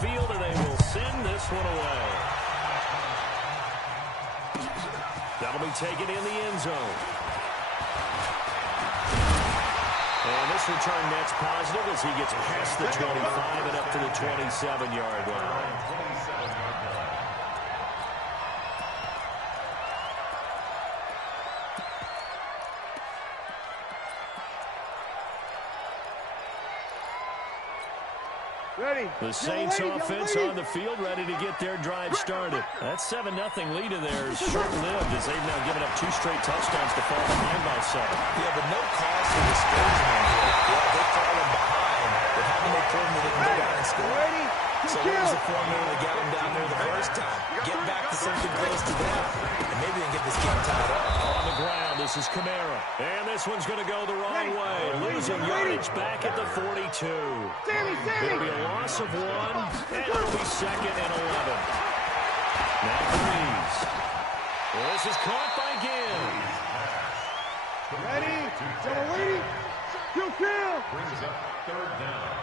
field, and they will send this one away. That'll be taken in the end zone. And this return net's positive as he gets past the 25 and up to the 27-yard line. The Saints offense on the field, ready to get their drive started. That 7-0 lead of theirs short-lived as they've now given up 2 straight touchdowns to fall behind by 7. Yeah, but no cause for discouragement here. Yeah, they've fallen behind, but haven't they proven that they can go down and score? So there's the formula that got them down there the first time. Get back to something close to that, and maybe they can get this game tied up. On the ground, this is Kamara. And this one's going to go the wrong way. Losing yardage back at the 42. It'll be a loss of 1, and it'll be 2nd and 11. Now Breeze. Well, this is caught by Gibbs. Ready? You kill. Brings up 3rd down.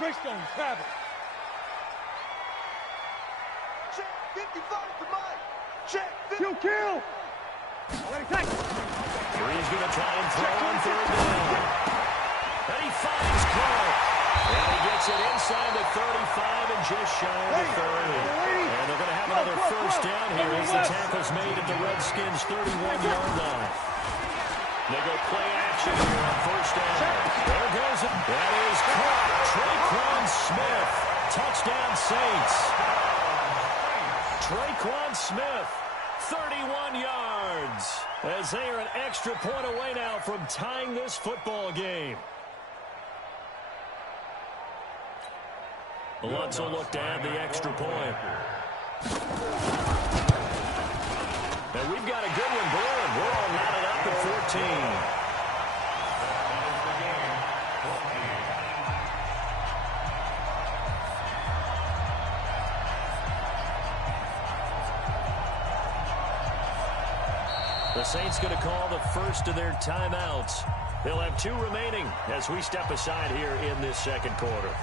Greystone, travel. Check 55 to Mike. Check 50. You kill. Ready, take. Breeze going to try and throw on 3rd down. And he finds Clark. And he gets it inside the 35 and just shy of the 30. And they're going to have another first down here as the tackle's made at the Redskins' 31-yard line. They go play action here on 1st down. There goes it. That is caught. Traquan Smith. Touchdown Saints. Traquan Smith, 31 yards. As they are an extra point away now from tying this football game. Lutz will look to add the extra point. And we've got a good one brewing. We're all knotted up at 14. The Saints going to call the first of their timeouts. They'll have 2 remaining as we step aside here in this 2nd quarter.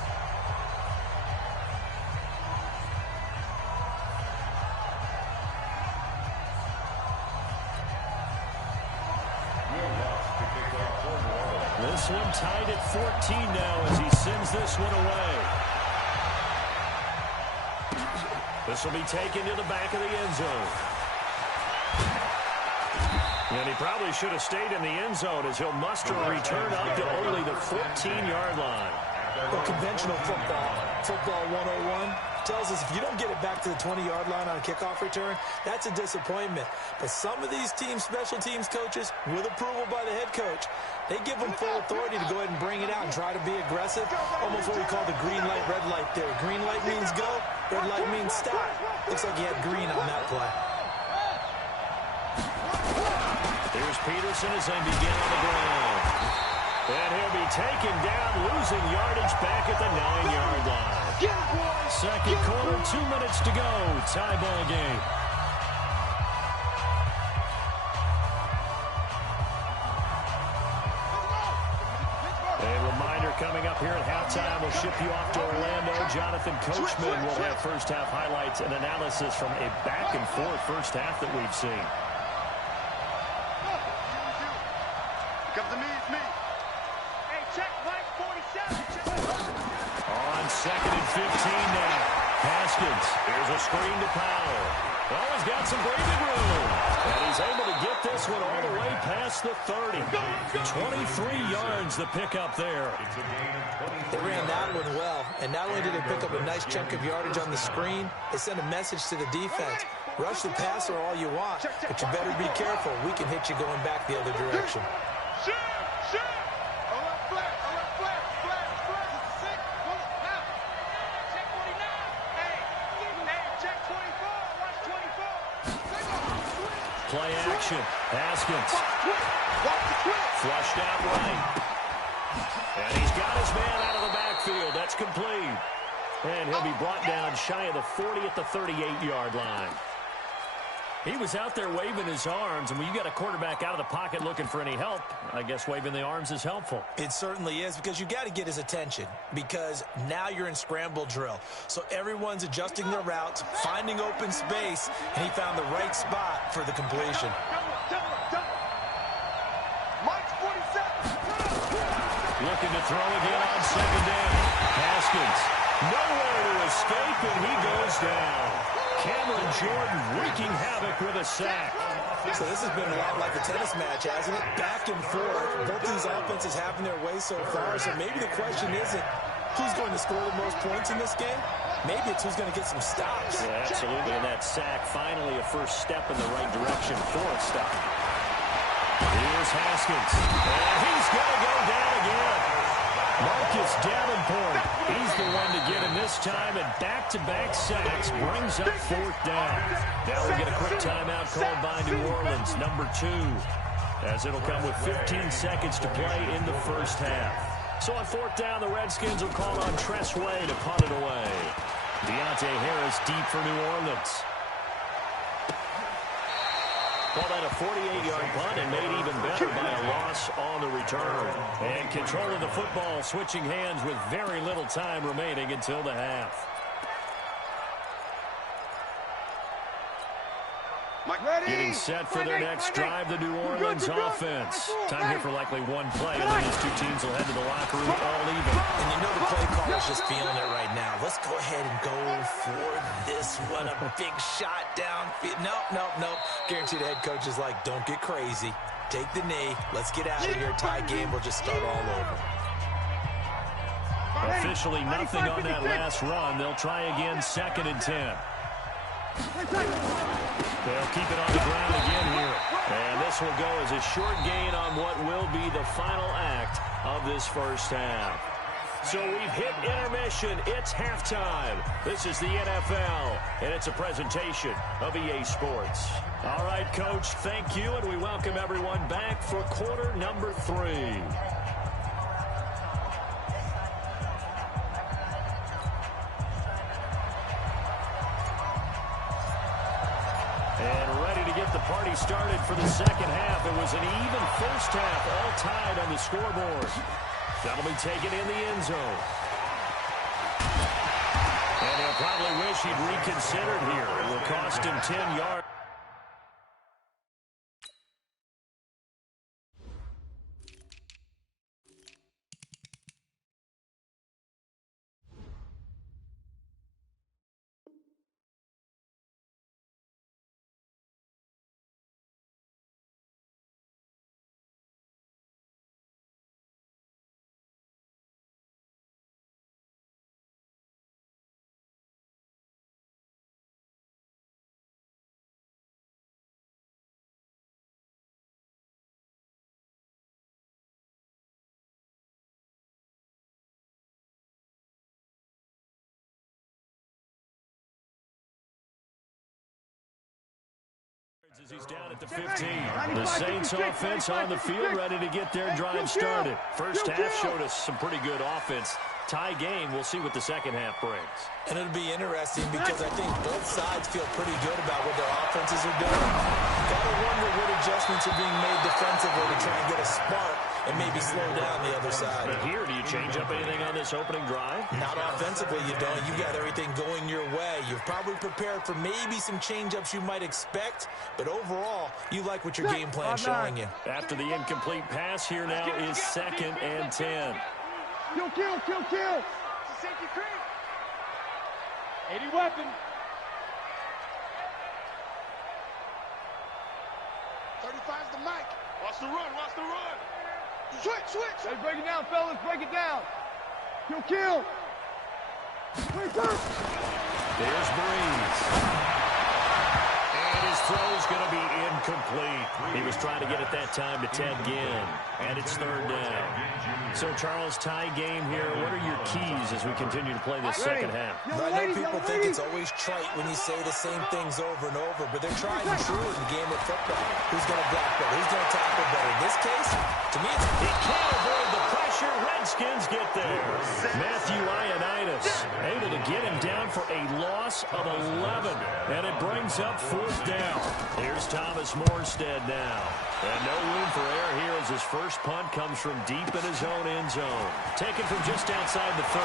This one tied at 14 now as he sends this one away. This will be taken to the back of the end zone. And he probably should have stayed in the end zone as he'll muster a return up to only the 14-yard line. Well, conventional football 101, tells us if you don't get it back to the 20-yard line on a kickoff return, that's a disappointment. But some of these teams, special teams coaches, with approval by the head coach, they give them full authority to go ahead and bring it out and try to be aggressive. Almost what we call the green light, red light theory. Green light means go, red light means stop. Looks like he had green on that play. Here's Peterson as they begin on the ground. And he'll be taken down, losing yardage back at the 9-yard line. 2nd quarter, 2 minutes to go. Tie ball game. A reminder coming up here at halftime. We'll ship you off to Orlando. Jonathan Coachman will have first half highlights and analysis from a back-and-forth first half that we've seen. Come to me, it's me. Hey, check Mike 47. On 2nd and 15 now. Haskins. Here's a screen to Powell. Oh, he's got some breathing room. And he's able to get this one all the way past the 30. 23 yards the pickup there. They ran that one well, and not only did they pick up a nice chunk of yardage on the screen, they sent a message to the defense. Rush the passer all you want, but you better be careful. We can hit you going back the other direction. Play action. Haskins. Flushed out right. And he's got his man out of the backfield. That's complete. And he'll be brought down shy of the 40 at the 38-yard line. He was out there waving his arms, and when you got a quarterback out of the pocket looking for any help, I guess waving the arms is helpful. It certainly is, because you got to get his attention, because now you're in scramble drill. So everyone's adjusting their routes, finding open space, and he found the right spot for the completion. Mike's 47. Looking to throw again on second down. Haskins, nowhere to escape, and he goes down. Cameron Jordan wreaking havoc with a sack. So this has been a lot like a tennis match, hasn't it? Back and forth. Both these offenses having their way so far. So maybe the question isn't who's going to score the most points in this game. Maybe it's who's going to get some stops. Yeah, absolutely. And that sack, finally a first step in the right direction for a stop. Here's Haskins. And he's going to go down again. Marcus Davenport, he's the one to get him this time, and back-to-back sacks brings up fourth down. Now we get a quick timeout called by New Orleans, number 2, as it'll come with 15 seconds to play in the first half. So on fourth down, the Redskins will call on Tress Way to punt it away. Deontay Harris deep for New Orleans. Well, that a 48-yard punt and made even better by a loss on the return. And control of the football, switching hands with very little time remaining until the half. Getting set for their next drive, the New Orleans offense. Time here for likely one play, and then these two teams will head to the locker room all even. And you know the play caller is just feeling it right now. Let's go ahead and go for this one. A big shot downfield. Nope. Guarantee the head coach is like, don't get crazy. Take the knee. Let's get out of here. Tie game. We'll just start all over. Officially nothing on that last run. They'll try again, 2nd and 10. They'll keep it on the ground again here. And this will go as a short gain on what will be the final act of this first half. So we've hit intermission. It's halftime. This is the NFL, and it's a presentation of EA Sports. All right, Coach, thank you, and we welcome everyone back for quarter number 3. And ready to get the party started for the second half. It was an even first half, all tied on the scoreboard. That'll be taken in the end zone. And he'll probably wish he'd reconsidered here. It will cost him 10 yards. As he's down at the 15. The Saints offense on the field, ready to get their drive started. First half showed us some pretty good offense. Tie game. We'll see what the second half brings. And it'll be interesting because I think both sides feel pretty good about what their offenses are doing. Gotta wonder what adjustments are being made defensively to try and get a spark and maybe slow down the other side. But here, do you change up anything on this opening drive? Not offensively, you don't. You got everything going your way. You've probably prepared for maybe some change-ups you might expect, but overall, you like what your game plan is showing you. After the incomplete pass, here now is 2nd and 10. Kill. Safety cream. 80 weapon. 35's the mic. Watch the run. Switch. Hey, break it down, fellas. Break it down. Kill. There's Breeze. And his throw's going to be incomplete. He was trying to get it that time to Ted Ginn. And it's 3rd down. So, Charles, tie game here. What are your keys as we continue to play this second half? I know people think it's always trite when you say the same things over and over, but they're trying and true in the game of football. Who's going to block better? Who's going to tackle better? In this case, to me, he can't avoid the pressure. Redskins get there. Matthew Ioannidis able to get him down for a loss loss of 11, and it brings up 4th down. Here's Thomas Morstead now. And no room for error here as his first punt comes from deep in his own end zone. Taken from just outside the 30.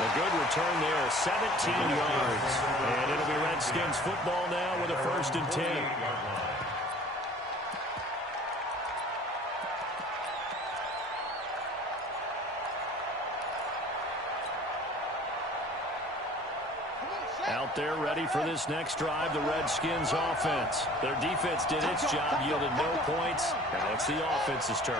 A good return there, 17 yards. And it'll be Redskins football now with a 1st and 10. Out there ready for this next drive, the Redskins offense. Their defense did its job, yielded no points. Now it's the offense's turn.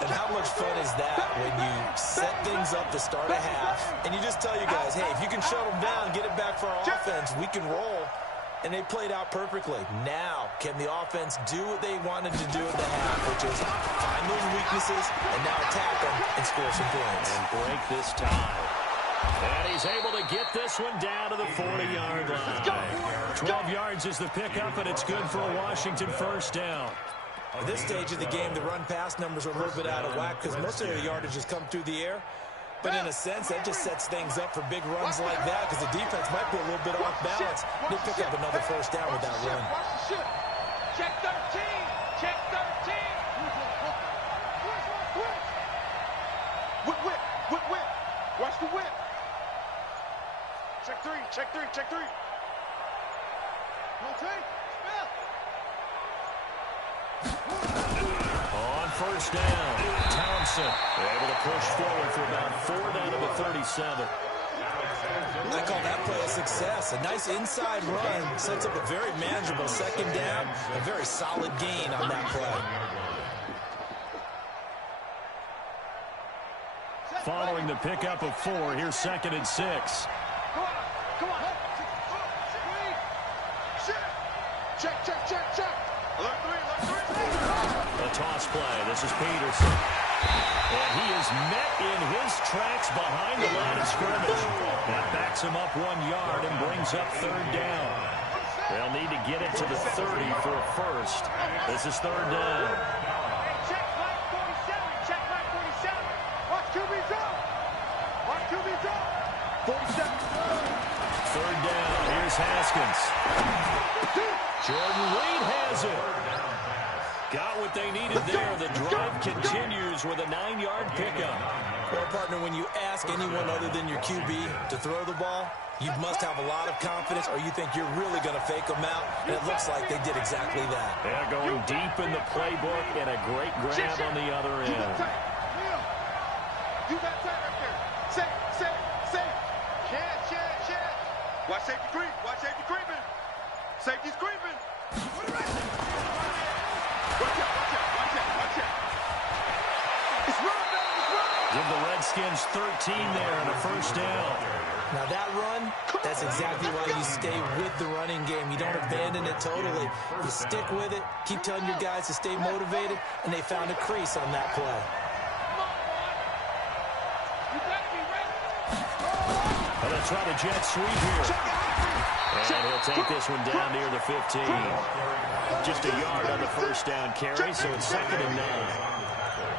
And how much fun is that when you set things up to start a half, and you just tell you guys, hey, if you can shut them down, get it back for our offense, we can roll. And they played out perfectly. Now, can the offense do what they wanted to do at the half, which is find those weaknesses and now attack them and score some points. And break this tie. And he's able to get this one down to the 40-yard line. 12 yards is the pickup, and it's good for a Washington 1st down. At this stage of the game, the run-pass numbers are a little bit out of whack because most of their yardage has come through the air. But in a sense, that just sets things up for big runs like that because the defense might be a little bit off balance. They pick up another 1st down with that run. Check 13. Check 13. Whip, whip, whip, whip. Watch the whip. Check 3, check 3, check 3. Rotate. On 1st down, Thompson able to push forward for about 4 down to the 37. I call that play a success. A nice inside run sets up a very manageable 2nd down, a very solid gain on that play. Following the pickup of 4, here's 2nd and 6. Come on, come on. Check, check, check, check. Alert 3, alert 3. A toss play. This is Peterson. And he is met in his tracks behind the line of scrimmage. That backs him up 1 yard and brings up 3rd down. They'll need to get it to the 30 for a 1st. This is 3rd down. Check line 47. Check line 47. Watch QB drop. Watch QB drop. 47. 3rd down. Here's Haskins. Jordan Reed has it. Got what they needed there. The drive continues with a 9-yard pickup. Well, partner, when you ask anyone other than your QB to throw the ball, you must have a lot of confidence or you think you're really going to fake them out, and it looks like they did exactly that. They're going deep in the playbook and a great grab on the other end. You got tight right there. Safe. Chance. Watch safety creep. Watch safety creeping. Safety's creeping. Watch out. It's run. Give the Redskins 13 there and a 1st down. Now that run, that's exactly why you stay with the running game. You don't abandon it totally. You stick with it, keep telling your guys to stay motivated, and they found a crease on that play. You gotta be ready. Well, they'll try the jet sweep here. And he'll take this one down near the 15. Just a yard on the 1st down carry, so it's 2nd and 9.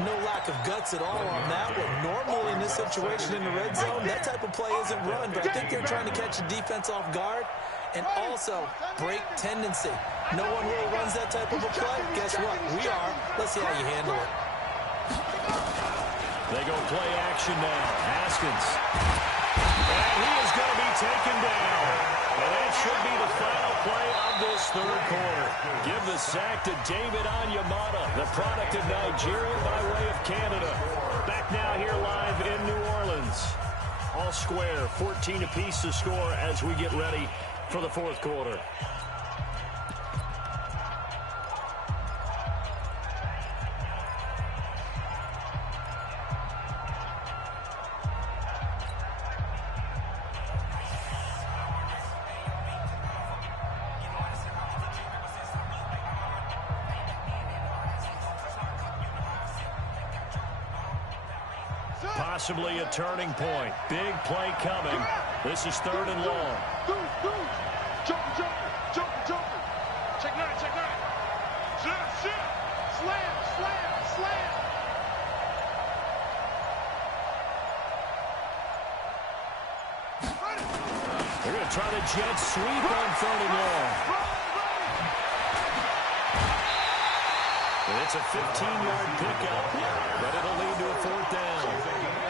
No lack of guts at all on that one. Normally in this situation in the red zone, that type of play isn't run, but I think they're trying to catch the defense off guard and also break tendency. No one really runs that type of a play. Guess what? We are. Let's see how you handle it. They go play action now. Haskins. And he is going to be taken down. And that should be the final play of this 3rd quarter. Give the sack to David Onyemata, the product of Nigeria by way of Canada. Back now here live in New Orleans. All square, 14 apiece to score as we get ready for the 4th quarter. Possibly a turning point. Big play coming. This is 3rd and long. Jumper. Check 9. Slam. to try the jet sweep on 3rd and long. And it's a 15-yard pickup, but it'll lead to a 4th down.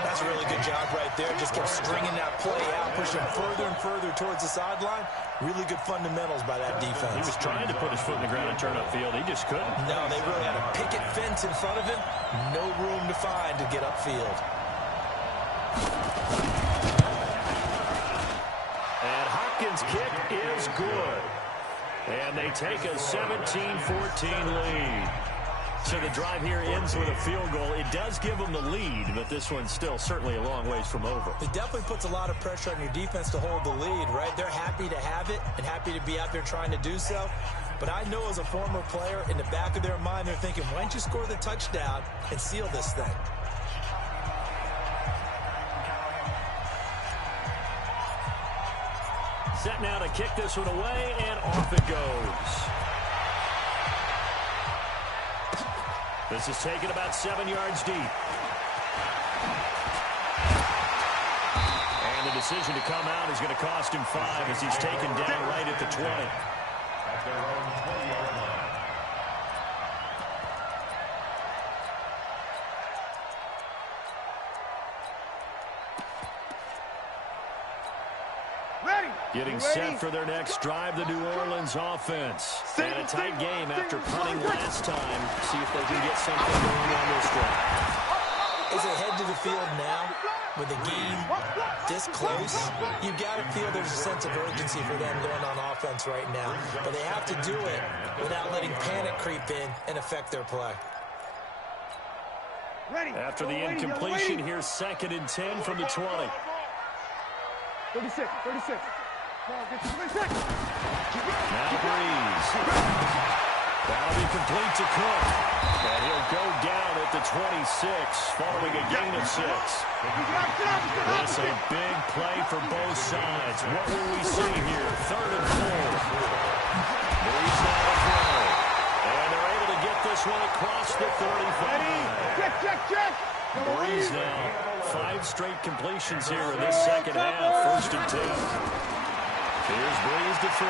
That's a really good job right there. Just kept stringing that play out, pushing further and further towards the sideline. Really good fundamentals by that defense. He was trying to put his foot in the ground and turn upfield. He just couldn't. No, they really had a picket fence in front of him. No room to find to get upfield. And Hopkins' kick is good. And they take a 17-14 lead. So the drive here ends with a field goal. It does give them the lead, but this one's still certainly a long ways from over. It definitely puts a lot of pressure on your defense to hold the lead, right? They're happy to have it and happy to be out there trying to do so. But I know as a former player, in the back of their mind, they're thinking, why don't you score the touchdown and seal this thing? Set now to kick this one away, and off it goes. This is taken about 7 yards deep. And the decision to come out is going to cost him 5 as he's taken down right at the 20. At their own 20-yard line. Getting set for their next drive, the New Orleans offense. And a tight game after punting last time. See if they can get something going on this drive. As they head to the field now, with the game this close, you've got to feel there's a sense of urgency for them going on offense right now. But they have to do it without letting panic creep in and affect their play. After the incompletion, here's 2nd and 10 from the 20. 36. Now Breeze. That'll be complete to Cook. And he'll go down at the 26, following a gain of 6. That's a big play for both sides. What will we see here? 3rd and 4. Breeze now to throw. And they're able to get this one across the 35. Check. Breeze now. 5 straight completions here in this second half. 1st and 10. Here's Breeze to throw.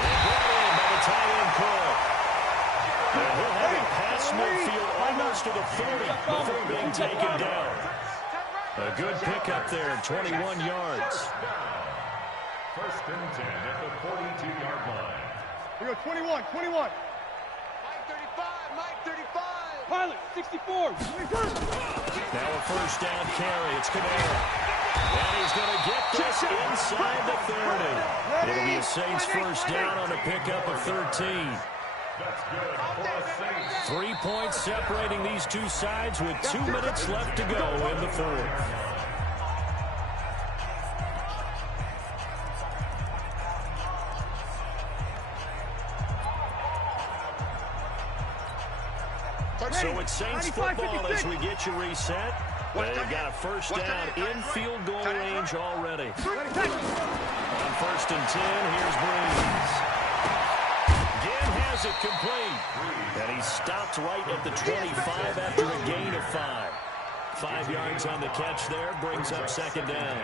And brought in by the tight end Cook. And he'll have it past midfield almost to the 30 before being taken down. A good pickup there, 21 yards. 1st and 10 at the 42-yard line. We go 21. Mike 35. Pilot, 64. Now a 1st down carry. It's Kamara. And he's going to get this inside the 30. It'll be a Saints 1st down on a pickup of 13. That's good for a Saints. 3 points separating these two sides with 2 minutes left to go in the 4th. So it's Saints football as we get you reset. They've got a 1st down in field goal range already. On 1st and 10, here's Breeze. Again has it complete. And he stopped right at the 25 after a gain of 5. 5 yards on the catch there, brings up 2nd down.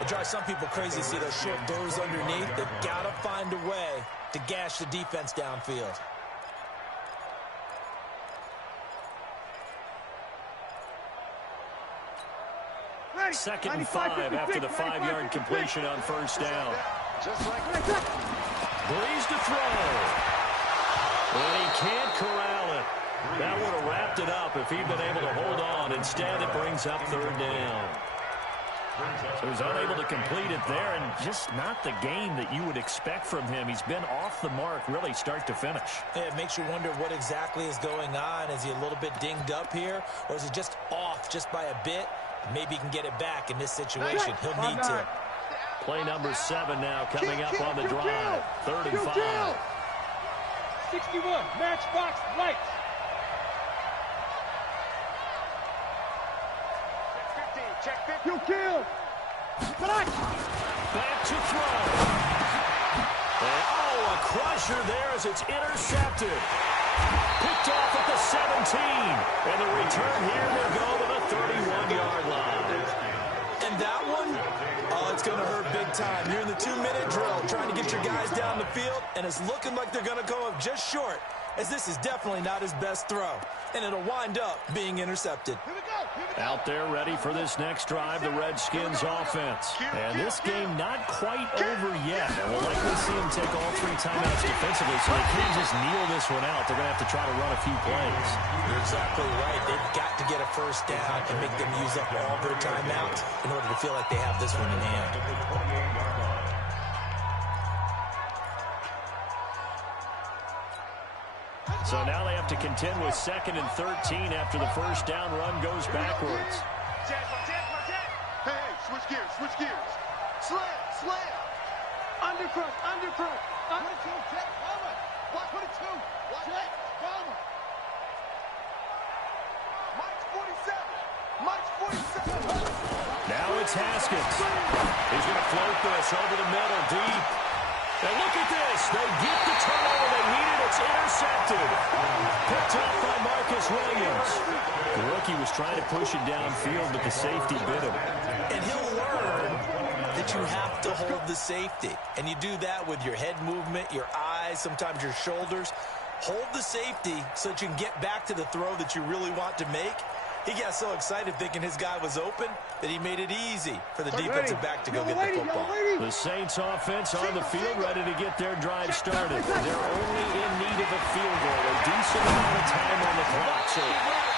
It drives some people crazy to see those short doors underneath. They've got to find a way to gash the defense downfield. 2nd and 5 after the 5-yard completion on 1st down. Breeze to throw. And he can't corral it. That would have wrapped it up if he'd been able to hold on. Instead, it brings up 3rd down. So he's unable to complete it there, and just not the game that you would expect from him. He's been off the mark really start to finish. Yeah, it makes you wonder what exactly is going on. Is he a little bit dinged up here, or is he just off just by a bit? Maybe he can get it back in this situation. He'll need to. Play number 7 now coming up on the drive. 3rd and 5. 61, matchbox lights. Check 50. Kill. Back to throw. And, a crusher there as it's intercepted. Picked off at the 17. And the return here will go to the 31-yard line. And that one, oh, it's going to hurt big time. You're in the 2-minute drill trying to get your guys down the field, and it's looking like they're going to come up just short, as this is definitely not his best throw, and it'll wind up being intercepted. Out there ready for this next drive, the Redskins offense. And this game not quite over yet. And we'll likely see them take all 3 timeouts defensively, so they can't just kneel this one out. They're going to have to try to run a few plays. You're exactly right. They've got to get a first down and make them use up all their timeouts in order to feel like they have this one in hand. So now they have to contend with 2nd and 13 after the first down run goes backwards. Hey, switch gears, switch gears. Slam. Undercrook. 22, check, cover. 22, check, cover. Mike's 47. Now it's Haskins. He's going to float this over the middle, deep. And look at this. They get the turnover they needed. It's intercepted. Picked up by Marcus Williams. The rookie was trying to push it downfield, but the safety bit him. And he'll learn that you have to hold the safety. And you do that with your head movement, your eyes, sometimes your shoulders. Hold the safety so that you can get back to the throw that you really want to make. He got so excited thinking his guy was open that he made it easy for the defensive back to go get the football. The Saints offense on the field ready to get their drive started. They're only in need of a field goal, a decent amount of time on the clock. So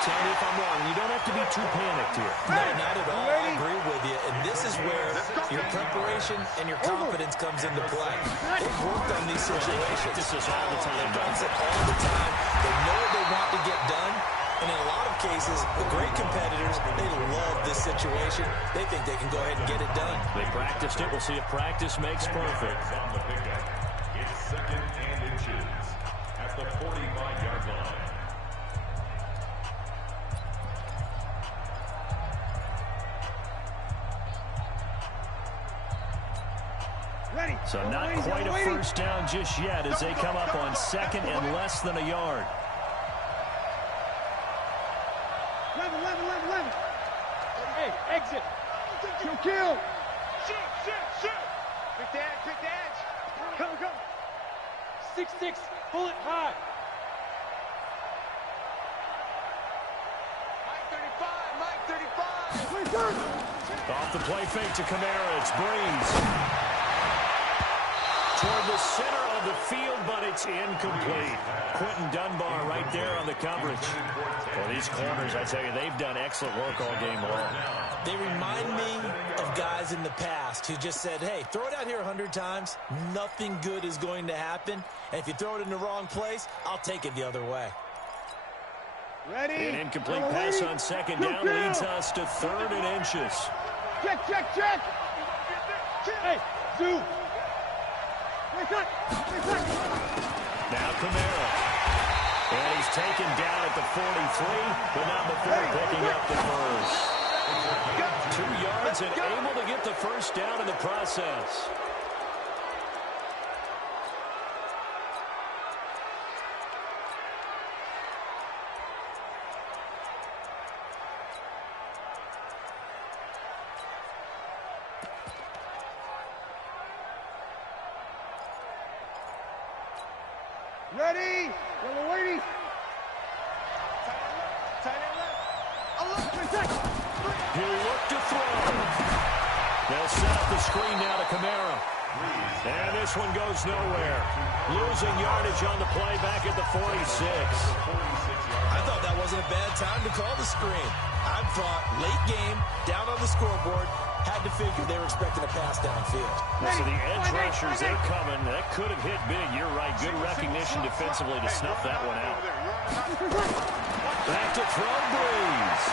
tell me if I'm wrong. You don't have to be too panicked here. No, not at all. I agree with you. And this is where your preparation and your confidence comes into play. They've worked on these situations. This is all the time. They've done it all the time. They know what they want to get done. And in a lot of cases, the great competitors, they love this situation. They think they can go ahead and get it done. They practiced it. We'll see if practice makes perfect. On the pickup, it's 2nd and inches at the 45-yard line. Ready. So not quite a first down just yet as they come up on 2nd and less than a yard. 11. Hey, exit. Kill. Shoot. Pick the edge. Go. 6-6, pull it high. Mike 35. Off the play fake to Kamara. It's Breeze. Toward the center of the field, but it's incomplete. Quentin Dunbar right there on the coverage. Well, these corners, I tell you, they've done excellent work all game long. They remind me of guys in the past who just said, hey, throw it out here 100 times. Nothing good is going to happen. And if you throw it in the wrong place, I'll take it the other way. Ready. An incomplete pass on 2nd down leads us to 3rd and inches. Check. Hey, zoom. Now Kamara. And he's taken down at the 43, but not before picking up the first. 2 yards and able to get the first down in the process. Ready. Yellow lady. He'll look to throw. They'll set up the screen now to Kamara. And this one goes nowhere. Losing yardage on the play back at the 46. I thought that wasn't a bad time to call the screen. I thought late game, down on the scoreboard, had to figure they were expecting a pass downfield. So the edge rushers, they're coming. That could have hit big. You're right. Good recognition defensively to snuff that one out. Back to throw, Breeze.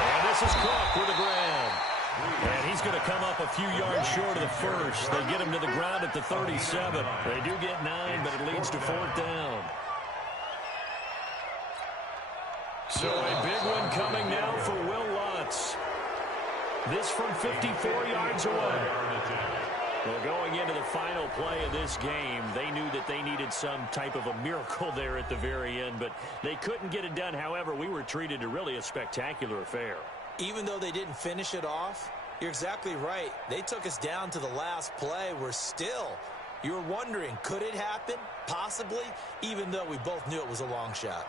And this is Cook with the ground. And he's going to come up a few yards short of the first. They get him to the ground at the 37. They do get 9, but it leads to 4th down. So a big one coming now for Will Lutz. This from 54 yards away. Well, going into the final play of this game, they knew that they needed some type of a miracle there at the very end, but they couldn't get it done. However, we were treated to really a spectacular affair. even though they didn't finish it off, you're exactly right. They took us down to the last play. You were wondering, could it happen? Possibly, even though we both knew it was a long shot.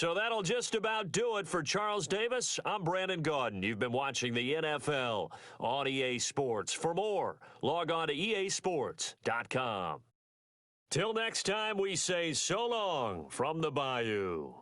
So that'll just about do it for Charles Davis. I'm Brandon Gaudin. You've been watching the NFL on EA Sports. For more, log on to easports.com. Till next time, we say so long from the Bayou.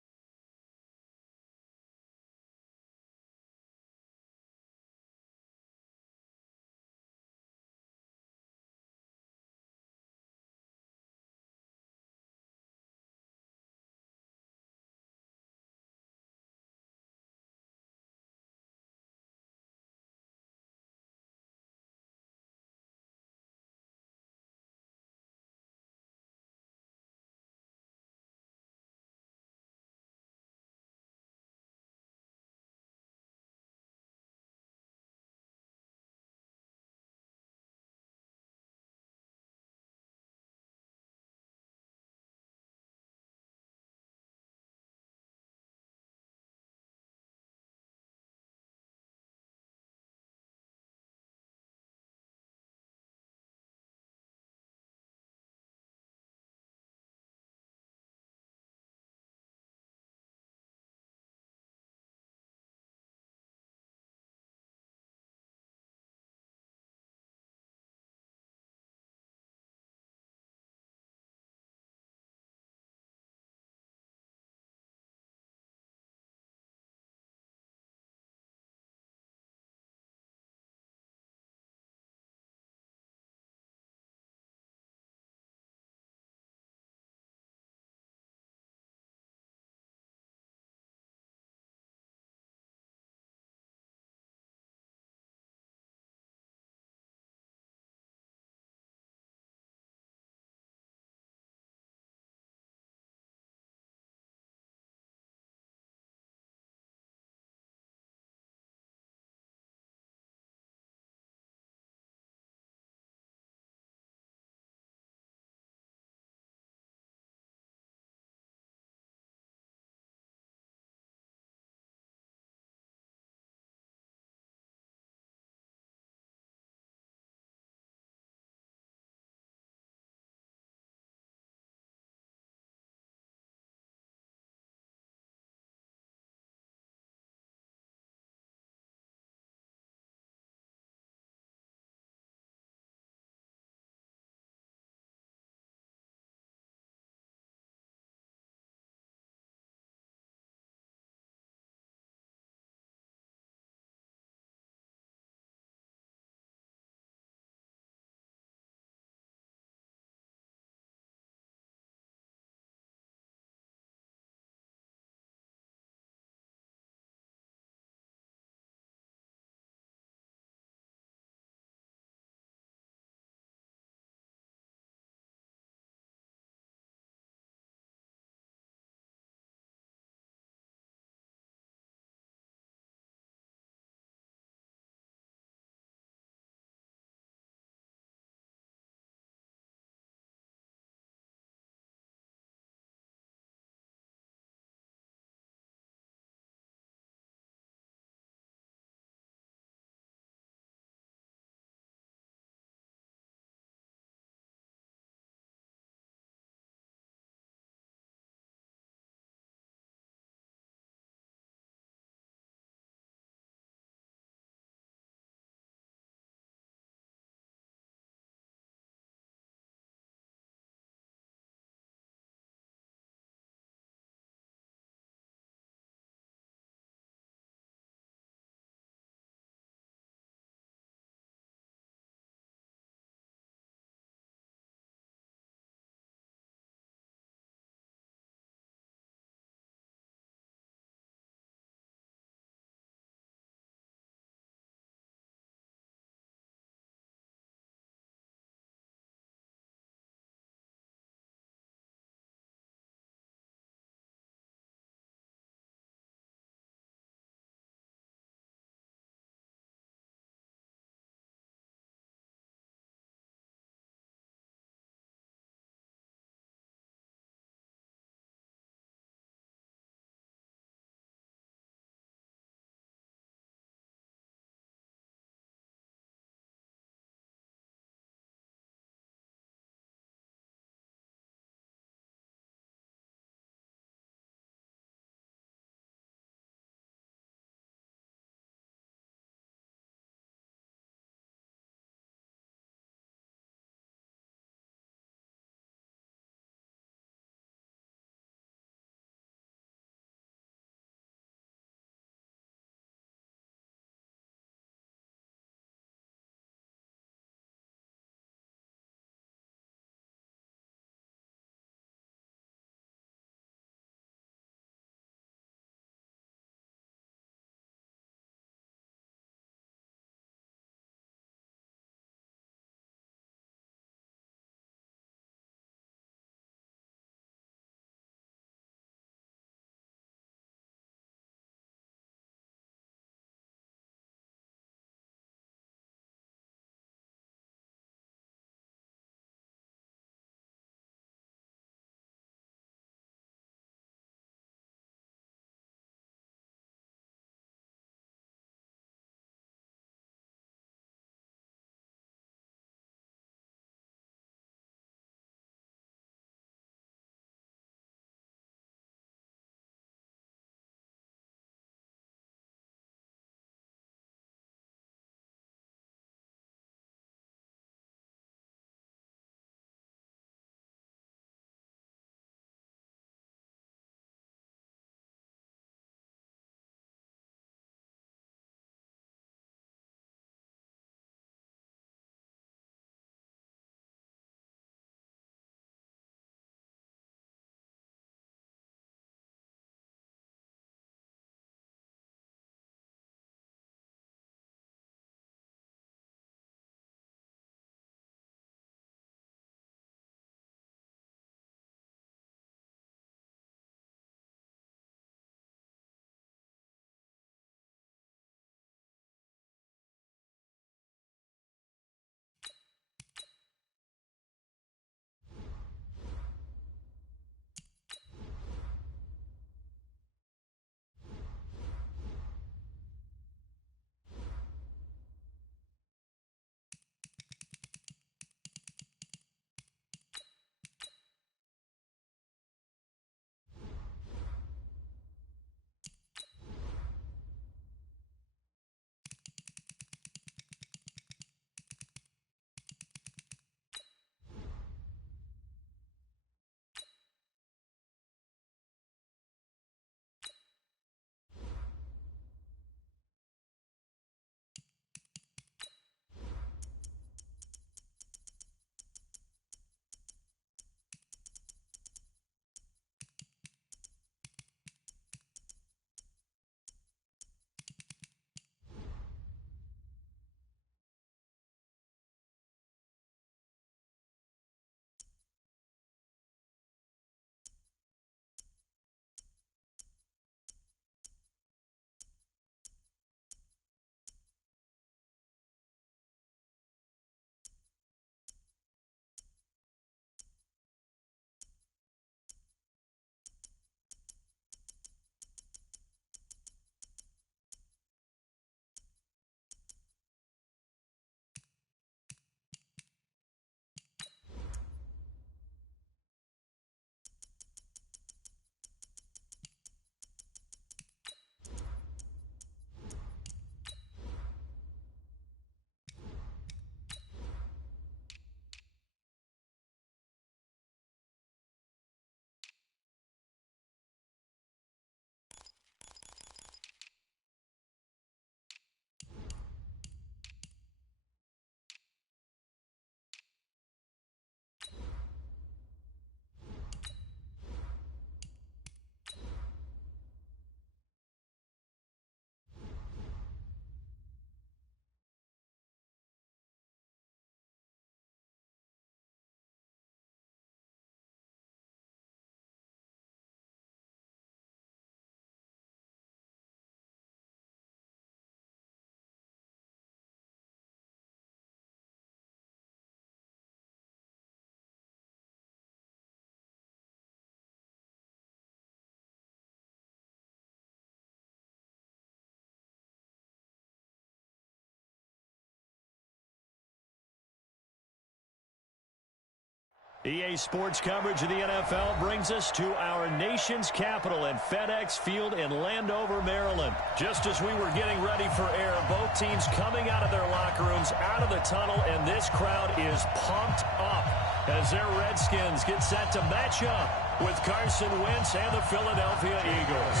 EA Sports coverage of the NFL brings us to our nation's capital at FedEx Field in Landover, Maryland. Just as we were getting ready for air, both teams coming out of their locker rooms, out of the tunnel, and this crowd is pumped up as their Redskins get set to match up with Carson Wentz and the Philadelphia Eagles.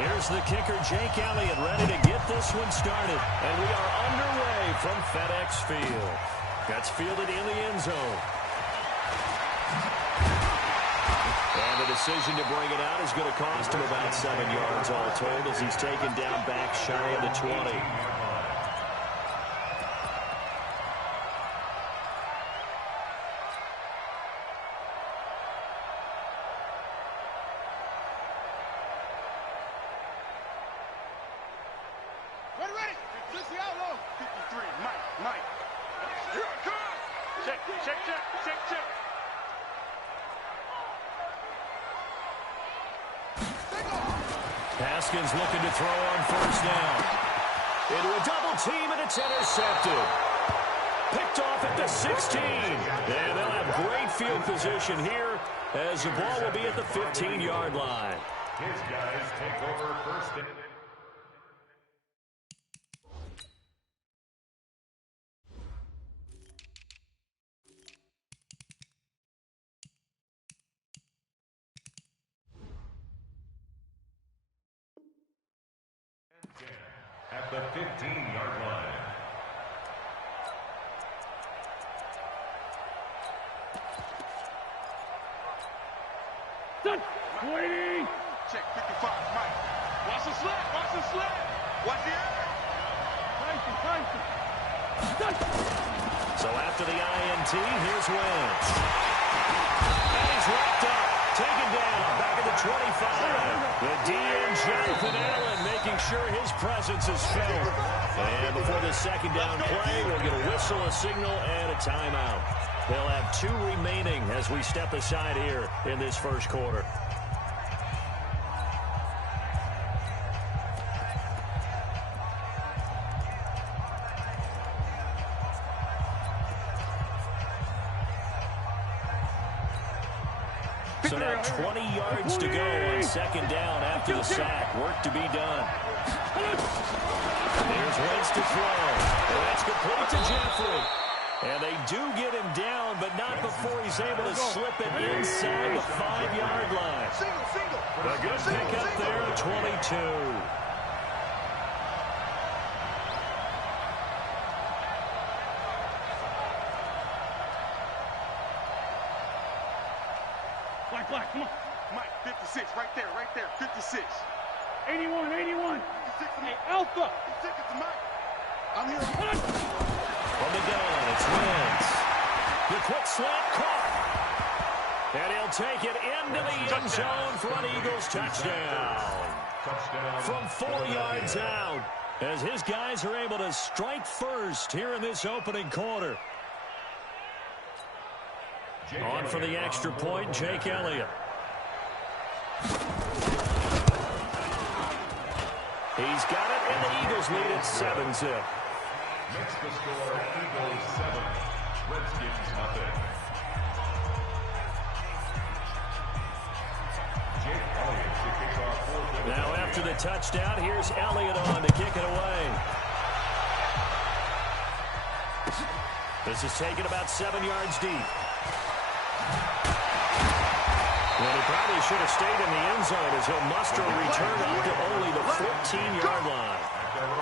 Here's the kicker, Jake Elliott, ready to get this one started. And we are underway from FedEx Field. That's fielded in the end zone. And the decision to bring it out is going to cost him about 7 yards all told as he's taken down back shy of the 20. Haskins looking to throw on first down. Into a double team, and it's intercepted. Picked off at the 16. And they'll have great field position here as the ball will be at the 15-yard line. His guys take over first down. At the 15-yard line. Done. 20. Check 55, Mike. Watch the sled. Watch the sled. Watch the air. Done. So after the INT, here's Wentz. And he's wrapped up. Taken down. Back at the 25. The DN, Jonathan Allen, making sure his presence is felt. And before the second down play, we'll get a whistle, a signal, and a timeout. They'll have 2 remaining as we step aside here in this first quarter. So now 20 yards to go on second down after the sack. Work to be done. There's Wentz to throw. And that's complete to Jeffrey. And they do get him down, but not before he's able to slip it inside the 5-yard line. A good pickup there at 22. Black, come on. Mike, 56, right there, 56. 81. 56 Hey, Alpha. 56 to Mike. I'm here. From the gun, it's Wentz. The quick slant caught. And he'll take it into the end zone for an Eagles touchdown. From 4 yards out, as his guys are able to strike first here in this opening quarter. On for the extra point, Jake Elliott. He's got it, and the Eagles lead at 7-zip. Makes the score Eagles 7, Redskins nothing. Jake Elliott to kick off for Now after the touchdown, here's Elliott on to kick it away. This is taken about 7 yards deep. Well, he probably should have stayed in the end zone as he'll muster a return up to only the 14-yard line.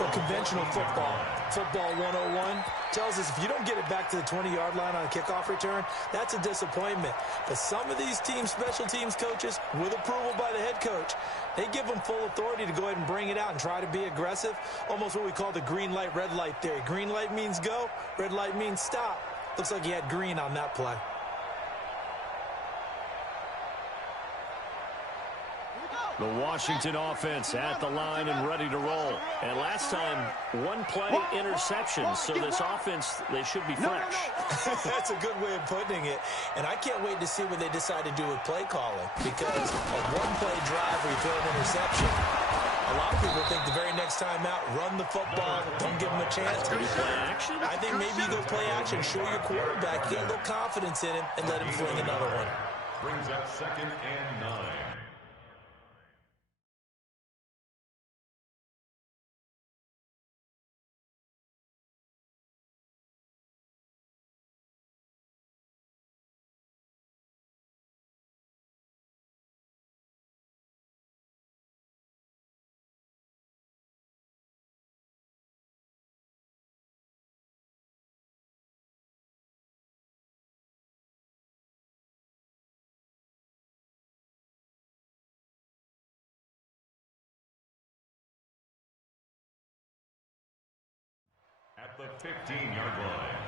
Well, conventional football 101, tells us if you don't get it back to the 20-yard line on a kickoff return, that's a disappointment. But some of these special teams coaches, with approval by the head coach, they give them full authority to go ahead and bring it out and try to be aggressive, almost what we call the green light, red light theory. Green light means go, red light means stop. Looks like he had green on that play. The Washington offense at the line and ready to roll. And last time, 1 play interception. So this offense, they should be fresh. That's a good way of putting it. And I can't wait to see what they decide to do with play calling. Because a 1-play drive where you throw an interception, A lot of people think the very next time out, run the football, don't give him a chance. Play action? I think maybe you go play action, show your quarterback, get a little confidence in him, and let him fling another one. Brings up 2nd and 9. At the 15-yard line.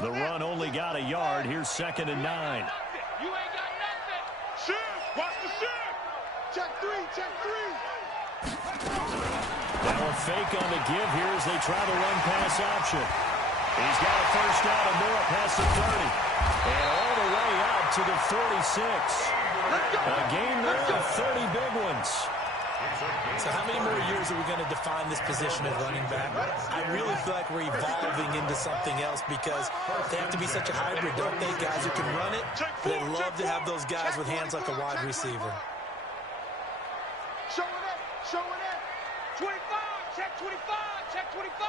The run only got a yard. Here's 2nd and 9. You ain't got nothing. Shift. Watch the shift. Check 3. Check 3. Now a fake on the give here as they try the run-pass option. He's got a first down and more past the 30. And all the way out to the 46. A game there of 30 big ones. So how many more years are we going to define this position as running back? I really feel like we're evolving into something else because they have to be such a hybrid, don't they? Guys who can run it, but they love to have those guys with hands like a wide receiver. Show it up. Show it up. 25. Check 25. Check 25.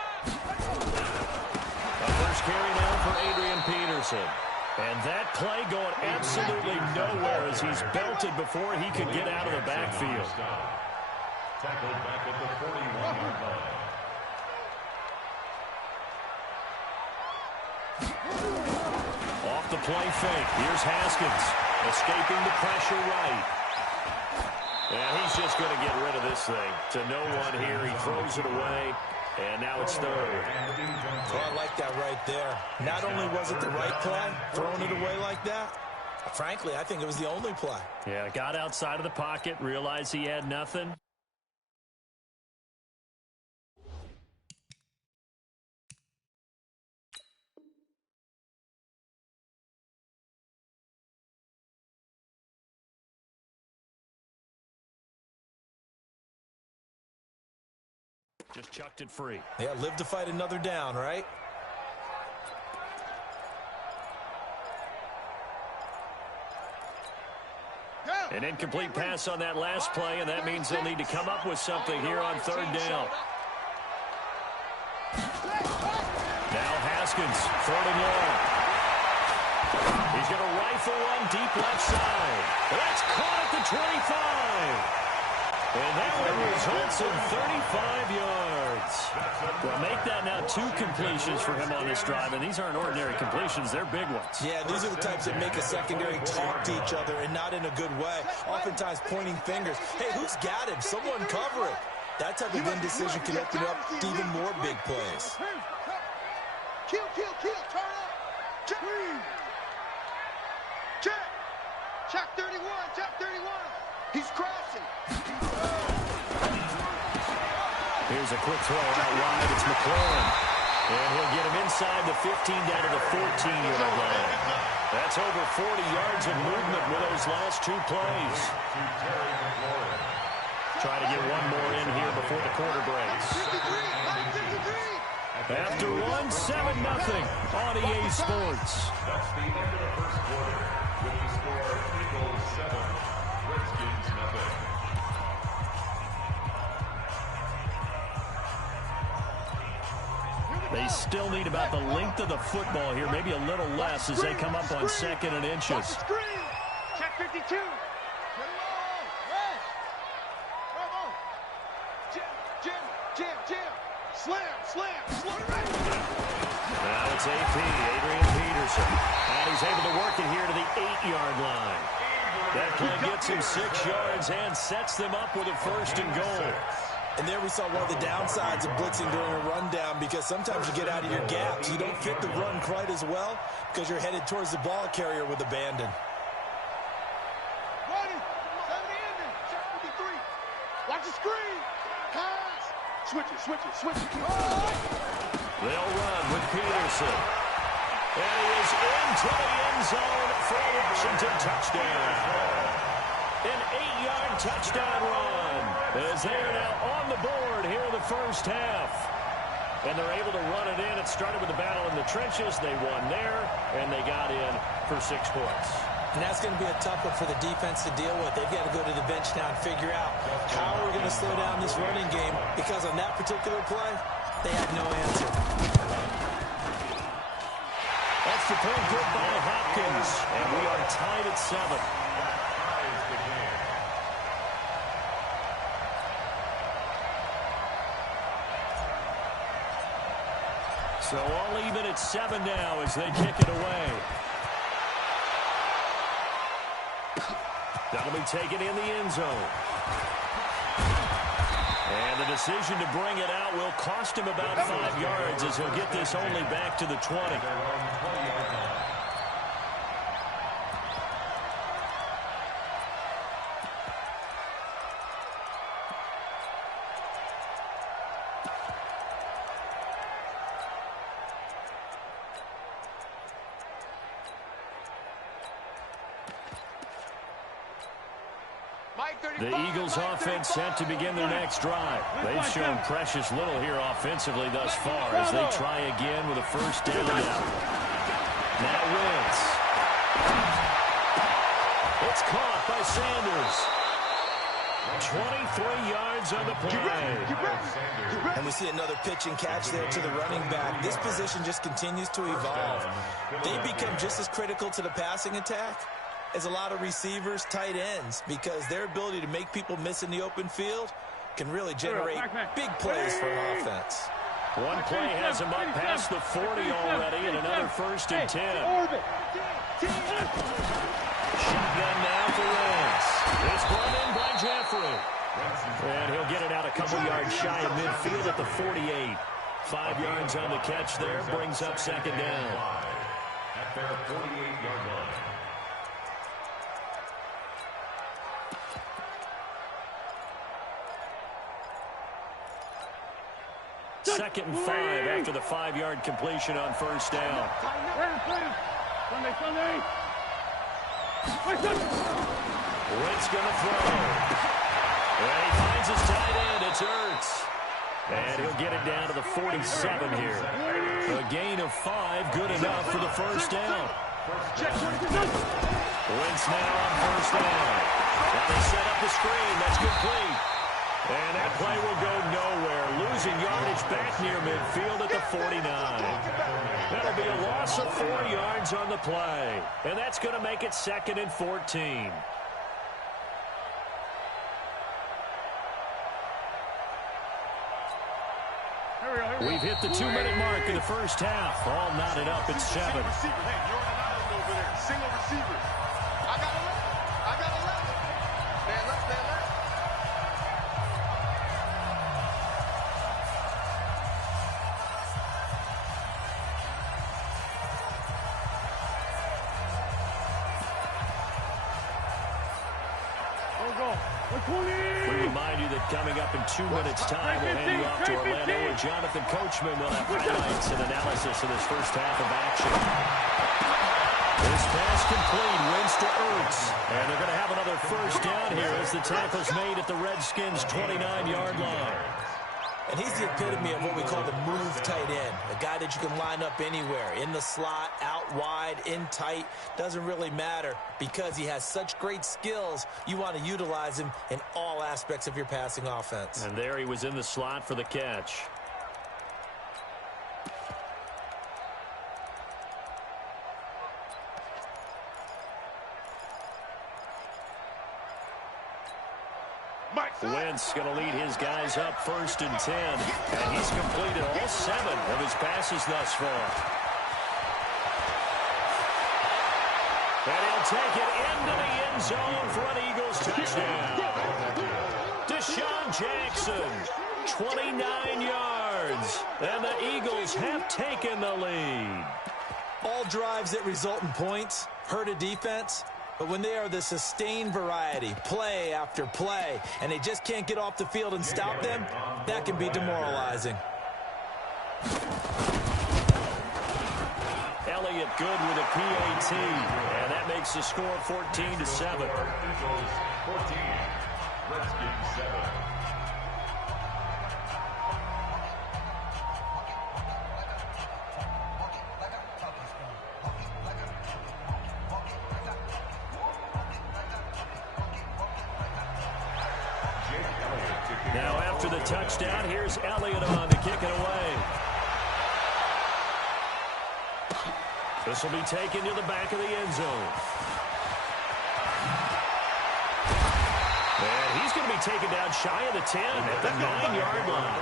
A first carry now for Adrian Peterson. And that play going absolutely nowhere as he's belted before he could get out of the backfield. Tackled back at the 41-yard line. Off the play fake. Here's Haskins escaping the pressure right. And he's just going to get rid of this thing. To no one here. He throws it away. And now it's 3rd. Well, I like that right there. Not only was it the right play, throwing it away like that, frankly, I think it was the only play. Yeah, got outside of the pocket, realized he had nothing. Just chucked it free. Yeah, live to fight another down, right? An incomplete pass on that last play, and that means they'll need to come up with something here on 3rd down. Now Haskins, 3rd and long. He's going to rifle one deep left side. That's caught at the 25. And that one results in 35 yards. Well, make that now 2 completions for him on this drive, and these aren't ordinary completions. They're big ones. Yeah, these are the types that make a secondary talk to each other, and not in a good way. Oftentimes pointing fingers. Hey, who's got him? Someone cover it. That type of indecision can open up to even more big plays. Kill, turn up. Check. Check. Check 31, check 31. He's crossing. Here's a quick throw out wide. It's McLaurin. And he'll get him inside the 15 down to the 14-yard line. That's over 40 yards of movement with those last 2 plays. Try to get one more in here before the quarter breaks. After one, 7-0 on EA Sports. That's the end of the first quarter with the score Eagles 7, Redskins 0. They still need about the length of the football here, maybe a little less as they come up on 2nd and inches. Check 52. Jam. Slam. Now it's AP, Adrian Peterson. And he's able to work it here to the 8-yard line. That play gets him 6 yards and sets them up with a 1st and goal. And there we saw one of the downsides of blitzing during a rundown, because sometimes you get out of your gaps. You don't fit the run quite as well because you're headed towards the ball carrier with abandon. Ready. 70 in there. Check 53. Watch the screen. Pass. switch it. They'll run with Peterson. And he is into the end zone for a Washington touchdown. An 8-yard touchdown run as they are now on the board here in the first half. And they're able to run it in. It started with the battle in the trenches. They won there, and they got in for 6 points. And that's going to be a tough one for the defense to deal with. They've got to go to the bench now and figure out how we're going to slow down this running game, because on that particular play, they had no answer. That's the point good by Hopkins, and we are tied at 7. So all even at 7 now as they kick it away. That'll be taken in the end zone. And the decision to bring it out will cost him about 5 yards as he'll get this only back to the 20. The Eagles offense set to begin their next drive. They've shown precious little here offensively thus far as they try again with a first down now. Now Wentz. It's caught by Sanders. 23 yards on the play. And we see another pitch and catch there to the running back. This position just continues to evolve. They become just as critical to the passing attack as a lot of receivers, tight ends, because their ability to make people miss in the open field can really generate big plays for an offense. One play has him up past the 40 already, and another first and 10. Shotgun now for Wentz. It's brought in by Jeffrey. And he'll get it out a couple yards shy of midfield at the 48. 5 yards on the catch there, brings up second down. At their 48-yard line. Second and 5 after the 5-yard completion on first down. Wentz going to throw. And he finds his tight end. It's Ertz. And he'll get it down to the 47 here. A gain of 5, good enough for the first down. Wentz now on first down. Now they set up the screen. That's complete. And that play will go nowhere. Losing yardage back near midfield at the 49. That'll be a loss of 4 yards on the play. And that's going to make it 2nd and 14. We've hit the 2-minute mark in the first half. All knotted up at 7. You're on an island over there. Single receivers. I got 11. Man left. We remind you that coming up in 2 minutes' time, we'll hand you off to Orlando, where Jonathan Coachman will have highlights and analysis of this first half of action. This pass complete, Wentz to Ertz. And they're going to have another first down here as the tackle's made at the Redskins' 29-yard line. And he's the epitome of what we call the move tight end, a guy that you can line up anywhere, in the slot, out wide, in tight, doesn't really matter because he has such great skills. You want to utilize him in all aspects of your passing offense. And there he was in the slot for the catch. Wentz going to lead his guys up 1st and 10. And he's completed all 7 of his passes thus far. And he'll take it into the end zone for an Eagles touchdown. Deshaun Jackson, 29 yards. And the Eagles have taken the lead. All drives that result in points hurt a defense. But when they are the sustained variety, play after play, and they just can't get off the field and stop them, that can be demoralizing. Elliott good with a PAT, and that makes the score 14-7. 14, Redskins 7. Now after the touchdown, here's Elliott on to kick it away. This will be taken to the back of the end zone. And he's going to be taken down shy of the 10 at the 9-yard line.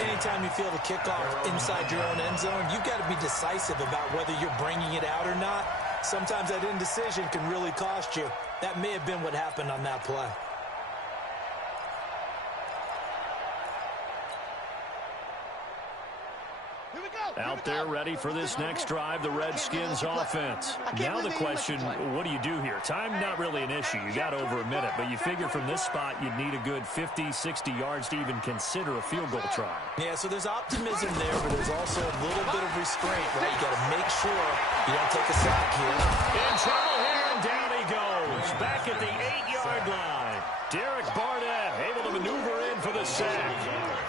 Anytime you feel the kickoff inside your own end zone, you've got to be decisive about whether you're bringing it out or not. Sometimes that indecision can really cost you. That may have been what happened on that play. Out there ready for this next drive, the Redskins offense. Now the question, what do you do here? Time not really an issue. You got over a minute, but you figure from this spot you'd need a good 50, 60 yards to even consider a field goal try. Yeah, so there's optimism there, but there's also a little bit of restraint, right? You got to make sure you don't take a sack here. In trouble here, and down he goes. Back at the 8-yard line. Derek Barnett able to maneuver in for the sack.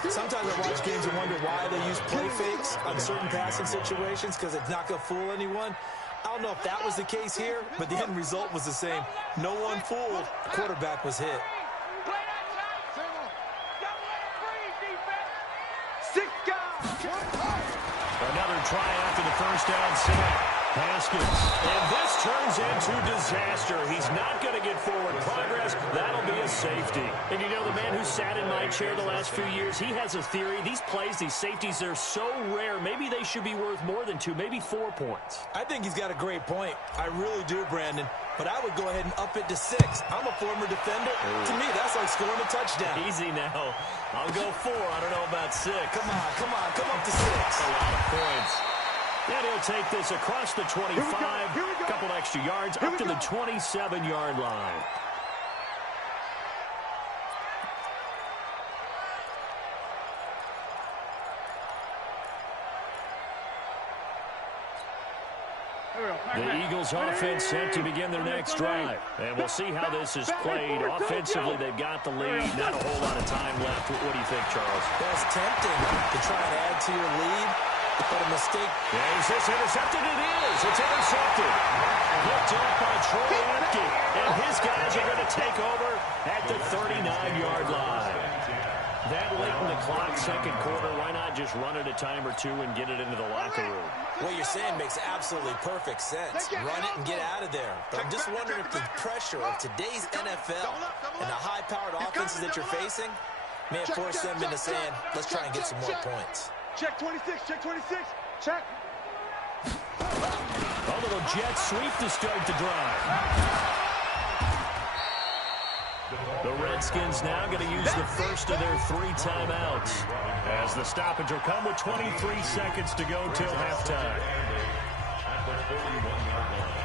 Sometimes I watch games and wonder why they use play fakes on certain passing situations because it's not going to fool anyone. I don't know if that was the case here, but the end result was the same. No one fooled. The quarterback was hit. Another try after the first down sack. Haskins. And this turns into disaster. He's not going to get forward progress. That'll be a safety. And you know, the man who sat in my chair the last few years, he has a theory. These plays, these safeties, they're so rare. Maybe they should be worth more than 2, maybe 4 points. I think he's got a great point. I really do, Brandon. But I would go ahead and up it to 6. I'm a former defender. To me, that's like scoring a touchdown. Easy now. I'll go 4. I don't know about 6. Come on. Come up to 6. A lot of points. And he'll take this across the 25, a couple extra yards, up to the 27-yard line. The Eagles offense set to begin their next drive. And we'll see how this is played. Offensively, they've got the lead. Not a whole lot of time left. What do you think, Charles? That's tempting to try and add to your lead. But a mistake. Yeah, is this intercepted? It is. It's intercepted. Picked up by Troy Apke. And his guys are going to take over at the 39-yard line. That late in the clock, second quarter, why not just run it a time or two and get it into the locker room? What you're saying makes absolutely perfect sense. Run it and get out of there. But I'm just wondering if the pressure of today's NFL and the high-powered offenses that you're facing may have forced them into saying, let's try and get some more points. Check 26, check 26, check. A little jet sweep to start the drive. The Redskins now going to use the first of their 3 timeouts as the stoppage will come with 23 seconds to go till halftime. At the 41-yard line.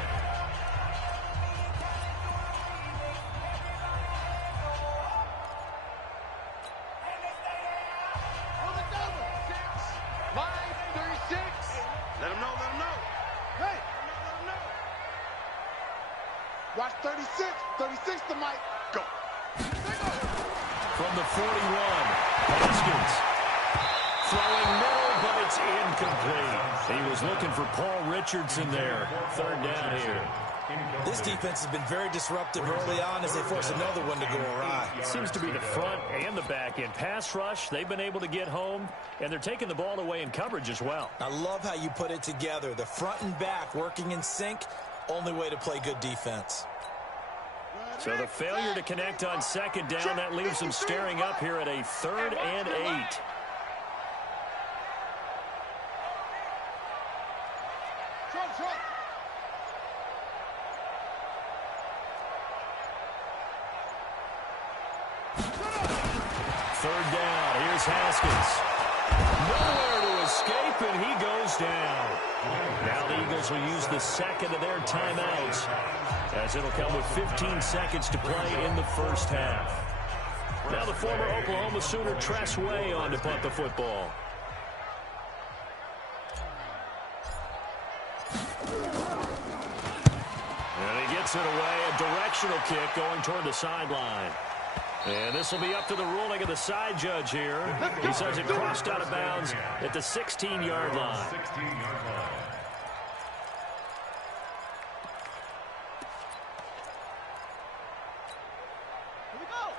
Watch 36. 36 to Mike. Go. From the 41, Haskins throwing middle, but it's incomplete. He was looking for Paul Richardson there. Third down here. This defense has been very disruptive early on as they force another one to go awry. It seems to be the front and the back end. Pass rush, they've been able to get home, and they're taking the ball away in coverage as well. I love how you put it together. The front and back working in sync. Only way to play good defense. So the failure to connect on second down, that leaves them staring up here at a 3rd and 8. Third down, here's Haskins. Nowhere to escape, and he goes down. Now the Eagles will use the second of their timeouts, as it'll come with 15 seconds to play in the first half. Now the former Oklahoma Sooner Tress Way on to punt the football. And he gets it away, a directional kick going toward the sideline. And this will be up to the ruling of the side judge here. He says it crossed out of bounds at the 16-yard line.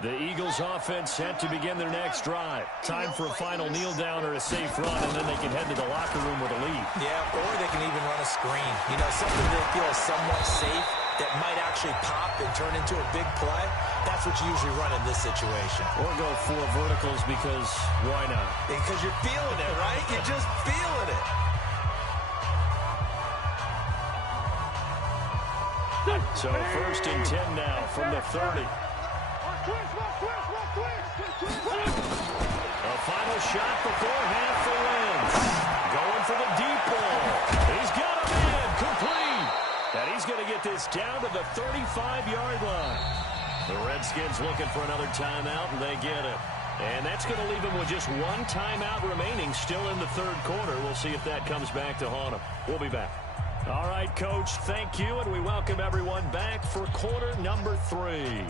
The Eagles offense set to begin their next drive. Time for a final kneel down or a safe run, and then they can head to the locker room with a lead. Yeah, or they can even run a screen. You know, something they feel is somewhat safe that might actually pop and turn into a big play. That's what you usually run in this situation. Or go 4 verticals because why not? Because you're feeling it, right? You're just feeling it. So 1st and 10 now from the 30. A final shot before half for Lynch. Going for the deep ball. He's got a man complete. And he's going to get this down to the 35-yard line. The Redskins looking for another timeout, and they get it. And that's going to leave them with just 1 timeout remaining still in the 3rd quarter. We'll see if that comes back to haunt them. We'll be back. All right, Coach, thank you, and we welcome everyone back for quarter number 3.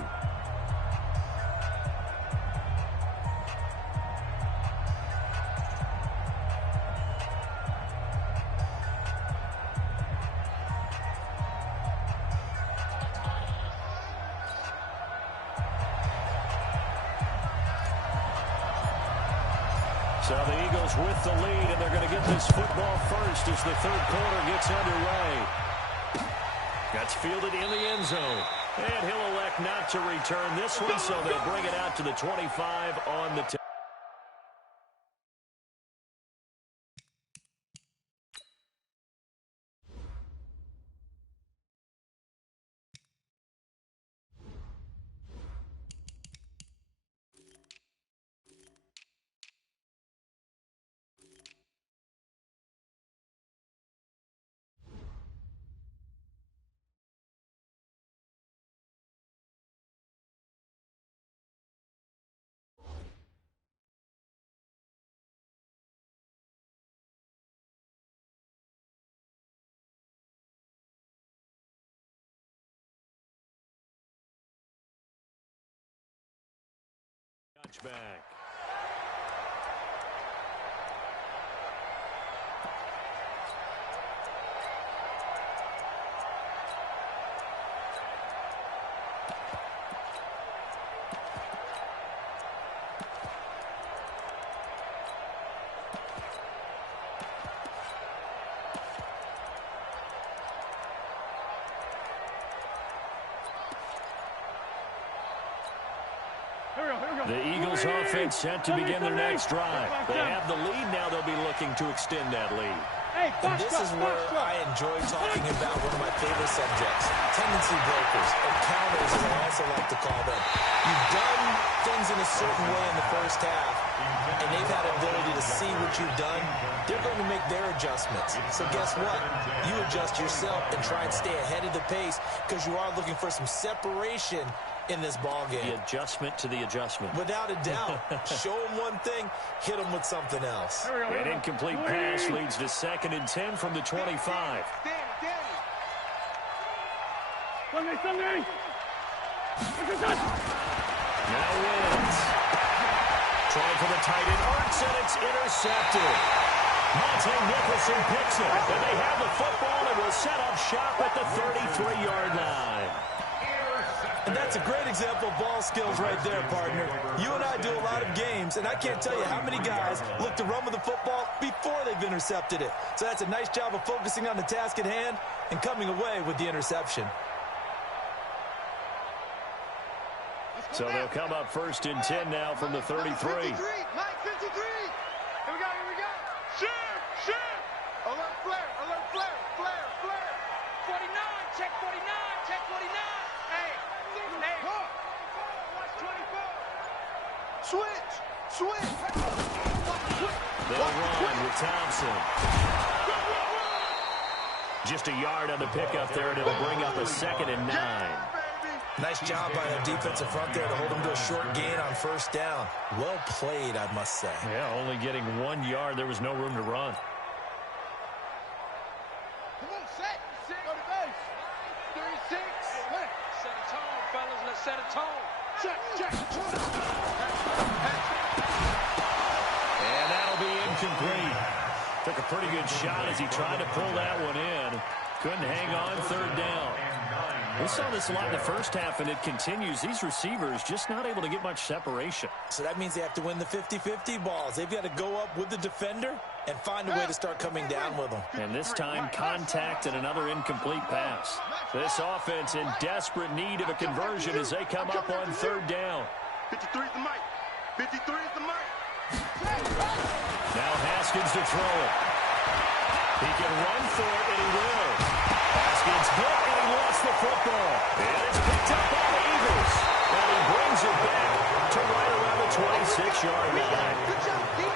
So the Eagles with the lead, and they're going to get this football first as the 3rd quarter gets underway. That's fielded in the end zone. And he'll elect not to return this one, so they'll bring it out to the 25 on the 10. Touchback. The Eagles offense set to begin their next drive. They have the lead now. They'll be looking to extend that lead. And this is where I enjoy talking about one of my favorite subjects, tendency breakers, or counters, as I also like to call them. You've done things in a certain way in the first half, and they've had an ability to see what you've done. They're going to make their adjustments. So guess what? You adjust yourself and try and stay ahead of the pace because you are looking for some separation in this ball game. The adjustment to the adjustment. Without a doubt. Show them one thing, hit them with something else. An incomplete pass leads to 2nd and 10 from the 25. Now wins. Trying for the tight end, Ertz, and it's intercepted. Monte Nicholson picks it, and they have the football and will set up shop at the 33-yard line. And that's a great example of ball skills right there, partner. You and I do a lot of games, and I can't tell you how many guys look to run with the football before they've intercepted it. So that's a nice job of focusing on the task at hand and coming away with the interception. So they'll come up 1st and 10 now from the 33. Mike 53. Here we go. Shoot. Alert flare. 49, check 49. Hey, watch 24. Switch. They'll run with Thompson. Just a yard on the pickup there, and it'll bring up a 2nd and 9. Nice job by that defensive front there to hold them to a short gain on first down. Well played, I must say. Yeah, only getting 1 yard. There was no room to run. Come on, set. Go to base. 36. Set a tone, fellas. Let's set a tone. Check. And that'll be incomplete. Took a pretty good shot as he tried to pull that one in. Couldn't hang on 3rd down. We saw this a lot in the first half, and it continues. These receivers just not able to get much separation. So that means they have to win the 50-50 balls. They've got to go up with the defender and find a way to start coming down with them. And this time, contact and another incomplete pass. This offense in desperate need of a conversion as they come up on 3rd down. 53 is the mic. 53 is the mic. Now Haskins to throw it. He can run for it, and he will. Haskins hit, and he lost the football. And it's picked up by the Eagles. And he brings it back to right around the 26-yard line.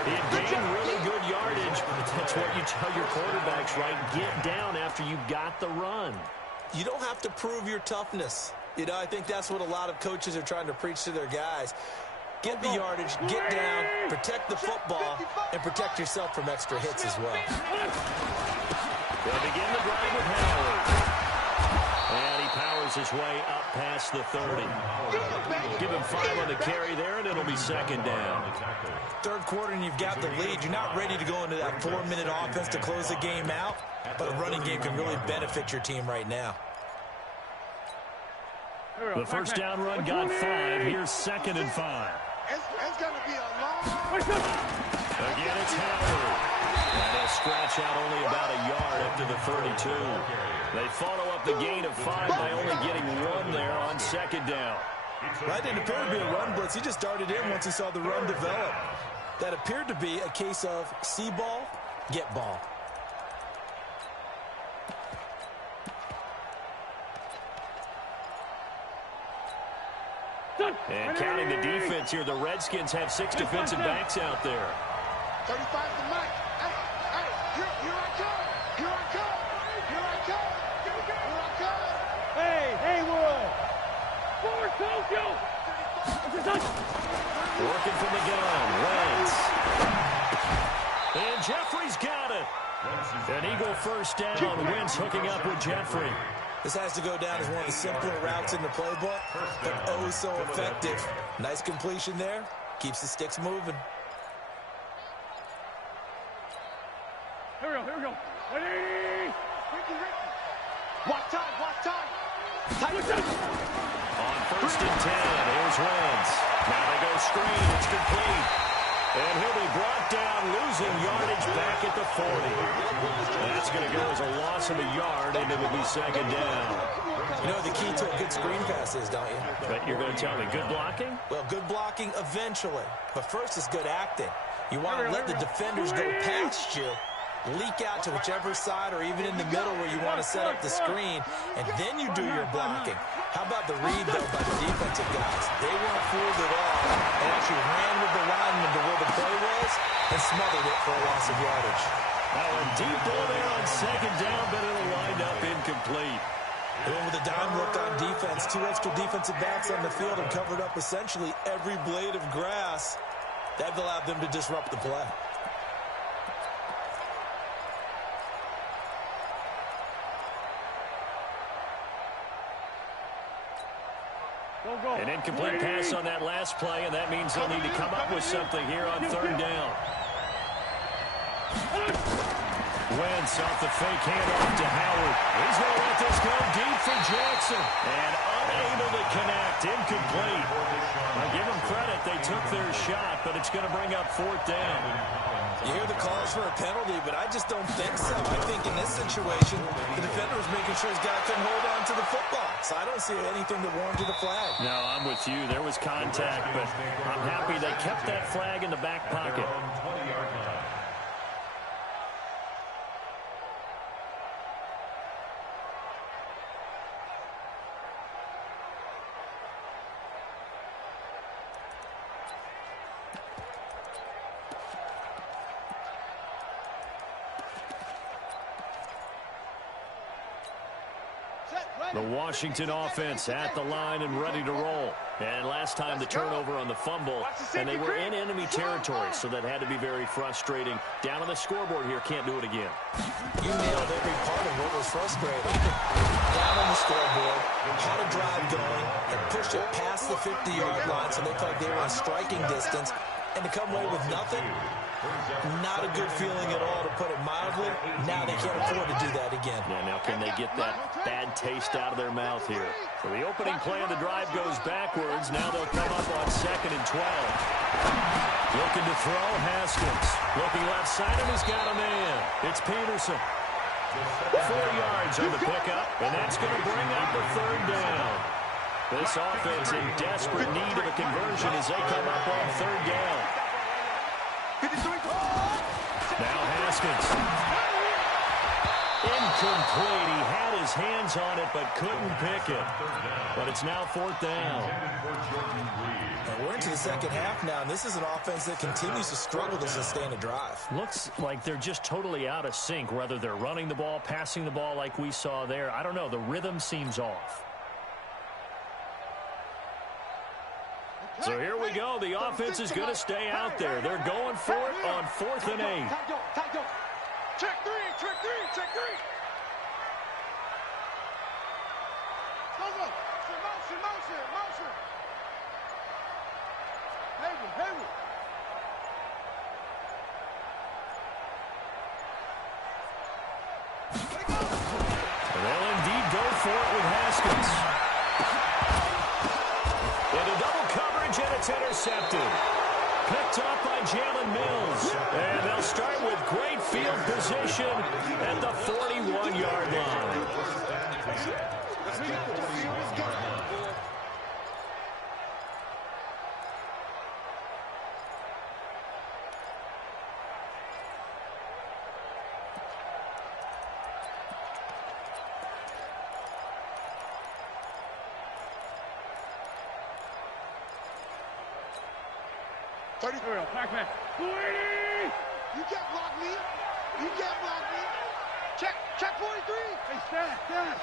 He had gained really good yardage, but that's what you tell your quarterbacks, right? Get down after you got the run. You don't have to prove your toughness. You know, I think that's what a lot of coaches are trying to preach to their guys. Get the yardage, get down, protect the football, and protect yourself from extra hits as well. They'll begin the drive with Howard. And he powers his way up past the 30. Give him 5 on the carry there, and it'll be 2nd down. 3rd quarter, and you've got the lead. You're not ready to go into that 4-minute offense to close the game out, but a running game can really benefit your team right now. The first down run got 5. Here's 2nd and 5. It's going to be a long... Again, it's Howard. And they'll scratch out only about a yard up to the 32. They follow up the gain of 5 by only getting 1 there on 2nd down. That didn't appear to be a run blitz. He just darted in once he saw the run develop. That appeared to be a case of see ball, get ball. And counting the defense here, the Redskins have 6 defensive backs out there. 35 the mic. Hey, here I come. Hey, Will. Forward, Tokyo. Working from the gun, Wentz. And Jeffrey's got it. An Eagle first down, Wentz hooking up with Jeffrey. This has to go down as one of the simpler routes in the playbook, but oh so effective. Nice completion there. Keeps the sticks moving. Here we go. 180. Watch time. On 1st and 10, here's Wentz. Now they go screen, it's complete. And he'll be brought down, losing yardage back at the 40. That's going to go as a loss of a yard, and it will be 2nd down. You know the key to a good screen pass is, don't you? But you're going to tell me, good blocking? Well, good blocking eventually. But first is good acting. You want to let the defenders go past you, leak out to whichever side or even in the middle where you want to set up the screen, and then you do your blocking. How about the read, though, by the defensive guys? They weren't fooled at all and actually ran with the lineman to where the play was and smothered it for a loss of yardage. Now a deep ball there on 2nd down, but it'll wind up incomplete. They went with a dime look on defense. 2 extra defensive backs on the field and covered up essentially every blade of grass. That allowed them to disrupt the play. An incomplete pass on that last play, and that means they'll need to come up with something here on 3rd down. Wentz off the fake handoff to Howard. He's going to let this go deep for Jackson. And unable to connect. Incomplete. I'll give them credit. They took their shot, but it's going to bring up 4th down. You hear the calls for a penalty, but I just don't think so. I think in this situation, the defender was making sure his guy couldn't hold on to the football. So I don't see anything that warranted a flag. No, I'm with you. There was contact, but I'm happy they kept that flag in the back pocket. The Washington offense at the line and ready to roll. And last time the turnover on the fumble, and they were in enemy territory, so that had to be very frustrating. Down on the scoreboard here, can't do it again. You nailed every part of what was frustrating. Down on the scoreboard, had a drive going, and pushed it past the 50-yard line, so they felt like they were in striking distance. And to come away with nothing, not a good feeling at all, to put it mildly. Now they can't afford to do that again. Yeah, now can they get that bad taste out of their mouth here? So the opening play of the drive goes backwards. Now they'll come up on 2nd and 12. Looking to throw, Haskins. Looking left side, and he's got a man. It's Peterson. 4 yards on the pickup, and that's going to bring up the 3rd down. This offense in desperate need of a conversion as they come up on 3rd down. Now Haskins. Incomplete. He had his hands on it but couldn't pick it. But it's now 4th down. And we're into the second half now, and this is an offense that continues to struggle to sustain a drive. Looks like they're just totally out of sync, whether they're running the ball, passing the ball like we saw there. I don't know. The rhythm seems off. So here we go. The offense is going to stay out there. They're going for it on 4th and 8. Check three, check three, check three. Motion, motion, motion. Hayward. And they'll indeed go for it with Haskins. Into double coverage, and it's intercepted. Picked up by Jalen Mills. And they'll start with great field position at the 41-yard line. Back. You can't block me. You can't block me. Check 43. Hey, stand.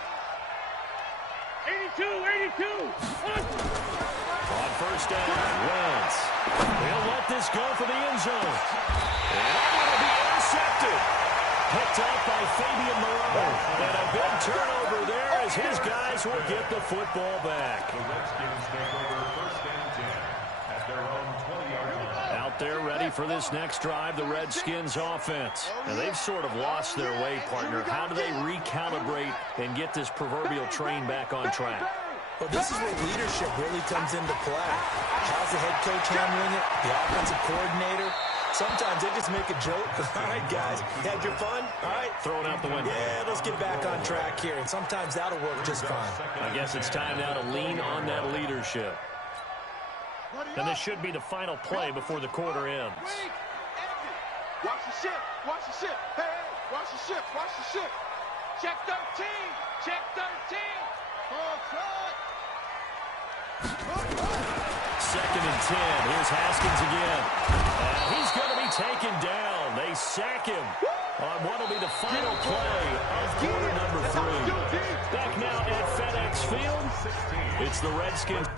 82. On 1st down, Wentz. They'll let this go for the end zone. And that will be intercepted. Picked up by Fabian Moreau. And a big turnover there as his guys will get the football back. The Redskins take over 1st and 10 at their own 20-yard line. Out there ready for this next drive, the Redskins offense. And they've sort of lost their way, partner. How do they recalibrate and get this proverbial train back on track? Well, this is where leadership really comes into play. How's the head coach handling it? The offensive coordinator? Sometimes they just make a joke. All right, guys, had your fun? All right. Throwing out the window. Yeah, let's get back on track here. And sometimes that'll work just fine. I guess it's time now to lean on that leadership. And this should be the final play before the quarter ends. Watch the ship. Hey, watch the ship. Check 13. Check 13. 2nd and 10. Here's Haskins again. And he's going to be taken down. They sack him on what will be the final play of quarter number 3. Back now at FedEx Field. It's the Redskins.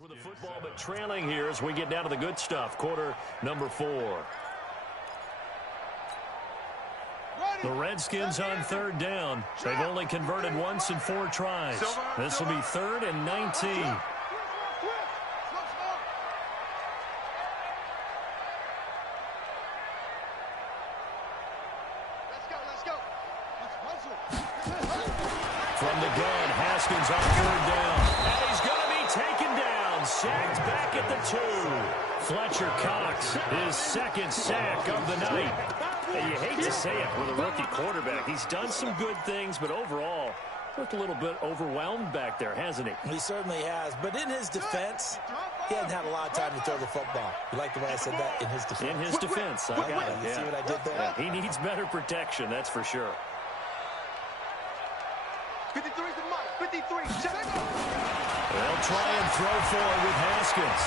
With the football, but trailing here as we get down to the good stuff. Quarter number 4. The Redskins on 3rd down. They've only converted once in 4 tries. This will be 3rd and 19. Let's go. From the gun, Haskins on 3rd down. And he's going to be taken down. Sacked back at the 2. Fletcher Cox, his 2nd sack of the night. And you hate to say it with a rookie quarterback. He's done some good things, but overall, looked a little bit overwhelmed back there, hasn't he? He certainly has. But in his defense, he hasn't had a lot of time to throw the football. You like the way I said that? In his defense. In his defense. I got it. You see what I did there? Yeah, he needs better protection, that's for sure. 53's the mark. 53. They'll try and throw forward with Haskins.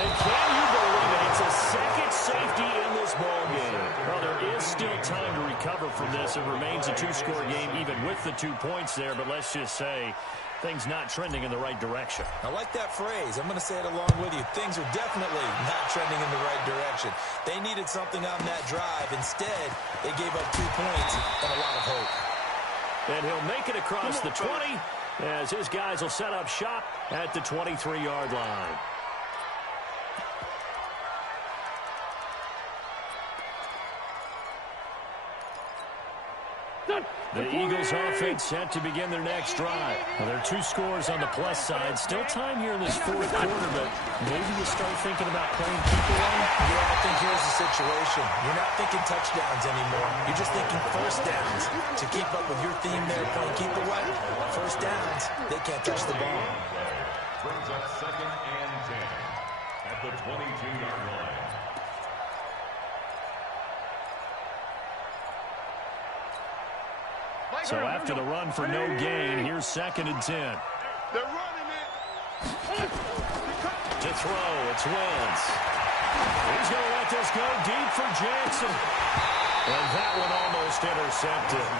And can you believe it? It's a second safety in this ball game. Well, there is still time to recover from this. It remains a two-score game even with the 2 points there, but let's just say things not trending in the right direction. I like that phrase. I'm going to say it along with you. Things are definitely not trending in the right direction. They needed something on that drive. Instead, they gave up 2 points and a lot of hope. And he'll make it across the 20 as his guys will set up shop at the 23-yard line. The Eagles offense set to begin their next drive. Well, there are 2 scores on the plus side. Still time here in this fourth quarter, but maybe you start thinking about playing keep away. Yeah, I think here's the situation. You're not thinking touchdowns anymore. You're just thinking first downs. To keep up with your theme there, playing keep away, first downs, they can't touch the ball. Brings up 2nd and 10 at the 22-yard line. So after the run for no gain, here's 2nd and 10. They're running it. To throw, it's Wentz. He's going to let this go deep for Jackson. And that one almost intercepted.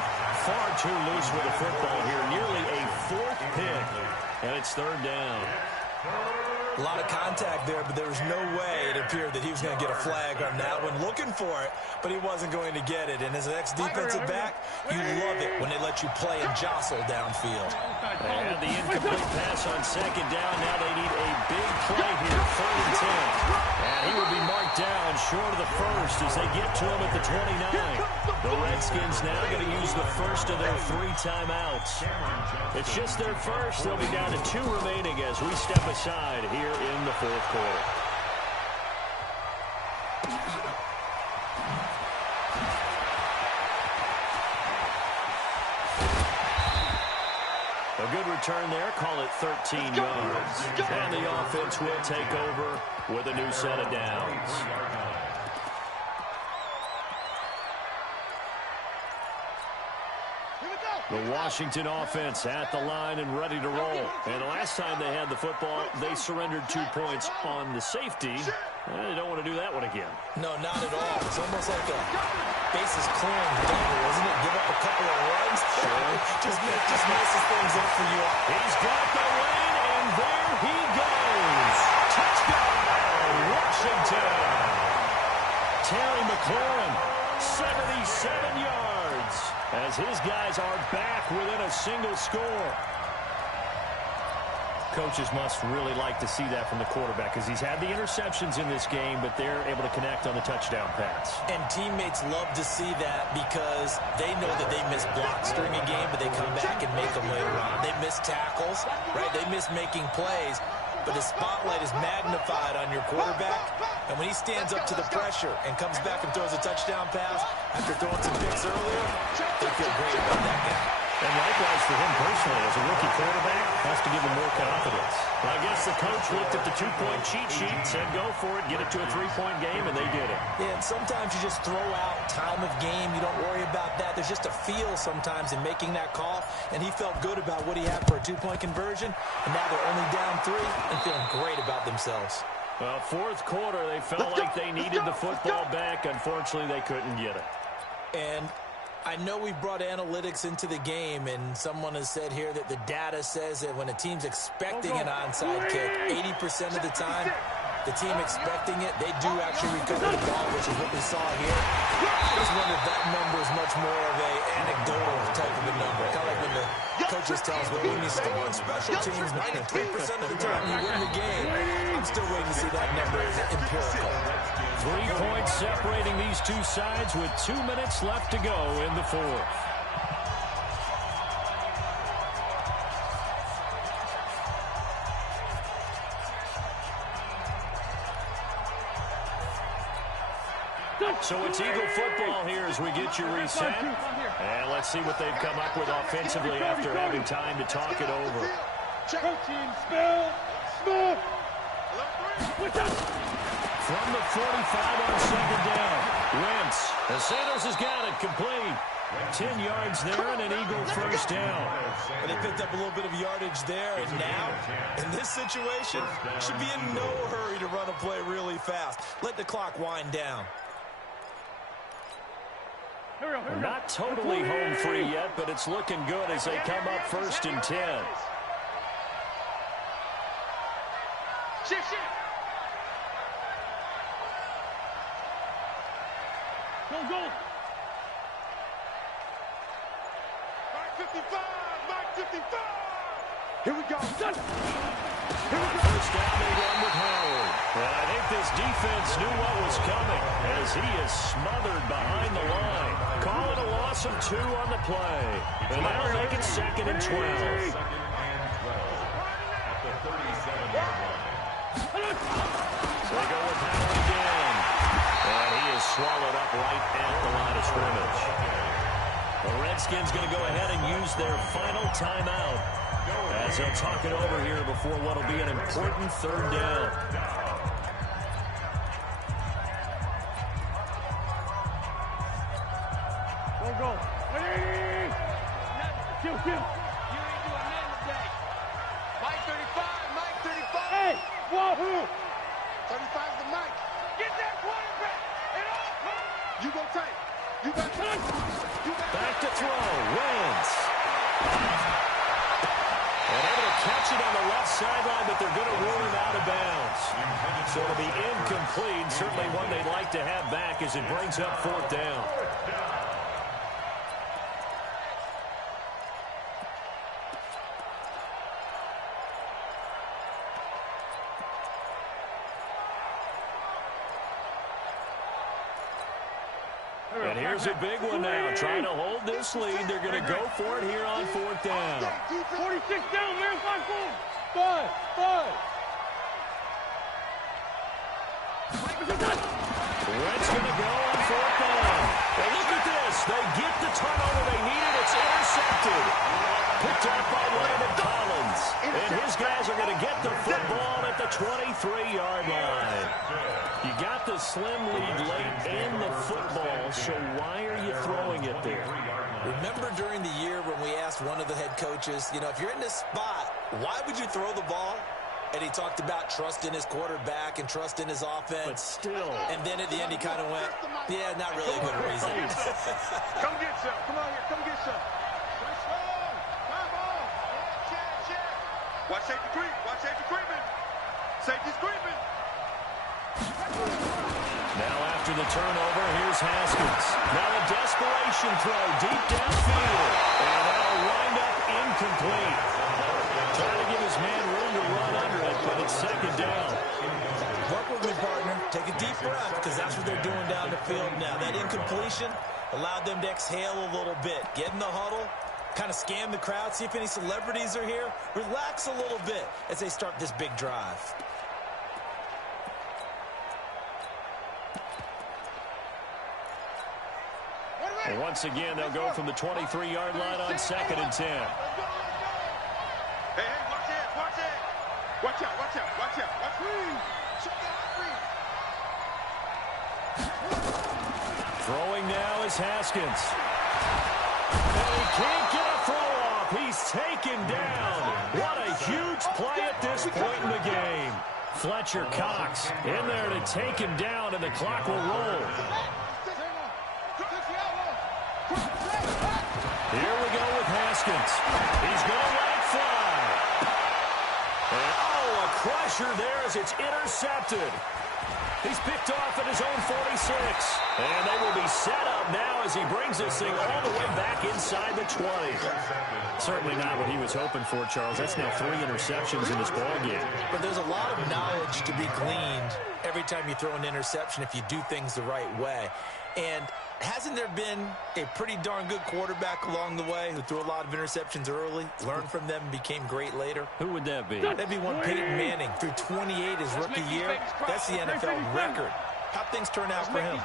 Far too loose with the football here. Nearly a 4th pick. And it's 3rd down. A lot of contact there, but there was no way it appeared that he was going to get a flag on that one. Looking for it, but he wasn't going to get it. And as an ex-defensive back, you love it when they let you play and jostle downfield. And the incomplete pass on 2nd down. Now they need a big play here, 3rd and 10. And he will be marked down short of the first as they get to him at the 29. The Redskins now going to use the first of their 3 timeouts. It's just their first. They'll be down to 2 remaining as we step aside here in the fourth quarter. A good return there, call it 13 yards. And the offense will take over with a new set of downs. The Washington offense at the line and ready to roll. And the last time they had the football, they surrendered 2 points on the safety. They don't want to do that one again. No, not at all. It's almost like a bases clearing double, isn't it? Give up a couple of runs. Sure. just messes things up for you. He's got the lane, and there he goes. Touchdown, Washington. Terry McLaurin, 77 yards. As his guys are back within a single score. Coaches must really like to see that from the quarterback because he's had the interceptions in this game, but they're able to connect on the touchdown pass. And teammates love to see that because they know that they miss blocks during a game, but they come back and make them later on. They miss tackles, right? They miss making plays, but the spotlight is magnified on your quarterback. And when he stands up to the pressure and comes back and throws a touchdown pass after throwing some picks earlier, they feel great about that guy. And likewise for him personally, as a rookie quarterback, has to give him more confidence. I guess the coach looked at the 2-point cheat sheet, said go for it, get it to a 3-point game, and they did it. Yeah, and sometimes you just throw out time of game. You don't worry about that. There's just a feel sometimes in making that call, and he felt good about what he had for a 2-point conversion, and now they're only down 3 and feeling great about themselves. Well, fourth quarter, they felt like they needed the football back. Unfortunately, they couldn't get it. And I know we brought analytics into the game, and someone has said here that the data says that when a team's expecting an onside kick, 80% of the time, the team expecting it, they do actually recover the ball, which is what we saw here. I just wonder if that number is much more of a anecdotal type of a number. Kind of like when the coaches tell us, well, when you score on special teams, 93% of the time you win the game. I'm still waiting to see that number as empirical. 3 points separating these two sides with 2 minutes left to go in the fourth. So it's Eagle football here as we get you reset. And let's see what they've come up with offensively after having time to talk it over. From the 45 on second down. Wentz. The Santos has got it complete. 10 yards there and an Eagle first down. They picked up a little bit of yardage there, and now, in this situation, should be in no hurry to run a play really fast. Let the clock wind down. We're not totally home free yet, but it's looking good as they come up first and 10. Shift. Go. Mike 55, Mike 55. Here we go. First down, they run with Howard. And I think this defense knew what was coming as he is smothered behind the line. Call it a loss of 2 on the play. And that'll make it 2nd and 12. Second and 12 at the 37-yard line. So they go with Howard again. And he is swallowed up right at the line of scrimmage. The Redskins going to go ahead and use their final timeout as they'll talk it over here before what will be an important third down. Go. Kill. You ain't doing nothing today. Mike 35, Mike 35. Hey, wahoo! 35's the Mike. Get that quarterback. And off. You go tight. You got tight. Back to throw. Wentz. And able to catch it on the left sideline, but they're going to rule him out of bounds. So it'll be incomplete. Certainly one they'd like to have back as it brings up 4th down. And here's a big one now. Trying to hold this lead. They're going to go for it here on 4th down. 46 down, man. 5. Wentz going to go on 4th down. And look at this. They get the turnover they needed. It's intercepted. Picked up by Landon Collins. And his guys are going to get the football at the 23-yard line. You got the slim lead late in the football, so why are you throwing it there? Remember during the year when we asked one of the head coaches, if you're in this spot, why would you throw the ball? And he talked about trust in his quarterback and trust in his offense. But still. And then at the end he kind of went, yeah, not really a good reason. Come get some. Come on here. Come get some. Watch safety creep. Watch safety creeping. Safety's creeping. Now after the turnover, here's Haskins. Now a desperation throw deep downfield. And that'll wind up incomplete. Trying to give his man room to run under it, but it's 2nd down. Work with me, partner. Take a deep breath, because that's what they're doing down the field now. That incompletion allowed them to exhale a little bit. Get in the huddle, kind of scan the crowd, see if any celebrities are here. Relax a little bit as they start this big drive. And once again, they'll go from the 23-yard line on 2nd and 10. Hey, watch it. Watch out. Watch out. Check the hot Throwing now is Haskins. And he can't get a throw off. He's taken down. What a huge play at this point in the game. Fletcher Cox in there to take him down, and the clock will roll. Here we go with Haskins. He's going to let it fly. And a crusher there as it's intercepted. He's picked off at his own 46. And they will be set up now as he brings this thing all the way back inside the 20. Certainly not what he was hoping for, Charles. That's now 3 interceptions in this ballgame. But there's a lot of knowledge to be gleaned every time you throw an interception if you do things the right way. And hasn't there been a pretty darn good quarterback along the way who threw a lot of interceptions early, learned from them, and became great later? Who would that be? That'd be one Peyton Manning. Threw 28 his rookie year. That's the NFL record. How'd things turn out for him?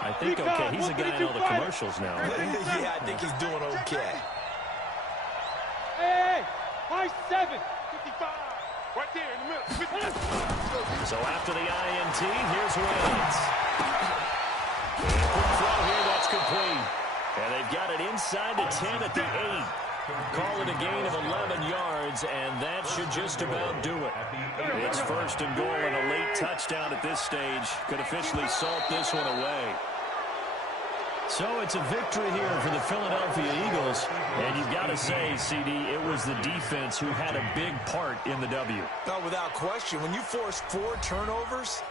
I think okay. He's a guy in all the commercials now. Yeah, I think he's doing okay. Hey, high 7. 55. Right there in the middle. So after the INT, here's Reigns. Quick throw here, that's complete. And they've got it inside the 10 at the 8. Call it a gain of 11 yards, and that should just about do it. It's first and goal, and a late touchdown at this stage could officially salt this one away. So it's a victory here for the Philadelphia Eagles, and you've got to say, CD, it was the defense who had a big part in the W. No, without question. When you force 4 turnovers,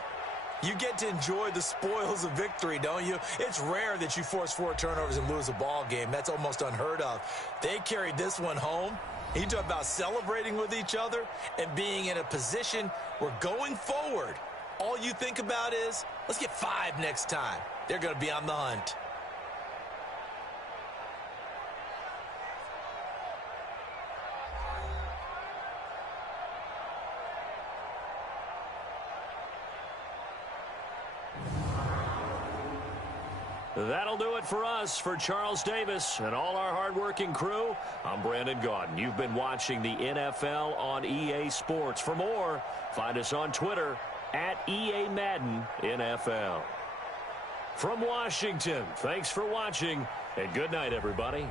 you get to enjoy the spoils of victory, don't you? It's rare that you force 4 turnovers and lose a ball game. That's almost unheard of. They carried this one home. You talk about celebrating with each other and being in a position where going forward, all you think about is, let's get 5 next time. They're going to be on the hunt. That'll do it for us. For Charles Davis and all our hardworking crew, I'm Brandon Gaudin. You've been watching the NFL on EA Sports. For more, find us on Twitter at EA Madden NFL. From Washington, thanks for watching, and good night, everybody.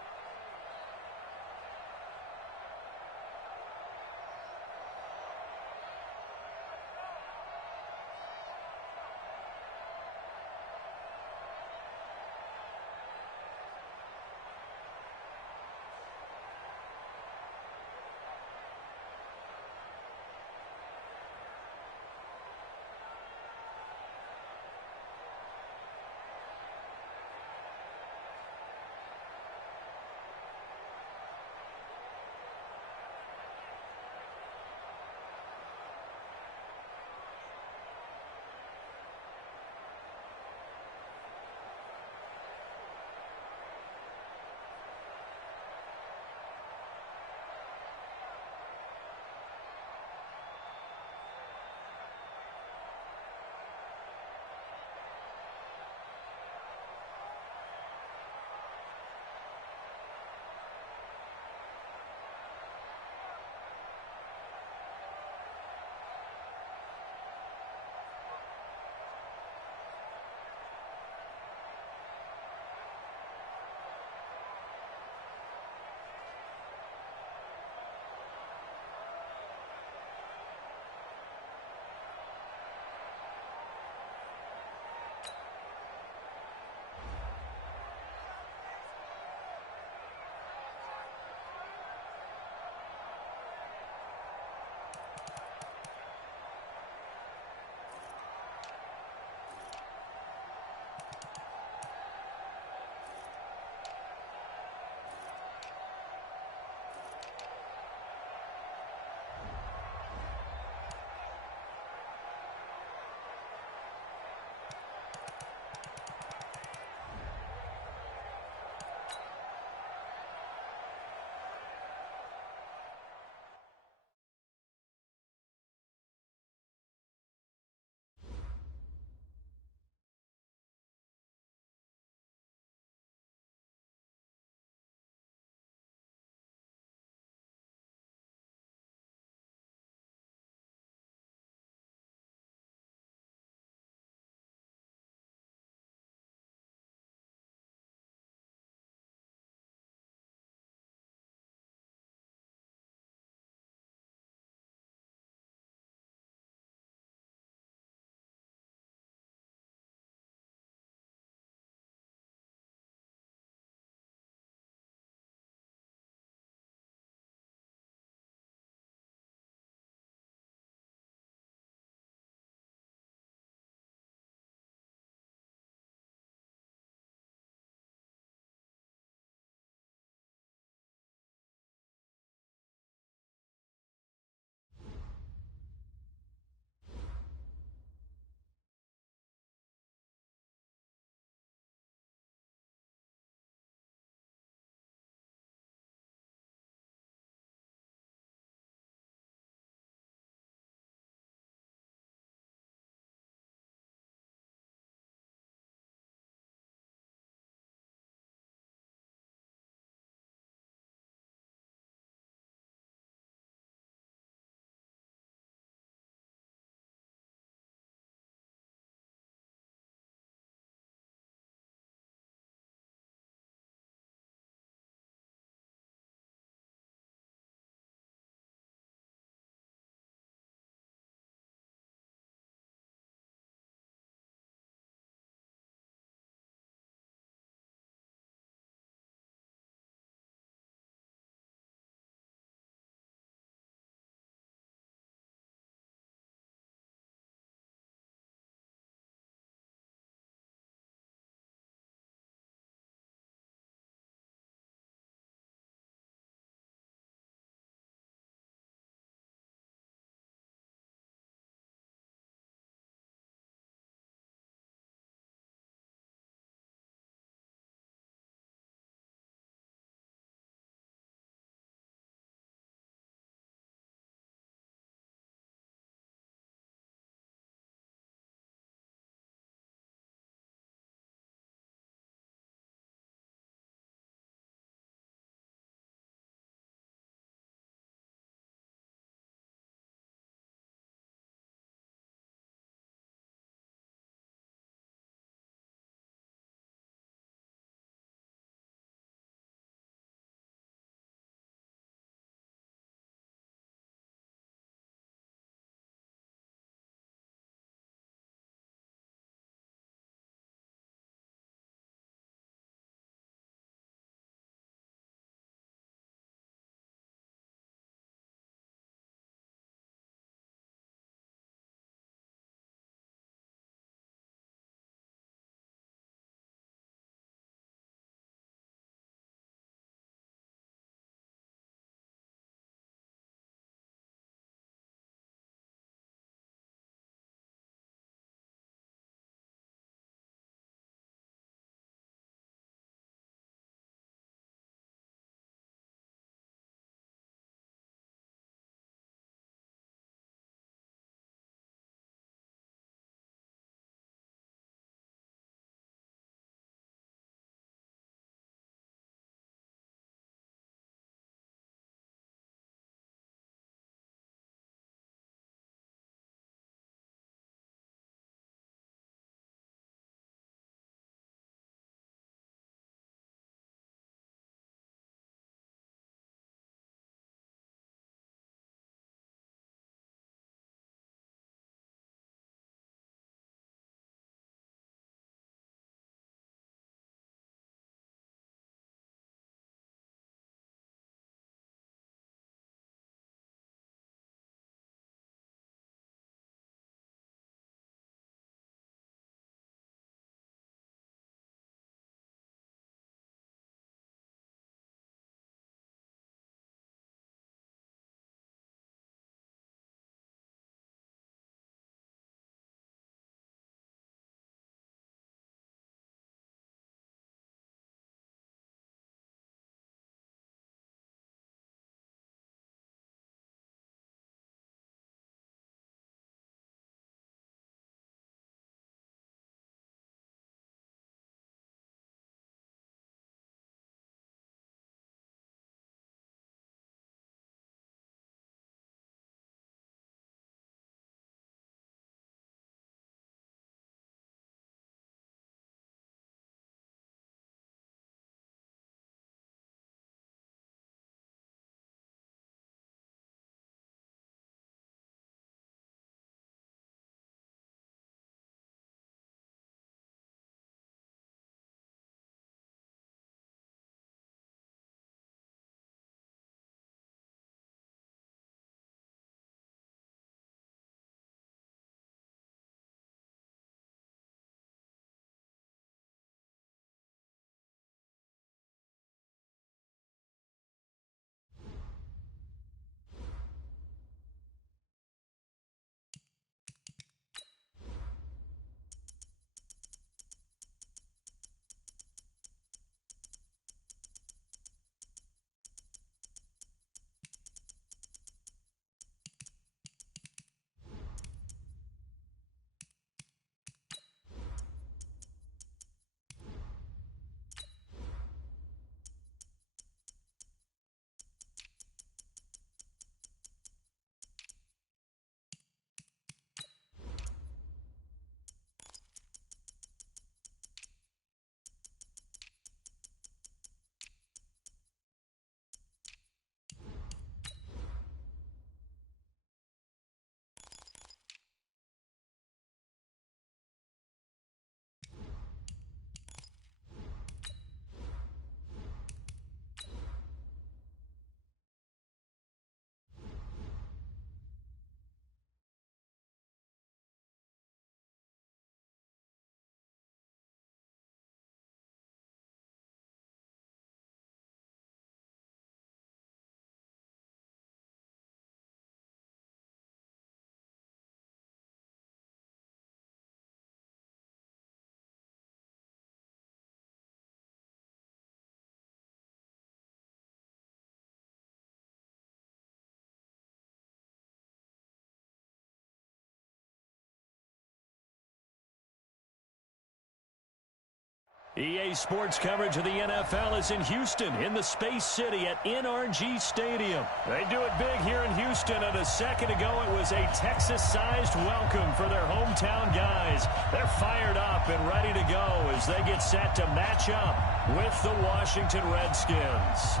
EA Sports coverage of the NFL is in Houston, in the Space City at NRG Stadium. They do it big here in Houston, and a second ago it was a Texas-sized welcome for their hometown guys. They're fired up and ready to go as they get set to match up with the Washington Redskins.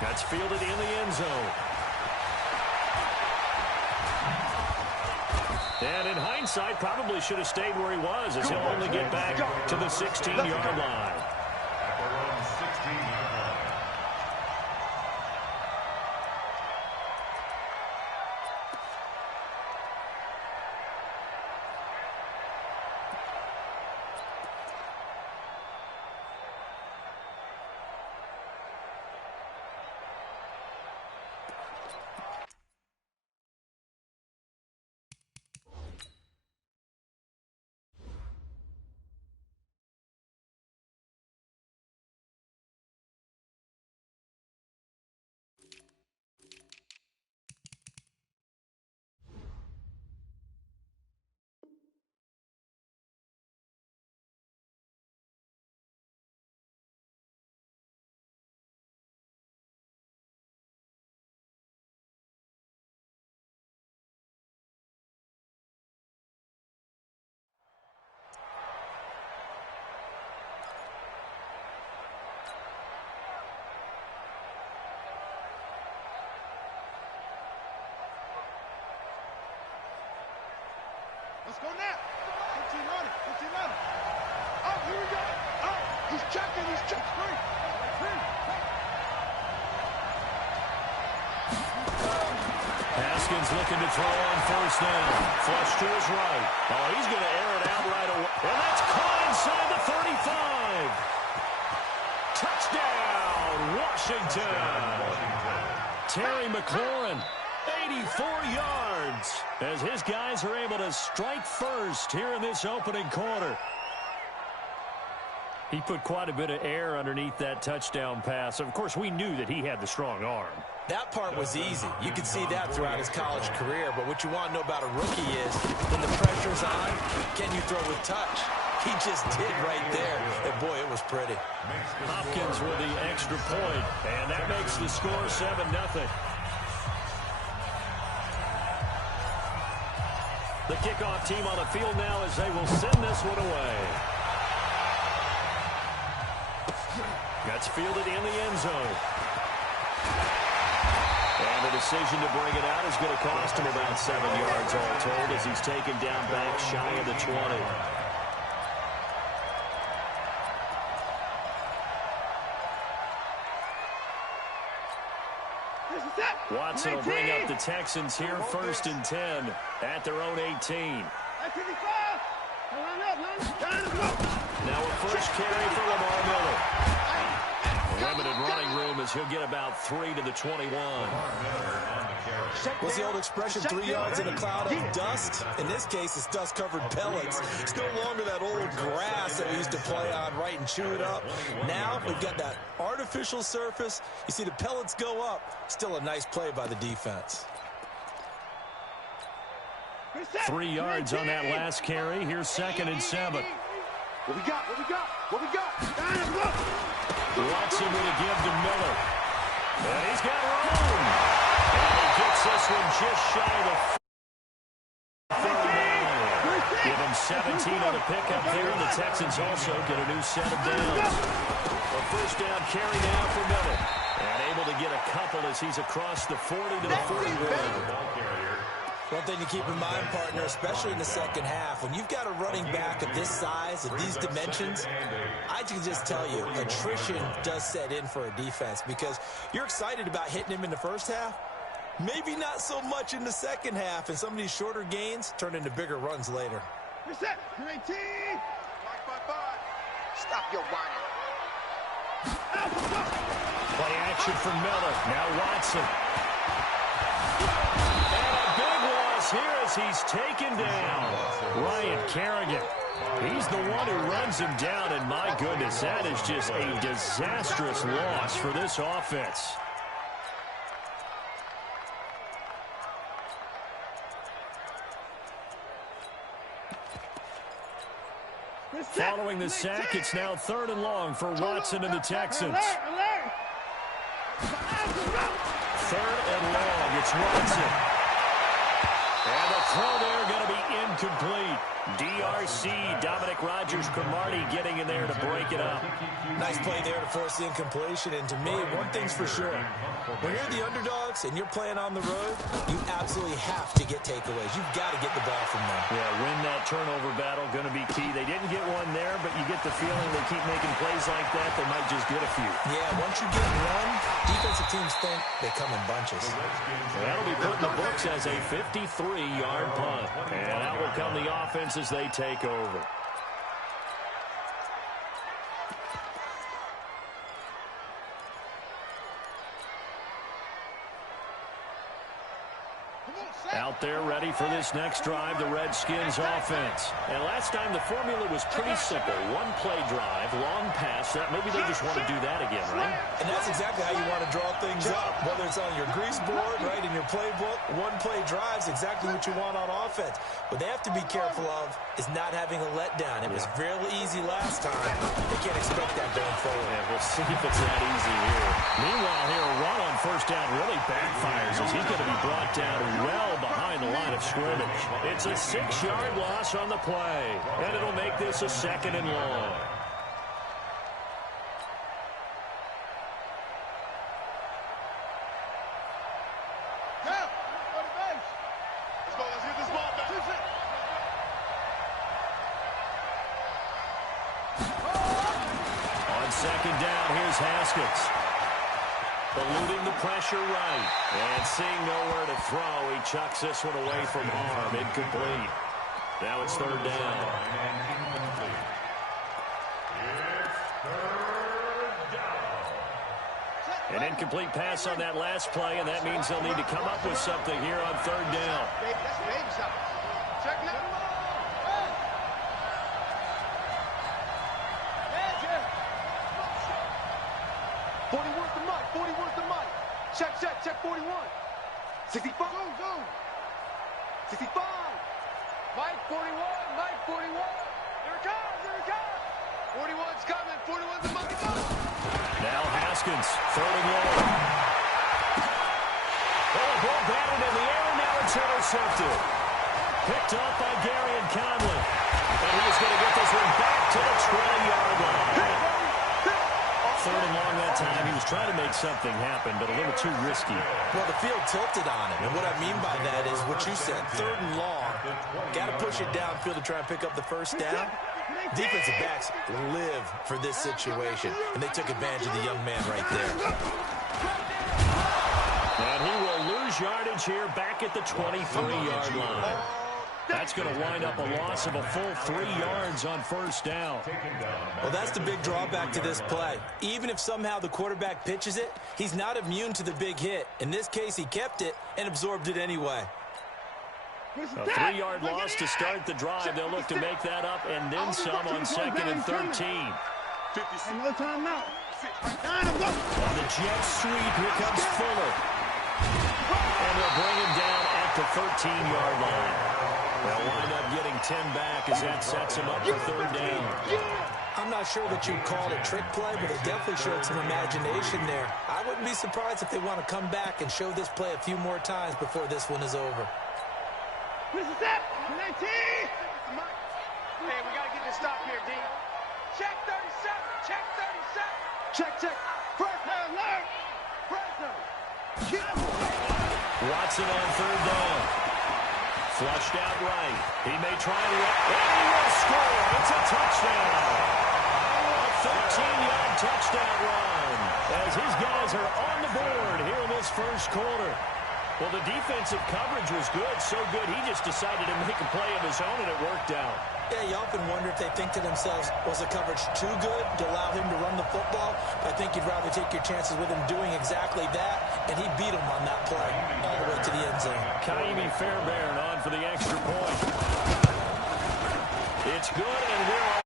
That's fielded in the end zone. And in hindsight, probably should have stayed where he was, as he'll only get back to the 16-yard line. At their own 16-yard line. Let's go now. 1500, 1500. Oh, here we go. Oh, he's checking, free. Haskins looking to throw on first down. Flush to his right. Oh, he's going to air it out right away. And that's caught inside the 35. Touchdown, Washington. Terry McLaurin, 84 yards, as his guys are able to strike first here in this opening quarter. He put quite a bit of air underneath that touchdown pass. Of course, we knew that he had the strong arm. That part was easy. You could see that throughout his college career. But what you want to know about a rookie is when the pressure's on, can you throw with touch? He just did right there. And, boy, it was pretty. Hopkins with the extra point, and that makes the score 7-0. The kickoff team on the field now as they will send this one away. That's fielded in the end zone. And the decision to bring it out is going to cost him about 7 yards all told as he's taken down back shy of the 20. Watson will bring up the Texans here 1st and 10 at their own 18. Now a first carry for Lamar Miller. Limited running room as he'll get about 3 to the 21. What's the old expression, 3 yards in a cloud of dust? In this case, it's dust-covered pellets. It's no longer that old grass that we used to play on, right, and chew it up. Now we've got that artificial surface. You see the pellets go up. Still a nice play by the defense. 3 yards on that last carry. Here's 2nd and 7. What we got? Watson with a give to Miller. And he's got room. And he gets this one just shy of the 39. Give him 17 on the pickup there, and the Texans also get a new set of downs. A first down carry now for Miller. And able to get a couple as he's across the 40 to the 41. One thing to keep in mind, partner, especially in the second half, when you've got a running back of this size, of these dimensions, I can just tell you, attrition does set in for a defense because you're excited about hitting him in the first half, maybe not so much in the second half, and some of these shorter gains turn into bigger runs later. You're set. You're 18. 5. Stop your whining. Play action for Miller. Now Watson. And a big loss here as he's taken down. Ryan Kerrigan. He's the one who runs him down, and my goodness, that is just a disastrous loss for this offense. Following the sack, it's now 3rd and long for Watson and the Texans. 3rd and long, it's Watson. And the throw there going to be incomplete. DRC, Dominic Rodgers-Cromartie getting in there to break it up. Nice play there to force the incompletion. And to me, one thing's for sure. When you're the underdogs and you're playing on the road, you absolutely have to get takeaways. You've got to get the ball from them. Yeah, win that turnover battle, going to be key. They didn't get one there, but you get the feeling they keep making plays like that, they might just get a few. Yeah, once you get one, defensive teams think they come in bunches. That'll be put in the books as a 53-yard punt. And out will come the offense as they take over. Out there ready for this next drive, the Redskins offense. And last time the formula was pretty simple. One play drive, long pass. Maybe they just want to do that again, right? And that's exactly how you want to draw things up. Whether it's on your grease board, right, in your playbook, one play drive is exactly what you want on offense. What they have to be careful of is not having a letdown. It was real easy last time. They can't expect that going forward. Yeah, we'll see if it's that easy here. Meanwhile, here, a run on first down really backfires as he's going to be brought down well behind the line of scrimmage. It's a 6-yard loss on the play, and it'll make this a 2nd and long. Let's get this ball back. On 2nd down, here's Haskins. Eluding the pressure right. And seeing nowhere to throw, he chucks this one away from harm. Incomplete. Now it's 3rd down. An incomplete pass on that last play, and that means they'll need to come up with something here on 3rd down. That's baby something. Check now. 41's the mic. 41's the mic. Check 41. 65. Go. 65. Mike 41. Mike 41. Here it comes. 41's coming. 41's the mic. Now Haskins, 3rd and long. Oh, ball batted in the air, and now it's intercepted. Picked up by Gary and Conley. And he is going to get this one back to the 20-yard line. 3rd and long that time. He was trying to make something happen, but a little too risky. Well, the field tilted on him, and what I mean by that is what you said, 3rd and long. Got to push it downfield to try and pick up the first down. Defensive backs live for this situation, and they took advantage of the young man right there. And he will lose yardage here back at the 23-yard line. That's going to wind up a loss of a full 3 yards on first down. Well, that's the big drawback to this play. Even if somehow the quarterback pitches it, he's not immune to the big hit. In this case, he kept it and absorbed it anyway. A 3-yard loss to start the drive. They'll look to make that up and then some on 2nd and 13. No timeout. On the jet sweep, here comes Fuller. And they'll bring him down at the 13-yard line. They'll wind up getting 10 back as that sets him up for 3rd down. I'm not sure that you'd call it a trick play, but it definitely showed some imagination there. I wouldn't be surprised if they want to come back and show this play a few more times before this one is over. This is it. 19. Hey, we got to get this stop here, D. Check 37. Check 37. Check. Pressure alert. Pressure. Watson on 3rd down. Flushed out right. He may try and he will score. It's a touchdown. A 13-yard touchdown run as his guys are on the board here in this first quarter. Well, the defensive coverage was good, so good he just decided to make a play of his own, and it worked out. Yeah, you often wonder if they think to themselves, was the coverage too good to allow him to run the football? I think you'd rather take your chances with him doing exactly that, and he beat him on that play all the way to the end zone. Kaimi Fairbairn on for the extra point. It's good, and we're on.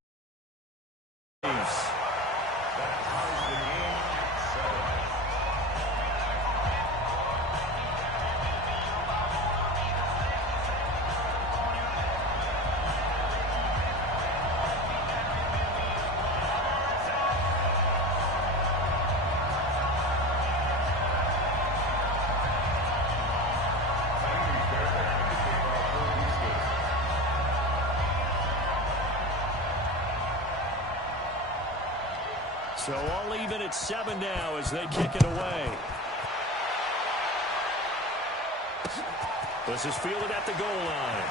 So all even at 7 now as they kick it away. This is fielded at the goal line.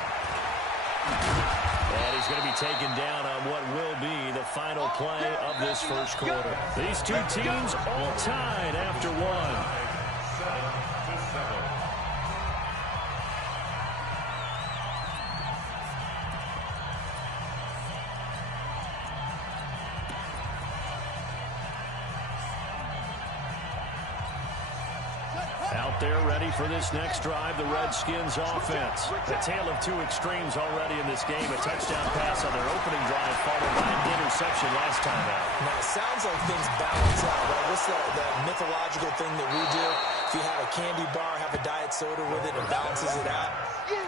And he's going to be taken down on what will be the final play of this first quarter. These two teams all tied after one. 7-7. Out there ready for this next drive, the Redskins offense. A tale of two extremes already in this game. A touchdown pass on their opening drive, followed by an interception last time out. Now, it sounds like things balance out, right? What's that mythological thing that we do? If you have a candy bar, have a diet soda with it, it balances it out.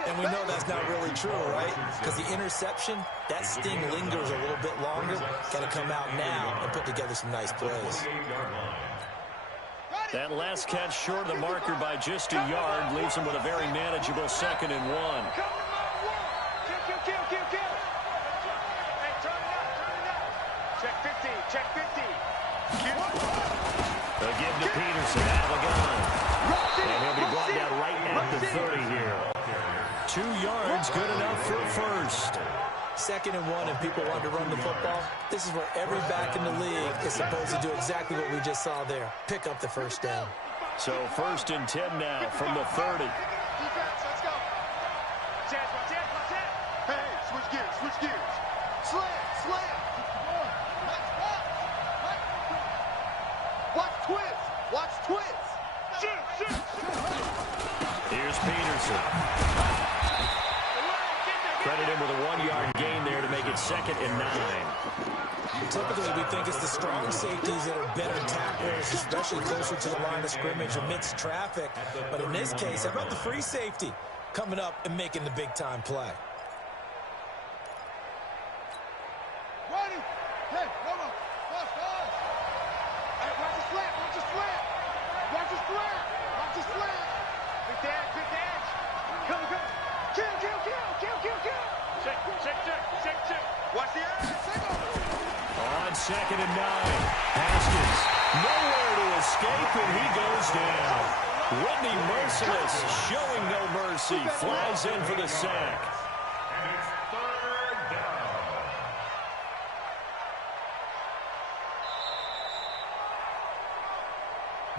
And we know that's not really true, right? Because the interception, that sting lingers a little bit longer. Got to come out now and put together some nice plays. That last catch short of the marker by just a yard leaves him with a very manageable 2nd and 1. Hey, turn it up. Check 50, check 50. They'll give to Peterson out of the gun. And he'll be brought down right at the 30 here. 2 yards, good enough for a first. 2nd and 1, and people want to run the football. This is where every back in the league is supposed to do exactly what we just saw there. Pick up the first down. So 1st and 10 now from the 30. Defense, let's go. Hey, switch gears. Slam. Watch twist. Here's Peterson. Credit him with a 1-yard gain there to make it 2nd and 9. Typically, we think it's the strong safeties that are better tacklers, especially closer to the line of scrimmage amidst traffic. But in this case, how about the free safety coming up and making the big-time play? Ready? Hey, come on. Watch Hey, watch the slant. Big dash. Come. Kill. Check. Watch the edge. On 2nd and 9. Haskins nowhere to escape, and he goes down. Whitney Merciless showing no mercy. Flies in for the sack. And it's 3rd down.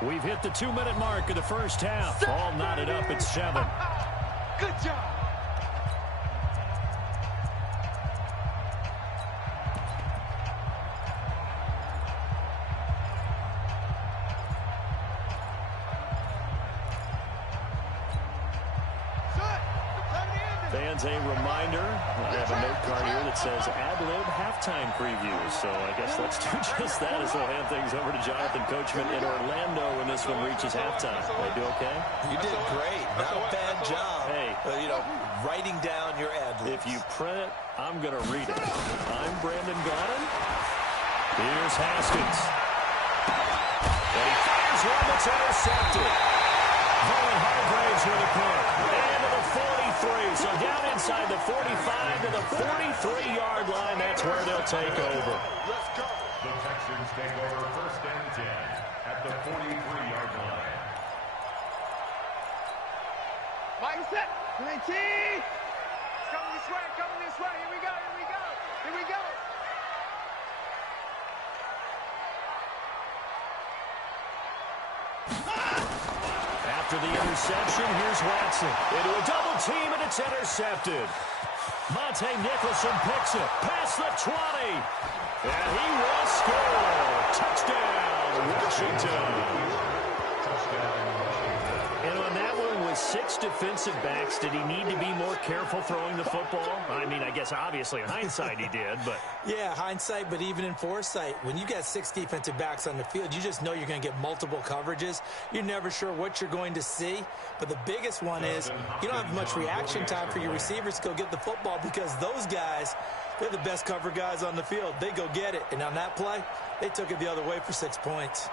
We've hit the 2-minute mark of the first half. All knotted up at 7. Good job. Fans, a reminder, I have a note card here that says ad-lib halftime preview. So I guess let's do just that as we'll hand things over to Jonathan Coachman in Orlando when this one reaches halftime. They do okay? You did great. Not a bad job. Hey. Writing down your ad-libs. If you print it, I'm going to read it. I'm Brandon Gaudin. Here's Haskins. And he fires one that's intercepted. Vaughn Hargraves with a pick. And to the 43. So down inside the 45 to the 43-yard line. That's where they'll take over. Let's go. The Texans take over 1st and 10 at the 43-yard line. Mike set. 19. Coming this way. Here we go. After the interception, here's Watson. Into a double team, and it's intercepted. Monte Nicholson picks it. Past the 20. And he will score. Touchdown, Washington. And on that one, with 6 defensive backs, did he need to be more careful throwing the football? I mean, I guess obviously in hindsight he did, but... Yeah, hindsight, but even in foresight, when you got 6 defensive backs on the field, you just know you're going to get multiple coverages. You're never sure what you're going to see. But the biggest one is you don't have much reaction time for your receivers to go get the football because those guys, they're the best cover guys on the field. They go get it. And on that play, they took it the other way for 6 points.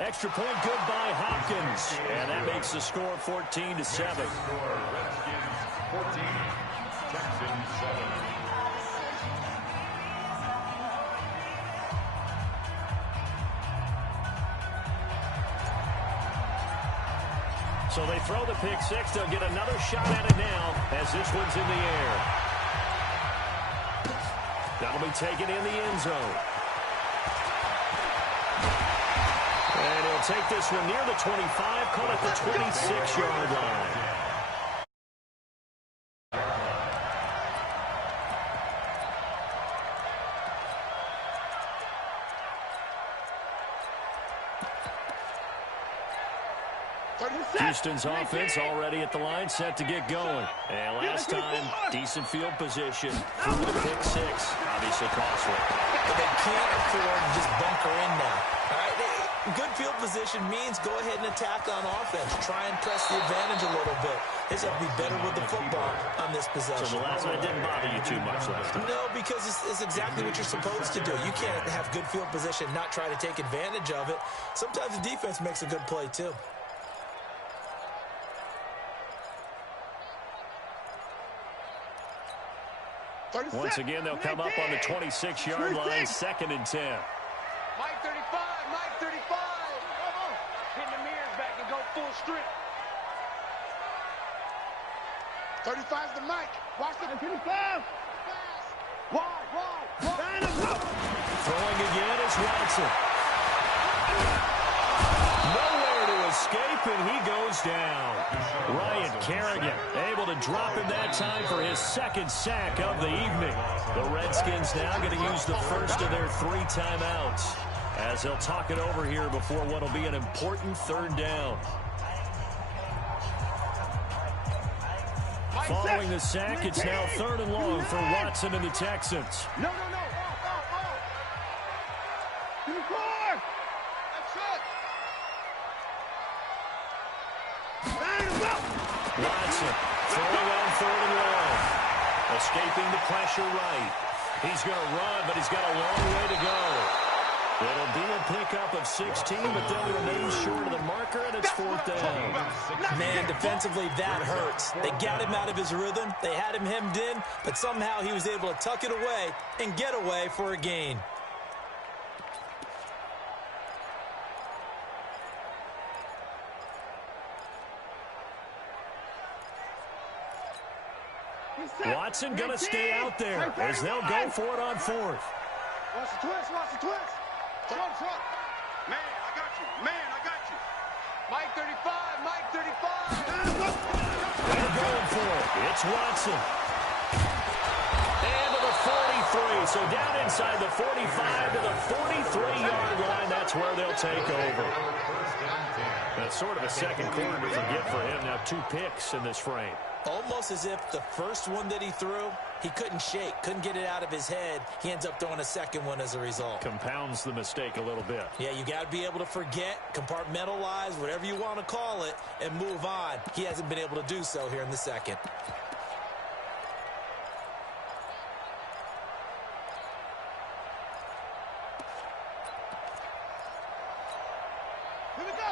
Extra point good by Hopkins. And that makes the score 14-7. Redskins 14, Texans 7. So they throw the pick six. They'll get another shot at it now as this one's in the air. That'll be taken in the end zone. And he'll take this one near the 25, call it the 26-yard line. Houston's offense already at the line, set to get going. And last time, decent field position through the pick six. Obviously costly. But they can't afford to just bunker in now. All right? Good field position means go ahead and attack on offense. Try and press the advantage a little bit. They just have to be better with the football on this possession. So the last one didn't bother you too much last time? No, because it's exactly what you're supposed to do. You can't have good field position, not try to take advantage of it. Sometimes the defense makes a good play, too. Once again, they'll come up on the 26-yard line, 2nd and 10. Mike 35, Mike 35. Come on. Pin the mirrors back and go full strip. 35's the Mike. Watch the 35. Wide. Throwing again is Watson. Nowhere to escape, and he goes down. Ryan Kerrigan able to drop him that time for his 2nd sack of the evening. The Redskins now going to use the first of their 3 timeouts as they'll talk it over here before what will be an important 3rd down. Following the sack, it's now 3rd and long for Watson and the Texans. No. Give me 4. That's it. Watson throwing on 3rd and long. Escaping the pressure right. He's going to run, but he's got a long way to go. It'll be a pickup of 16, but they'll remain short of the marker, and it's 4th down. Man, defensively, that hurts. They got him out of his rhythm. They had him hemmed in, but somehow he was able to tuck it away and get away for a gain. Watson going to stay out there as they'll go for it on 4th. Watch the twist. Front. Man, I got you. Mike 35. They're going for it. It's Watson. And to the 43. So down inside the 45 to the 43-yard line. That's where they'll take over. That's sort of a second quarter to forget for him. Now 2 picks in this frame. Almost as if the first one that he threw, he couldn't shake, couldn't get it out of his head. He ends up throwing a second one as a result. Compounds the mistake a little bit. Yeah, you got to be able to forget, compartmentalize, whatever you want to call it, and move on. He hasn't been able to do so here in the second. Here we go.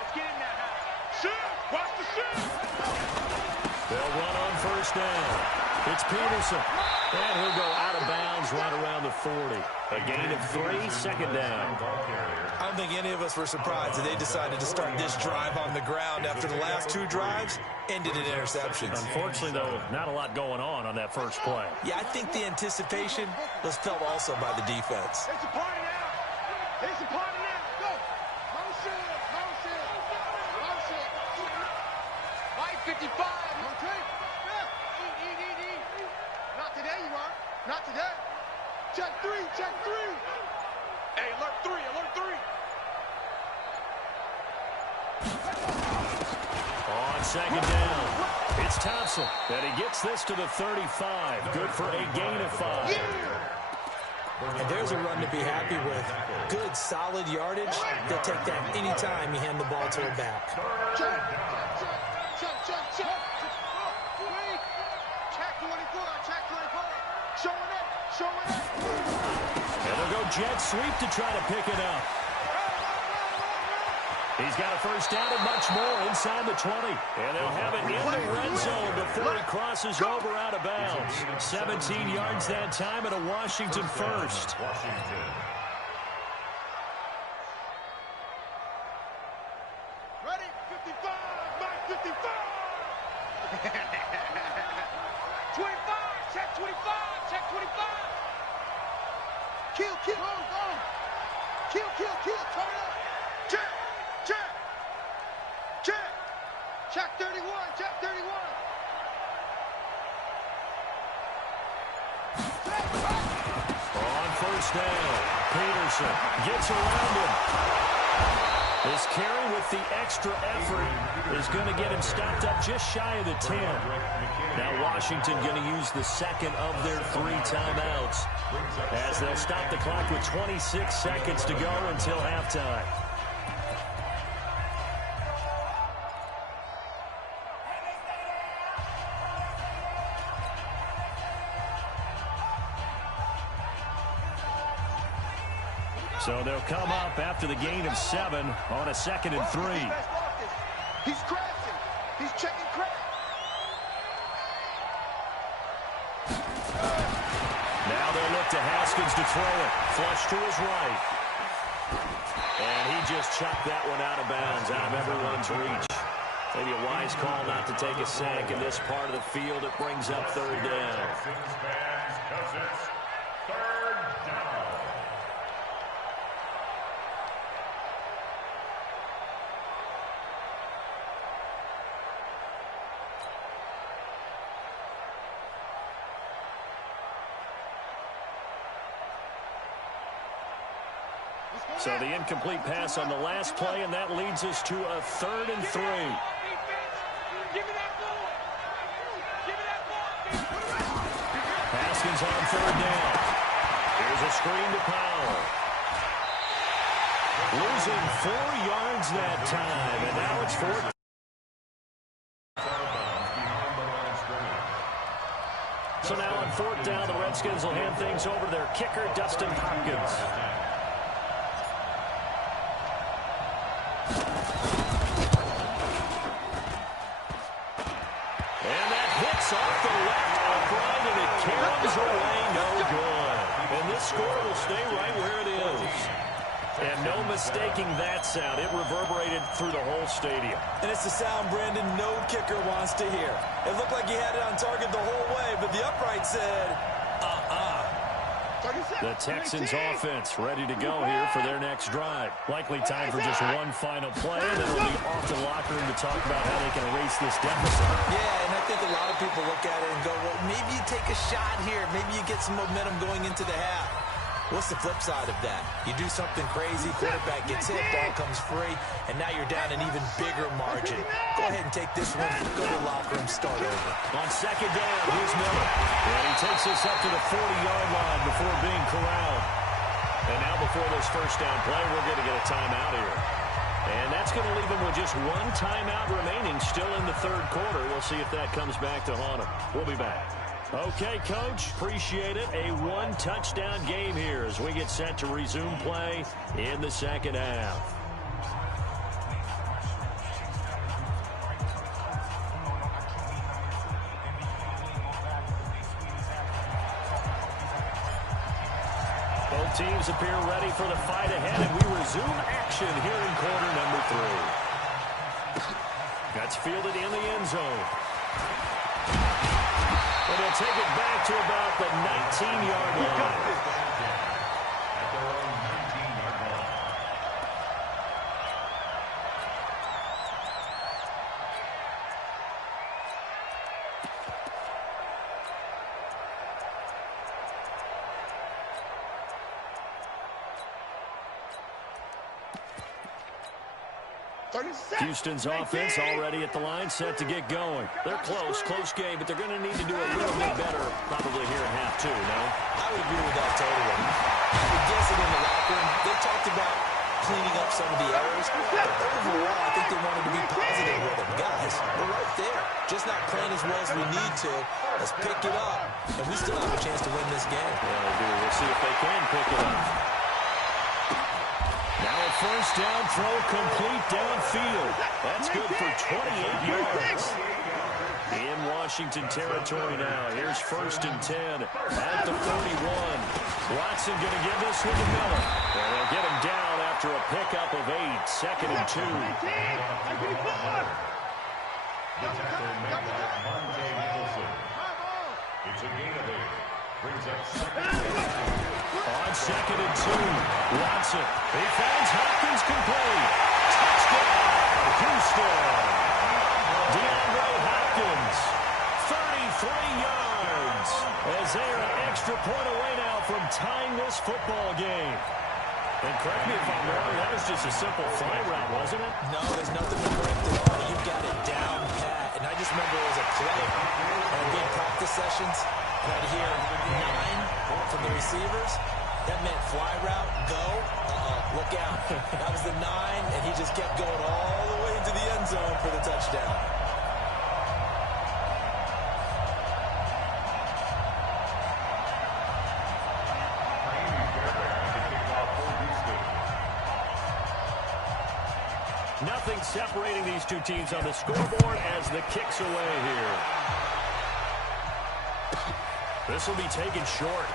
Let's get in there now. Shoot! Watch the shoot! They'll run on first down. It's Peterson. And he'll go out of bounds right around the 40. A gain of 3, second down. I don't think any of us were surprised that they decided to start this drive on the ground after the last 2 drives ended in interceptions. Unfortunately, though, not a lot going on that first play. Yeah, I think the anticipation was felt also by the defense. It's a party now. It's a party now. Go. Motion. Motion. Motion. Mike 55. Okay. Eat. Not today, you are. Not today. Check 3. Check 3. Hey, alert 3. Alert 3. On second down, it's Thompson. And he gets this to the 35. Good for a gain of 5. And there's a run to be happy with. Good, solid yardage. They'll take that anytime you hand the ball to a back. Check 24. Check 24. Showing up. And they'll go jet sweep to try to pick it up. He's got a first down and much more inside the 20. And they'll have it in the red zone before he crosses over out of bounds. 17 yards that time and a Washington first. Ready? 55. Mike 55. 25. Check 25. Check 25. Kill. Go. Kill. Turn it up. Check 31. Check 31. On first down, Peterson gets around him. This carry with the extra effort is going to get him stopped up just shy of the 10. Now Washington going to use the second of their 3 timeouts as they'll stop the clock with 26 seconds to go until halftime. So they'll come up after the gain of 7 on a 2nd and 3. He's crashing. He's checking crash. Now they'll look to Haskins to throw it. Flush to his right. And he just chucked that one out of bounds, out of everyone's reach. Maybe a wise call not to take a sack in this part of the field. It brings up 3rd down. So the incomplete pass on the last play, and that leads us to a 3rd and 3. Haskins on 3rd down. Here's a screen to Powell. Losing 4 yards that time, and now it's 4th. So now on 4th down, the Redskins will hand things over to their kicker, Dustin Hopkins. Off the left upright, and it carries away no good. And this score will stay right where it is. And no mistaking that sound. It reverberated through the whole stadium. And it's the sound, Brandon, no kicker wants to hear. It looked like he had it on target the whole way, but the upright said, The Texans offense ready to go here for their next drive. Likely time for just one final play, and then we'll be off to the locker room to talk about how they can erase this deficit. Yeah, and I think a lot of people look at it and go, well, maybe you take a shot here. Maybe you get some momentum going into the half. What's the flip side of that? You do something crazy, quarterback gets hit, ball comes free, and now you're down an even bigger margin. Go ahead and take this one, go to the locker room, start over. On 2nd down, here's Miller. And he takes us up to the 40-yard line before being corralled. And now before this first down play, we're going to get a timeout here. And that's going to leave him with just 1 timeout remaining still in the 3rd quarter. We'll see if that comes back to haunt him. We'll be back. Okay, Coach, appreciate it. A 1-touchdown game here as we get set to resume play in the 2nd half. Both teams appear ready for the fight ahead, and we resume action here in quarter number 3. That's fielded in the end zone. And they'll take it back to about the 19-yard line. Houston's offense already at the line, set to get going. They're close game, but they're going to need to do a little bit better probably here in half 2, no? I would agree with that totally. I would guess it in the locker room. They talked about cleaning up some of the errors, but overall, I think they wanted to be positive with them. Guys, we're right there. Just not playing as well as we need to. Let's pick it up, and we still have a chance to win this game. Yeah, they do. We'll see if they can pick it up. Now a first down throw complete downfield. That's good for 28 yards. In Washington territory now. Here's 1st and 10 at the 41. Watson going to give this one to Miller. And they'll get him down after a pickup of 8. 2nd and 2. The tackle made by Monte Nicholson. It's a gain of 8. Brings up 2nd. On 2nd and 2, Watson. He finds Hopkins complete. Touchdown, Houston. DeAndre Hopkins, 33 yards. As they are an extra point away now from tying this football game. And correct me if I'm wrong, that was just a simple fly route, wasn't it? No, there's nothing to correct it on. You got it down pat. And I just remember it was a play. And again, practice sessions. And I'd hear 9 from the receivers. That meant fly route, go, look out. That was the 9, and he just kept going all the way into the end zone for the touchdown. Nothing separating these two teams on the scoreboard as the kick's away here. This will be taken short.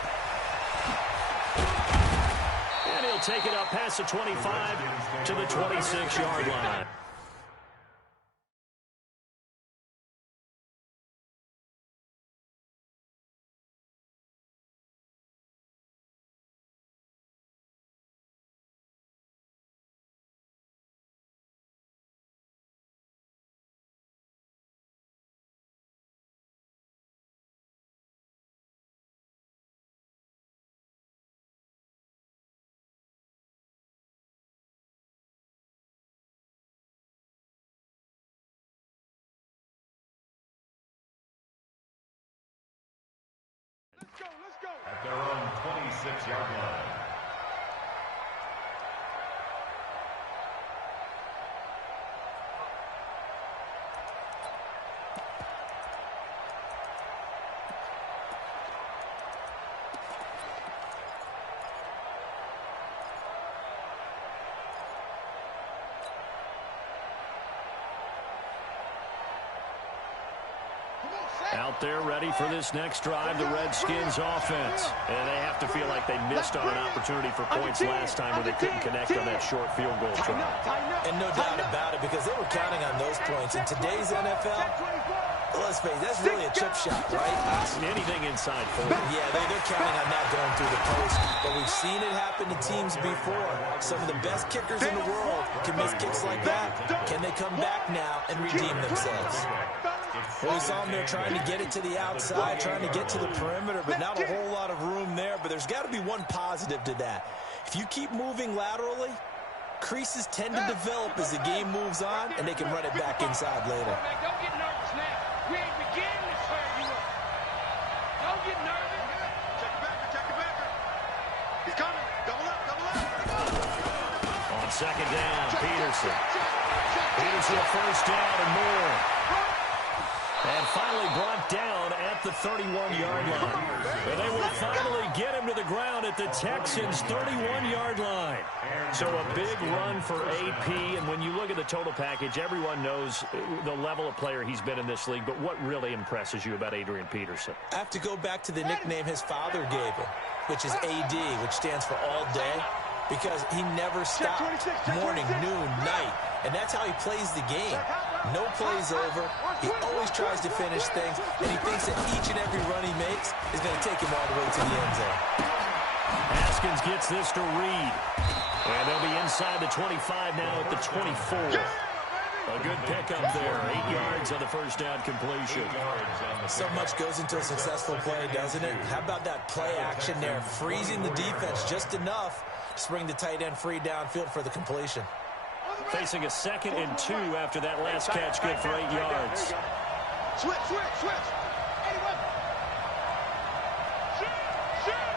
And he'll take it up past the 25 to the 26-yard line. Let's go. At their own 26-yard line. Out there ready for this next drive, the Redskins offense. And they have to feel like they missed on an opportunity for points last time when they couldn't connect on that short field goal try. And no doubt about it, because they were counting on those points. In today's NFL, let's face it, that's really a chip shot, right? Anything inside 40. Yeah, they're counting on that going through the post. But we've seen it happen to teams before. Some of the best kickers in the world can miss kicks like that. Can they come back now and redeem themselves? Well, we saw them there trying to get it to the outside, trying to get to the perimeter, but not a whole lot of room there. But there's got to be one positive to that. If you keep moving laterally, creases tend to develop as the game moves on, and they can run it back inside later. Don't get nervous now. We ain't beginning to tear you up. Don't get nervous. Check it back. He's coming. Double up. On 2nd down, Peterson. Peterson a first down and more. And finally brought down at the 31-yard line. And they will finally get him to the ground at the Texans' 31-yard line. So a big run for AP, and when you look at the total package, everyone knows the level of player he's been in this league, but what really impresses you about Adrian Peterson? I have to go back to the nickname his father gave him, which is AD, which stands for all day, because he never stopped, morning, noon, night, and that's how he plays the game. No plays over. He always tries to finish things, and he thinks that each and every run he makes is going to take him all the way to the end zone. Haskins gets this to Reed, and they'll be inside the 25 now at the 24. A good pickup there. 8 yards on the first down completion. So much goes into a successful play, doesn't it? How about that play action there, freezing the defense just enough to bring the tight end free downfield for the completion. Facing a 2nd and 2 after that last catch, good for 8 yards. Switch, switch, switch. Anyone? Shoot, shoot.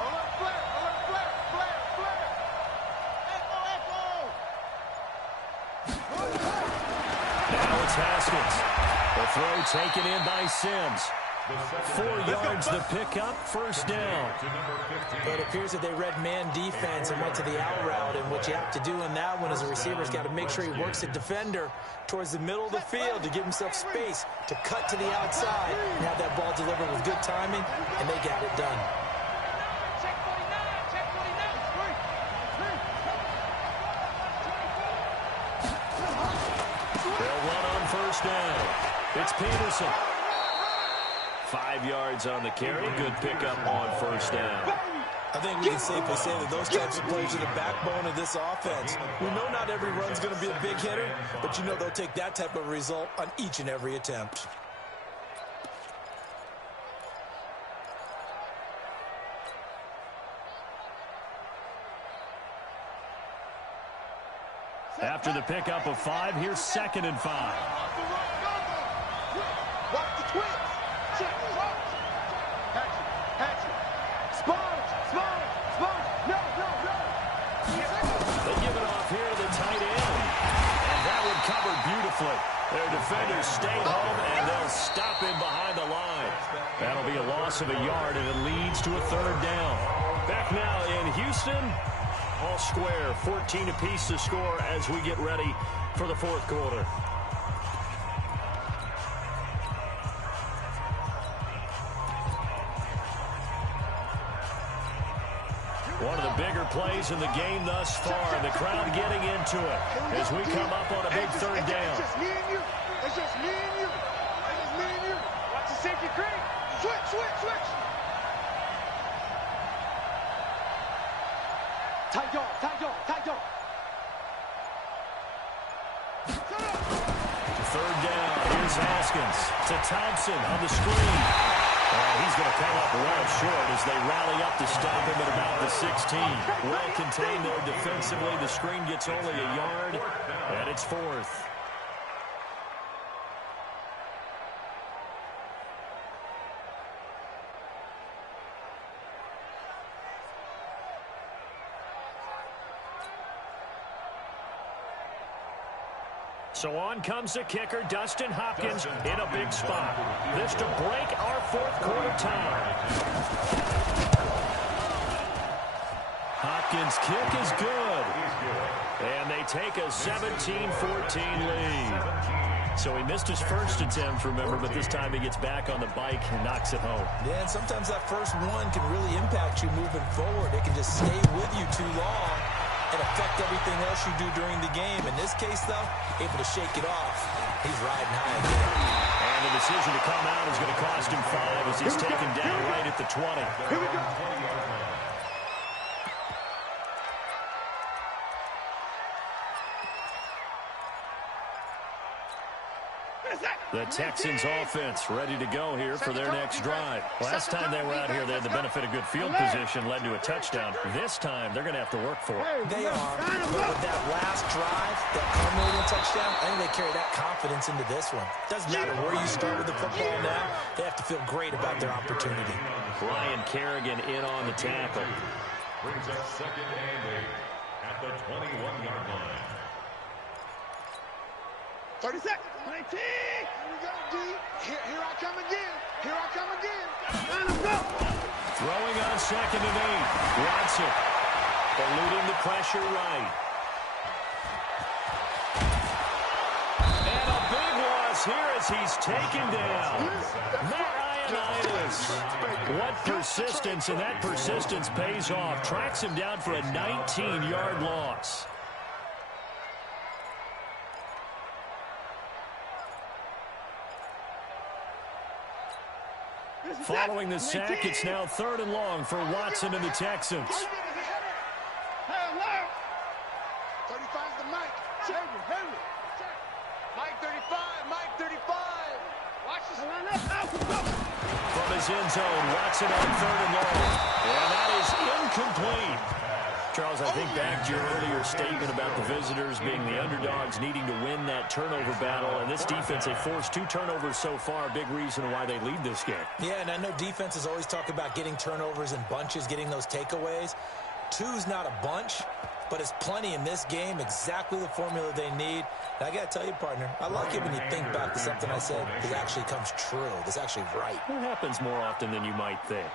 Alert, flare, alert, flare, flare, flare. Echo, echo. Now it's Haskins. The throw taken in by Sims. 4 yards the pickup, first down. It appears that they read man defense and went to the out route, and what you have to do in that one as a receiver's got to make sure he works the defender towards the middle of the field to give himself space to cut to the outside and have that ball delivered with good timing, and they got it done. Check 49, check 49. They'll run on first down. It's Peterson. 5 yards on the carry. Good pickup on first down. I think we can safely say that those types of plays are the backbone of this offense. We know not every run's going to be a big hitter, but you know they'll take that type of result on each and every attempt. After the pickup of 5, here's 2nd and 5. Watch the twins. Check, watch. Action, action. Sponge, sponge, sponge. No, no, no. They give it off here to the tight end. And that one covered beautifully. Their defenders stayed home, and they'll stop him behind the line. That'll be a loss of a yard, and it leads to a 3rd down. Back now in Houston. All square, 14 apiece to score as we get ready for the 4th quarter. One of the bigger plays in the game thus far, and the crowd getting into it as we come up on a big 3rd down. It's just me and you. It's just me and you. It's just me and you. Watch the safety creep. Switch, switch, switch. Tight dog, tight dog, tight dog. 3rd down. Here's Haskins to Thompson on the screen. He's going to come up well short as they rally up to stop him at about the 16. Well contained there defensively. The screen gets only a yard, and it's 4th. So on comes the kicker, Dustin Hopkins, in a big spot. This to break our 4th quarter tie. Hopkins' kick is good. And they take a 17-14 lead. So he missed his first attempt, remember, but this time he gets back on the bike and knocks it home. Yeah, and sometimes that first one can really impact you moving forward. It can just stay with you too long and affect everything else you do during the game. In this case, though, able to shake it off. He's riding high again. And the decision to come out is going to cost him 5 as he's taken down right at the 20. Here we go. The Texans offense ready to go here for their next drive. Last time they were out here, they had the benefit of good field position, led to a touchdown. This time, they're going to have to work for it. They are. But with that last drive, that culminating touchdown, I think they carry that confidence into this one. Doesn't matter where you start with the football now, they have to feel great about their opportunity. Ryan Kerrigan in on the tackle. Brings up 2nd and 8 at the 21-yard line. 30 seconds. Here we go, D. Here I come again. Here I come again. Let's go. Throwing on 2nd and 8. Watson eluding the pressure right. And a big loss here as he's taken down. What persistence, and that persistence pays off. Tracks him down for a 19-yard loss. Following the sack, it's now 3rd and long for Watson and the Texans. 35's the Mike. Henry. Mike 35, Mike 35. Watch this. From his end zone, Watson on 3rd and long. And that is incomplete. Charles, I think back to your earlier statement about the visitors being the underdogs needing to win that turnover battle. And this defense, they forced 2 turnovers so far. A big reason why they lead this game. Yeah, and I know defenses always talk about getting turnovers in bunches, getting those takeaways. 2's not a bunch, but it's plenty in this game, exactly the formula they need. And I got to tell you, partner, I like it when you think back to something I said that actually comes true, that's actually right. It happens more often than you might think.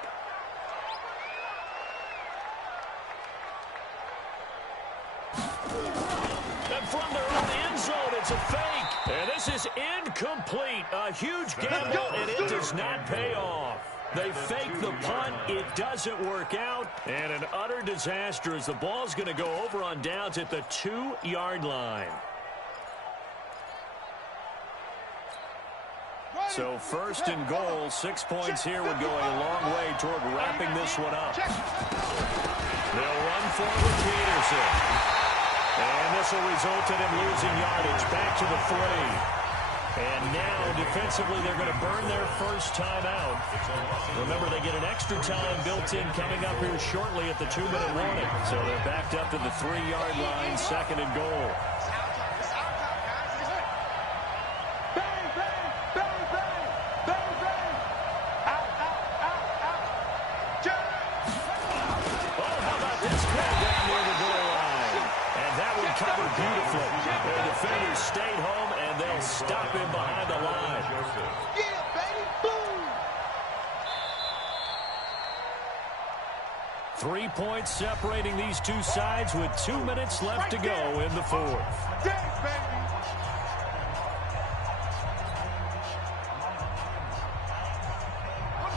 And from their own end zone, it's a fake. And this is incomplete. A huge gamble, and it does not pay off. They fake the punt. It doesn't work out. And an utter disaster as the ball's going to go over on downs at the 2-yard line. So 1st and goal, 6 points here would go a long way toward wrapping this one up. They'll run forward Peterson. And this will result in him losing yardage back to the 3. And now, defensively, they're going to burn their first time out. Remember, they get an extra time built in coming up here shortly at the 2-minute warning. So they're backed up to the 3-yard line, 2nd and goal. Covered beautifully. Their defenders stayed home, and they'll stop him behind the line. Yeah, baby, boom! 3 points separating these two sides with 2 minutes left to go in the 4th. Dang, baby!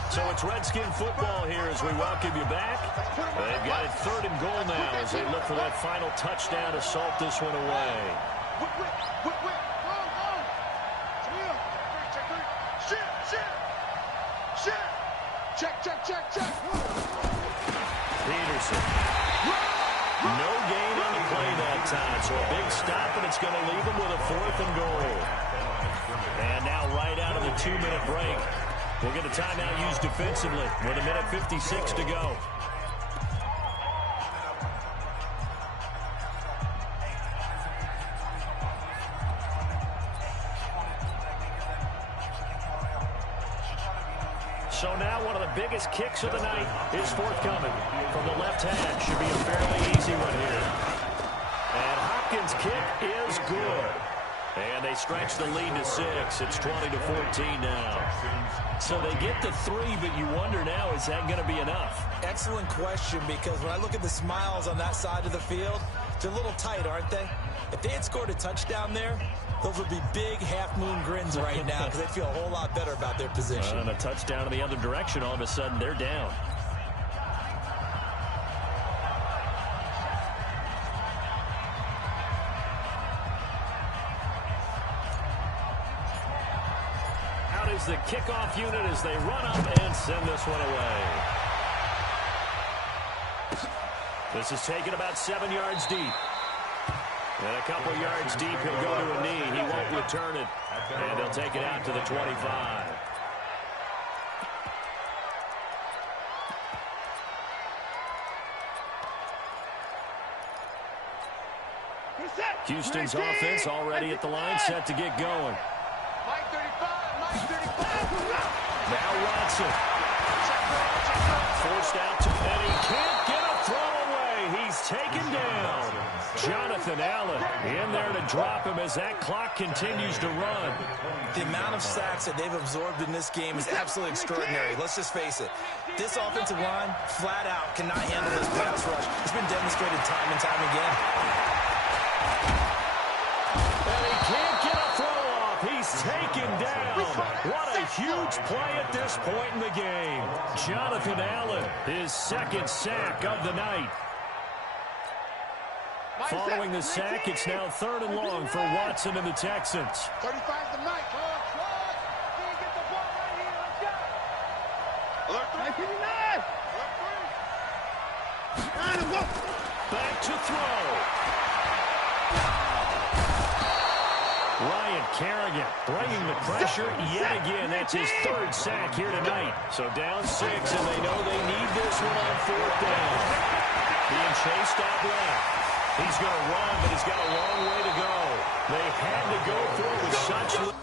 So it's Redskin football here as we welcome you back. They've got it 3rd and goal now as they look for that final touchdown to salt this one away. Check. Peterson. No gain on the play that time, so a big stop, and it's going to leave them with a 4th and goal. And now right out of the 2-minute break, we'll get a timeout used defensively with 1:56 to go. So now one of the biggest kicks of the night is forthcoming from the left hash. Should be a fairly easy one here. And Hopkins' kick is good. And they stretch the lead to 6. It's 20-14 now. So they get the 3, but you wonder now, is that going to be enough? Excellent question, because when I look at the smiles on that side of the field, they're a little tight, aren't they? If they had scored a touchdown there, those would be big half-moon grins right now because they feel a whole lot better about their position. And a touchdown in the other direction, all of a sudden they're down. Out is the kickoff unit as they run up and send this one away. This is taken about 7 yards deep. And a couple yards deep, he'll go to a knee. He won't return it. And they'll take it out to the 25. Houston's offense already at the line, set to get going. Mike 35, Mike 35. Now Watson. Forced out to, and he can't get a throw away. He's taken down. Jonathan Allen in there to drop him as that clock continues to run. The amount of sacks that they've absorbed in this game is absolutely extraordinary. Let's just face it. This offensive line, flat out, cannot handle this pass rush. It's been demonstrated time and time again. And he can't get a throw off. He's taken down. What a huge play at this point in the game. Jonathan Allen, his second sack of the night. Following the sack, it's now 3rd and long for Watson and the Texans. 35's the night. Can't get the ball right here. Let's go. Alert 3. 59. Alert 3. Back to throw. Ryan Kerrigan bringing the pressure yet again. That's his 3rd sack here tonight. So down 6, and they know they need this one on 4th down. Being chased out left. He's going to run, but he's got a long way to go. They had to go for it with such...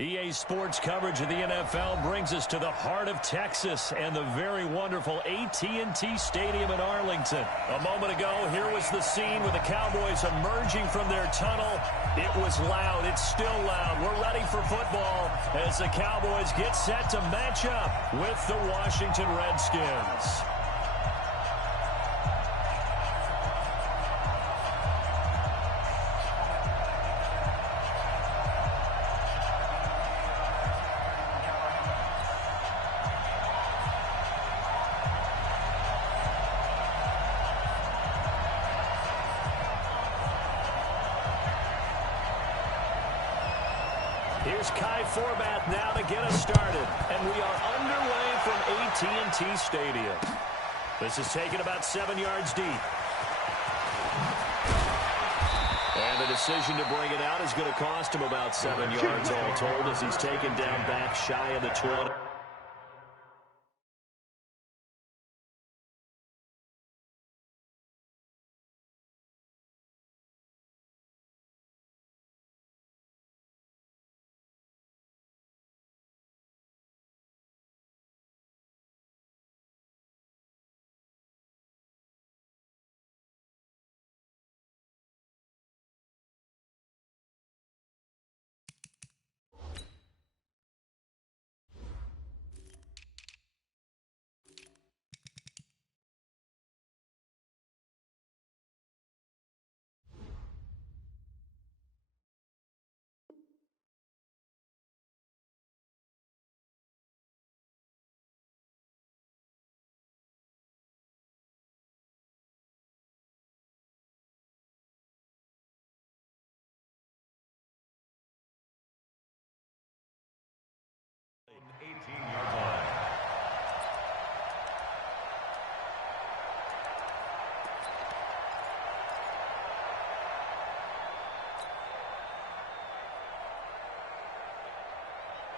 EA Sports coverage of the NFL brings us to the heart of Texas and the very wonderful AT&T Stadium in Arlington. A moment ago, here was the scene with the Cowboys emerging from their tunnel. It was loud. It's still loud. We're ready for football as the Cowboys get set to match up with the Washington Redskins. Here's Kai Forbath now to get us started. And we are underway from AT&T Stadium. This is taken about 7 yards deep. And the decision to bring it out is going to cost him about 7 yards all told as he's taken down back shy of the 20.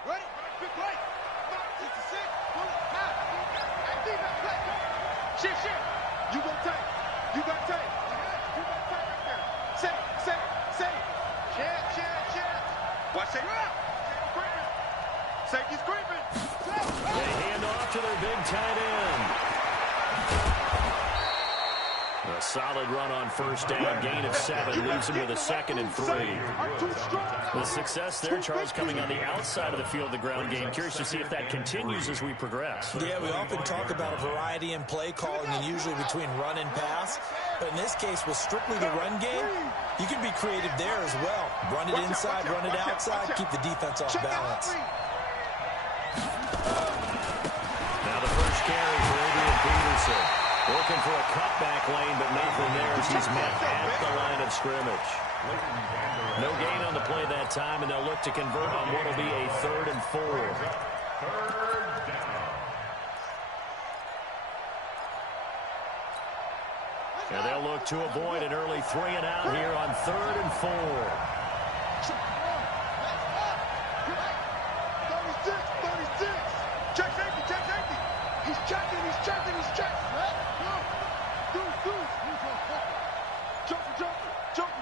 Ready? Big play. 5, 6, 6. Pull it. Pass. And defense play. Shit. You got tape. You got tape. You got tape right there. Say. Chant. Watch it. Safety's creeping. They hand off to their big tight end. A solid run on first down, gain of 7, leaves him with a 2nd and 3. The success there, Charles, coming on the outside of the field of the ground game. Curious to see if that continues as we progress. Yeah, we often talk about a variety in play calling and usually between run and pass. But in this case, with strictly the run game, you can be creative there as well. Run it inside, run it outside, keep the defense off balance. Now the first carry for Adrian Peterson. Looking for a cutback lane, but nothing there as he's met at the line of scrimmage. No gain on the play that time, and they'll look to convert on what will be a 3rd and 4. And they'll look to avoid an early 3 and out here on 3rd and 4. 36. Check safety. He's checking.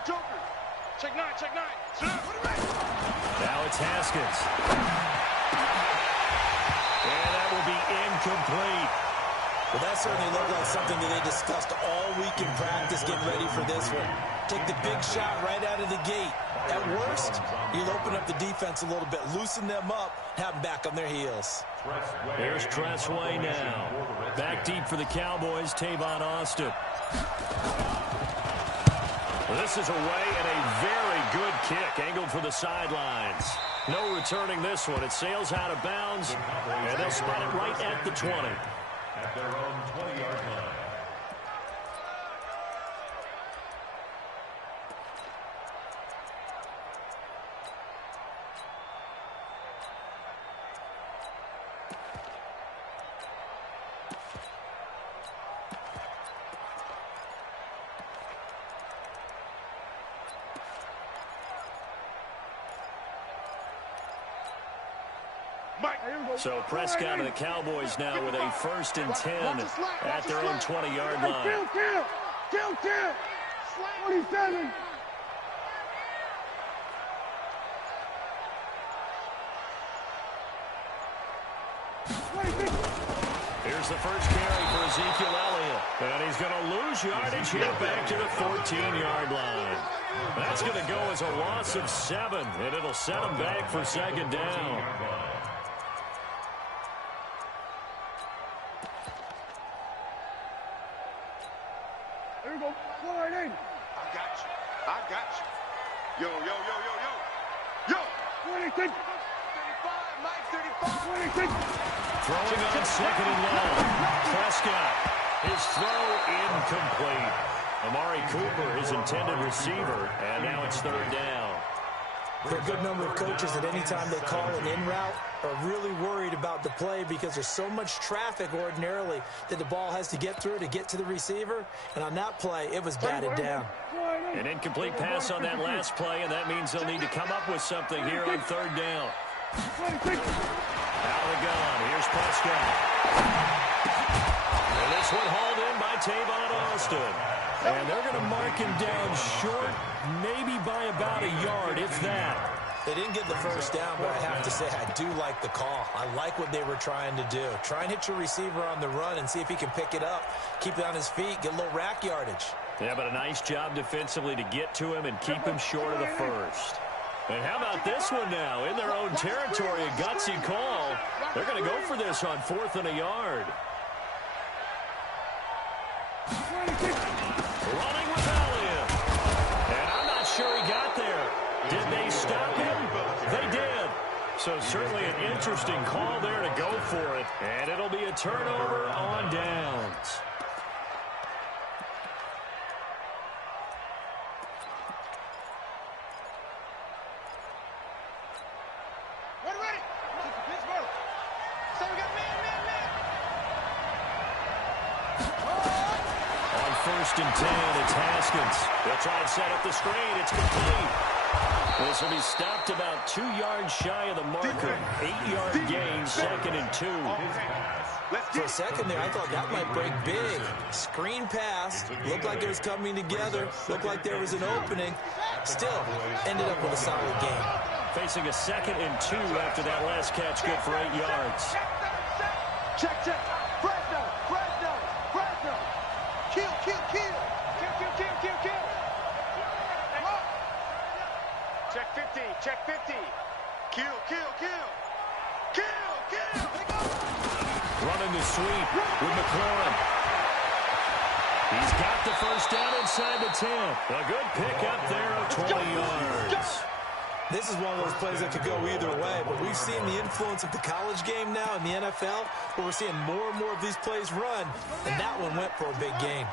Joker. Check 9. Now it's Haskins. And that will be incomplete. Well, that certainly looked like something that they discussed all week in practice getting ready for this one. Take the big shot right out of the gate. At worst, you'll open up the defense a little bit, loosen them up, have them back on their heels. Here's Tressway now. Back deep for the Cowboys, Tavon Austin. This is away and a very good kick, angled for the sidelines. No returning this one. It sails out of bounds, and they'll spot it right at the 20. At their own 20-yard line. So Prescott and the Cowboys now with a 1st and 10 at their own 20-yard line. Kill. 27. the first carry for Ezekiel Elliott. And he's going to lose yardage here back to the 14-yard line. That's going to go as a loss of 7, and it'll set him back for second down. There you go. I got you. I got you. Yo, yo, yo, yo, yo. Yo. 26. 35, Mike, 35. 26. Throwing on second and long. Prescott. His throw incomplete. Amari Cooper, his intended receiver, and now it's third down. There are a good number of coaches that any time they call an in route are really worried about the play because there's so much traffic ordinarily that the ball has to get through to get to the receiver. And on that play, it was batted down. An incomplete pass on that last play, and that means they'll need to come up with something here on third down. Out of the gun. Here's Prescott. And this one hauled in by Tavon Austin. And they're going to mark him down short, maybe by about a yard, if that. They didn't get the first down, but I have to say I do like the call. I like what they were trying to do. Try and hit your receiver on the run and see if he can pick it up, keep it on his feet, get a little rack yardage. Yeah, but a nice job defensively to get to him and keep him short of the first. And how about this one now? In their own territory, a gutsy call. They're going to go for this on 4th and a yard. Running with Elliott. And I'm not sure he got there. Did they stop him? They did. So certainly an interesting call there to go for it. And it'll be a turnover on downs. Ready. Pittsburgh. Say we got man. On 1st and 10, it's Haskins. They'll try and set up the screen. It's complete. This will be stopped about 2 yards shy of the marker. 8-yard gain, 2nd and 2. For a second there, I thought that might break big. Screen pass. Looked like it was coming together. Looked like there was an opening. Still, ended up with a solid game. Facing a 2nd and 2 after that last catch, good for 8 yards. Check. Fresno. Kill. Check 50. Kill. Running the sweep with McLaurin. He's got the first down inside the 10. A good pickup there of 20 yards. This is one of those plays that could go either way, but we've seen the influence of the college game now in the NFL, where we're seeing more and more of these plays run, and that one went for a big gain.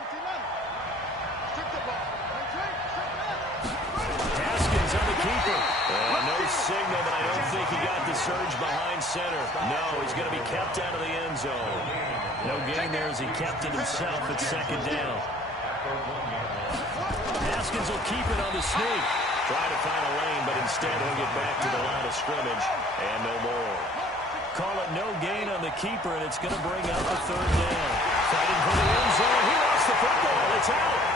Haskins on the keeper. No signal, but I don't think he got the surge behind center. No, he's going to be kept out of the end zone. No gain there as he kept it himself at 2nd down. Haskins will keep it on the sneak. Try to find a lane, but instead he'll get back to the line of scrimmage and no more. Call it no gain on the keeper, and it's going to bring up a 3rd down. Fighting for the end zone. He lost the football. It's out.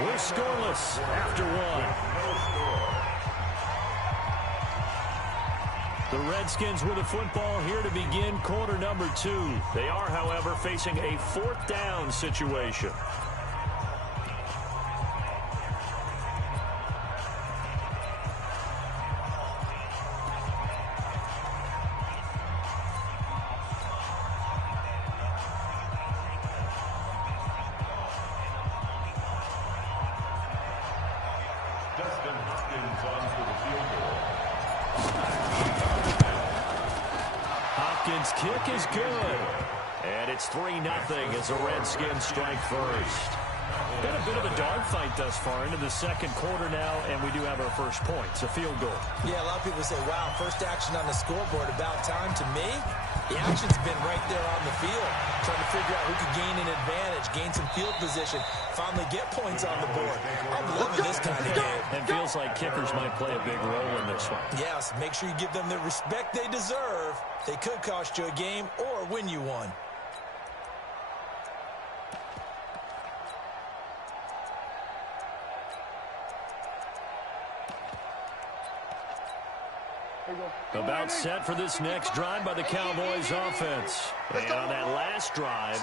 We're scoreless after 1. The Redskins with the football here to begin quarter number 2. They are, however, facing a 4th down situation. Hopkins' kick is good. And it's 3-0 as the Redskins strike first. Been a bit of a dogfight thus far into the 2nd quarter now, and we do have our first point. It's a field goal. Yeah, a lot of people say, wow, first action on the scoreboard, about time. To me, the action's been right there on the field, trying to figure out who could gain an advantage, gain some field position, finally get points on the board. I'm loving this kind of game. And feels like kickers might play a big role in this one. Yes, make sure you give them the respect they deserve. They could cost you a game or win you one. Hey, About set for this next drive by the Cowboys offense. And on that last drive,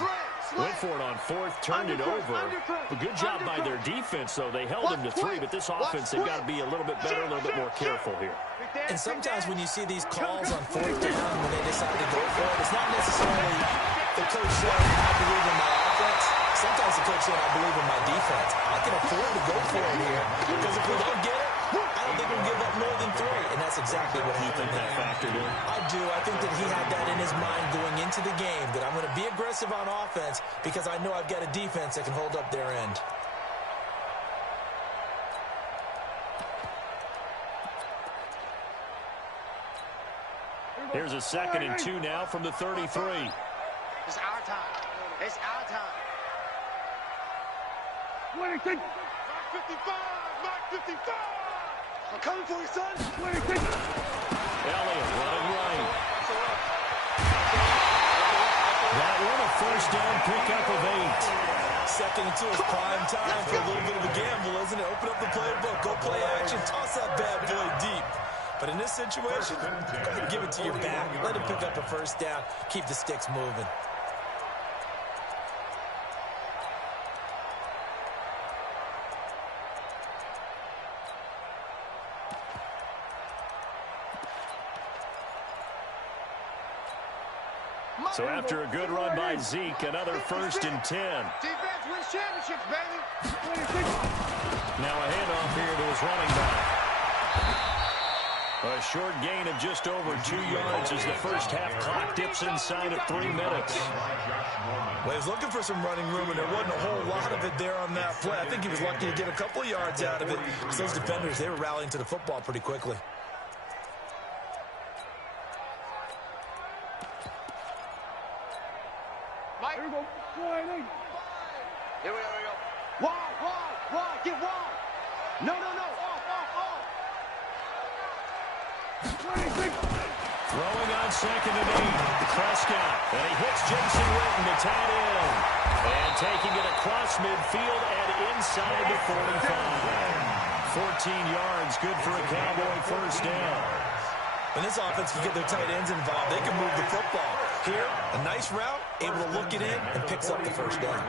went for it on fourth, turned it over. A good job by their defense, though. They held them to 3, but this offense, they've got to be a little bit better, a little bit more careful here. And sometimes when you see these calls on fourth down, when they decide to go for it, it's not necessarily the coach saying, I believe in my offense. Sometimes the coach saying, I believe in my defense. I can afford to go for it here, because if we don't get it, I don't think we'll give up more than 3, and that's exactly what happened. You think that factored in? I do. I think that he had that in his mind going into the game, that I'm going to be aggressive on offense because I know I've got a defense that can hold up their end. Here's a 2nd and 2 now from the 33. It's our time. It's our time. 26. Mark 55. Mark 55. I'm coming for you, son. 26. Elliott running right. That one a first down pickup of 8. 2nd and 2 is prime time for a little bit of a gamble, isn't it? Open up the playbook, go play action, toss that bad boy deep. But in this situation, go ahead and give it to your back. Let him pick up a first down. Keep the sticks moving. So after a good run by Zeke, another 1st and 10. Defense wins championships, baby. 26. Now a handoff here to his running back. A short gain of just over 2 yards as the first half clock dips inside of 3 minutes. Well, he was looking for some running room, and there wasn't a whole lot of it there on that play. I think he was lucky to get a couple of yards out of it. Because those defenders, they were rallying to the football pretty quickly. Mike. Here we go. 28. Here we go. Wide. Get wide. No. Off. 26. Throwing on 2nd and 8. Prescott. And he hits Jason Witten to tight end. And taking it across midfield and inside the 45. 14 yards, good for a Cowboy first down. When this offense can get their tight ends involved, they can move the football. Here, a nice route, able to look it in, and picks up the first down.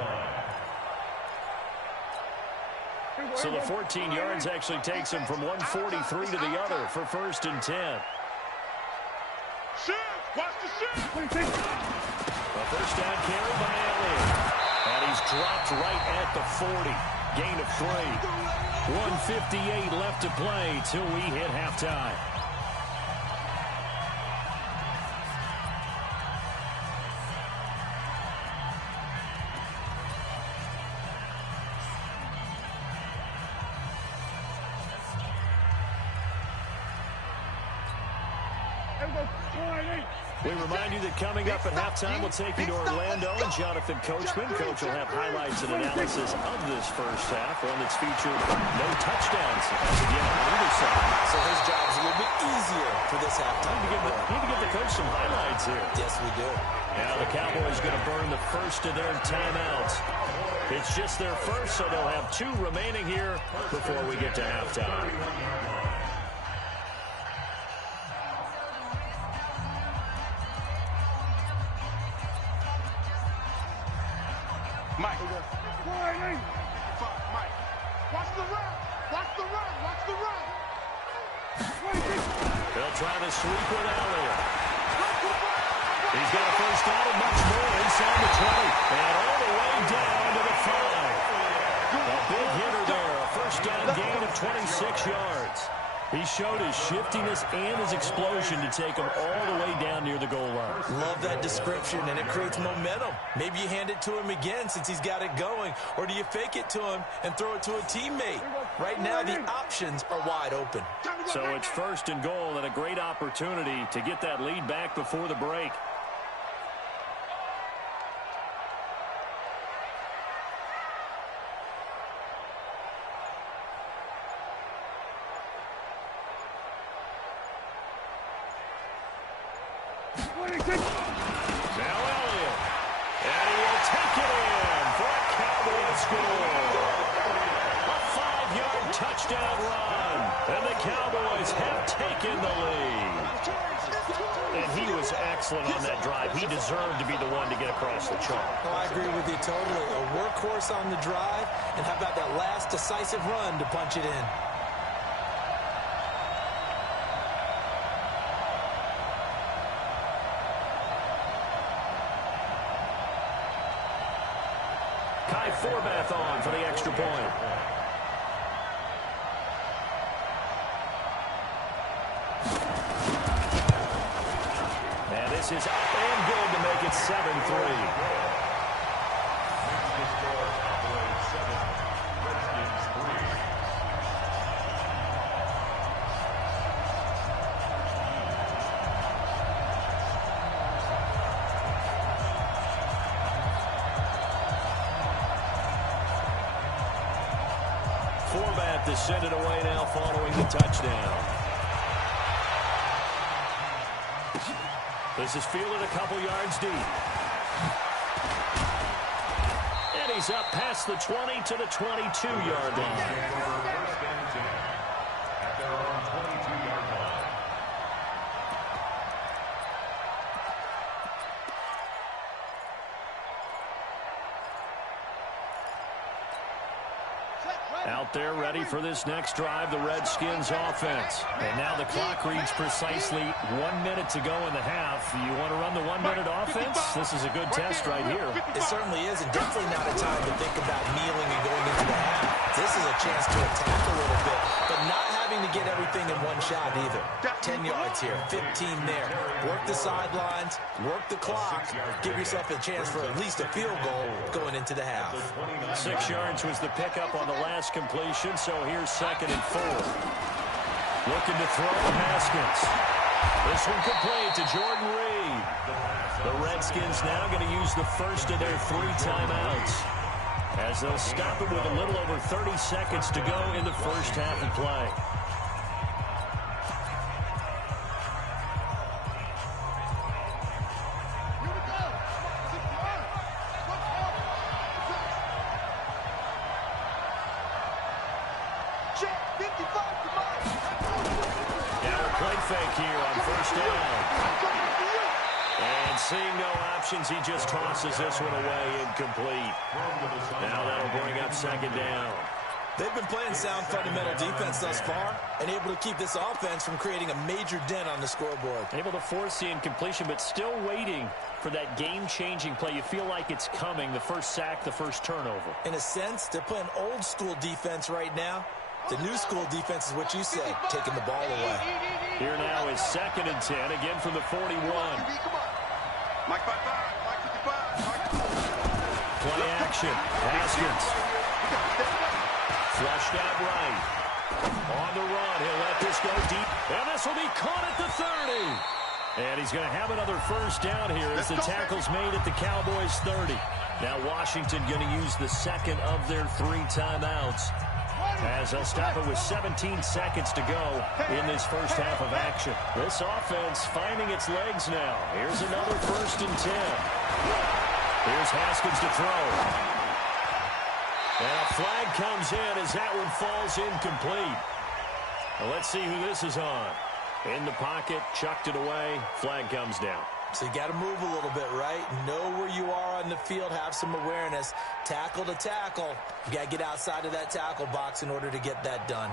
So the 14 yards actually takes him from 143 to the other for 1st and 10. Shift. Watch the shift. 26. A first down carry by Elliott. And he's dropped right at the 40. Gain of 3. 1:58 left to play till we hit halftime. We remind you that coming up at halftime, we'll take you to Orlando and Jonathan Coachman. Coach will have highlights and analysis of this first half, one that's featured no touchdowns as of yet on either side. So his job is a little bit easier for this halftime. Need to give the coach some highlights here. Yes, we do. Now the Cowboys going to burn the first of their timeouts. It's just their first, so they'll have 2 remaining here before we get to halftime. Mike. Mike. Watch the run. They'll try to sweep with Elliott. He's got a first down and much more inside the 20. And all the way down to the 5. A big hitter there. A first down gain of 26 yards. He showed his shiftiness and his explosion to take him all the way down near the goal line. Love that description, and it creates momentum. Maybe you hand it to him again since he's got it going, or do you fake it to him and throw it to a teammate? Right now, the options are wide open. So it's 1st and goal and a great opportunity to get that lead back before the break. Now Elliott. And he will take it in for a Cowboy score. A 5-yard touchdown run. And the Cowboys have taken the lead. was excellent on that drive. He deserved to be the one to get across the chalk. Oh, I agree with you totally. A workhorse on the drive, and how about that last decisive run to punch it in? Forbath on for the extra point. And this is up and good to make it 7-3. Forbath to send it away now following the touchdown. This is fielded a couple yards deep. And he's up past the 20 to the 22-yard line. At their own 22-yard line. Out there ready for this next drive, the Redskins offense. And now the clock reads precisely 1 minute to go in the half. You want to run the 1 minute offense? This is a good test right here. It certainly is, and definitely not a time to think about kneeling and going into the half. This is a chance to attack a little bit, but not having to get everything in one shot either. 10 yards here, 15 there. Work the sidelines, work the clock, give yourself a chance for at least a field goal going into the half. 6 yards was the pickup on the last completion, so here's 2nd and 4. Looking to throw Haskins. This one complete to Jordan Reed. The Redskins now going to use the first of their 3 timeouts, as they'll stop it with a little over 30 seconds to go in the first half of play. He just tosses this one away, incomplete. Now that'll bring up 2nd down. They've been playing sound fundamental defense thus far and able to keep this offense from creating a major dent on the scoreboard. Able to force the incompletion, but still waiting for that game-changing play. You feel like it's coming, the first sack, the first turnover. In a sense, they're playing old-school defense right now. The new school defense is what you said, taking the ball away. Here now is 2nd and 10, again from the 41. Mike 55, Mike 55, Play action. Haskins. Flushed out right. On the run. He'll let this go deep. And this will be caught at the 30. And he's going to have another first down here as the tackle's made at the Cowboys' 30. Now Washington going to use the 2nd of their 3 timeouts, as they'll stop it with 17 seconds to go in this first half of action. This offense finding its legs now. Here's another 1st and 10. Here's Haskins to throw. And a flag comes in as that one falls incomplete. Well, let's see who this is on. In the pocket, chucked it away, flag comes down. So you got to move a little bit, right? Know where you are on the field, have some awareness. Tackle to tackle. You got to get outside of that tackle box in order to get that done.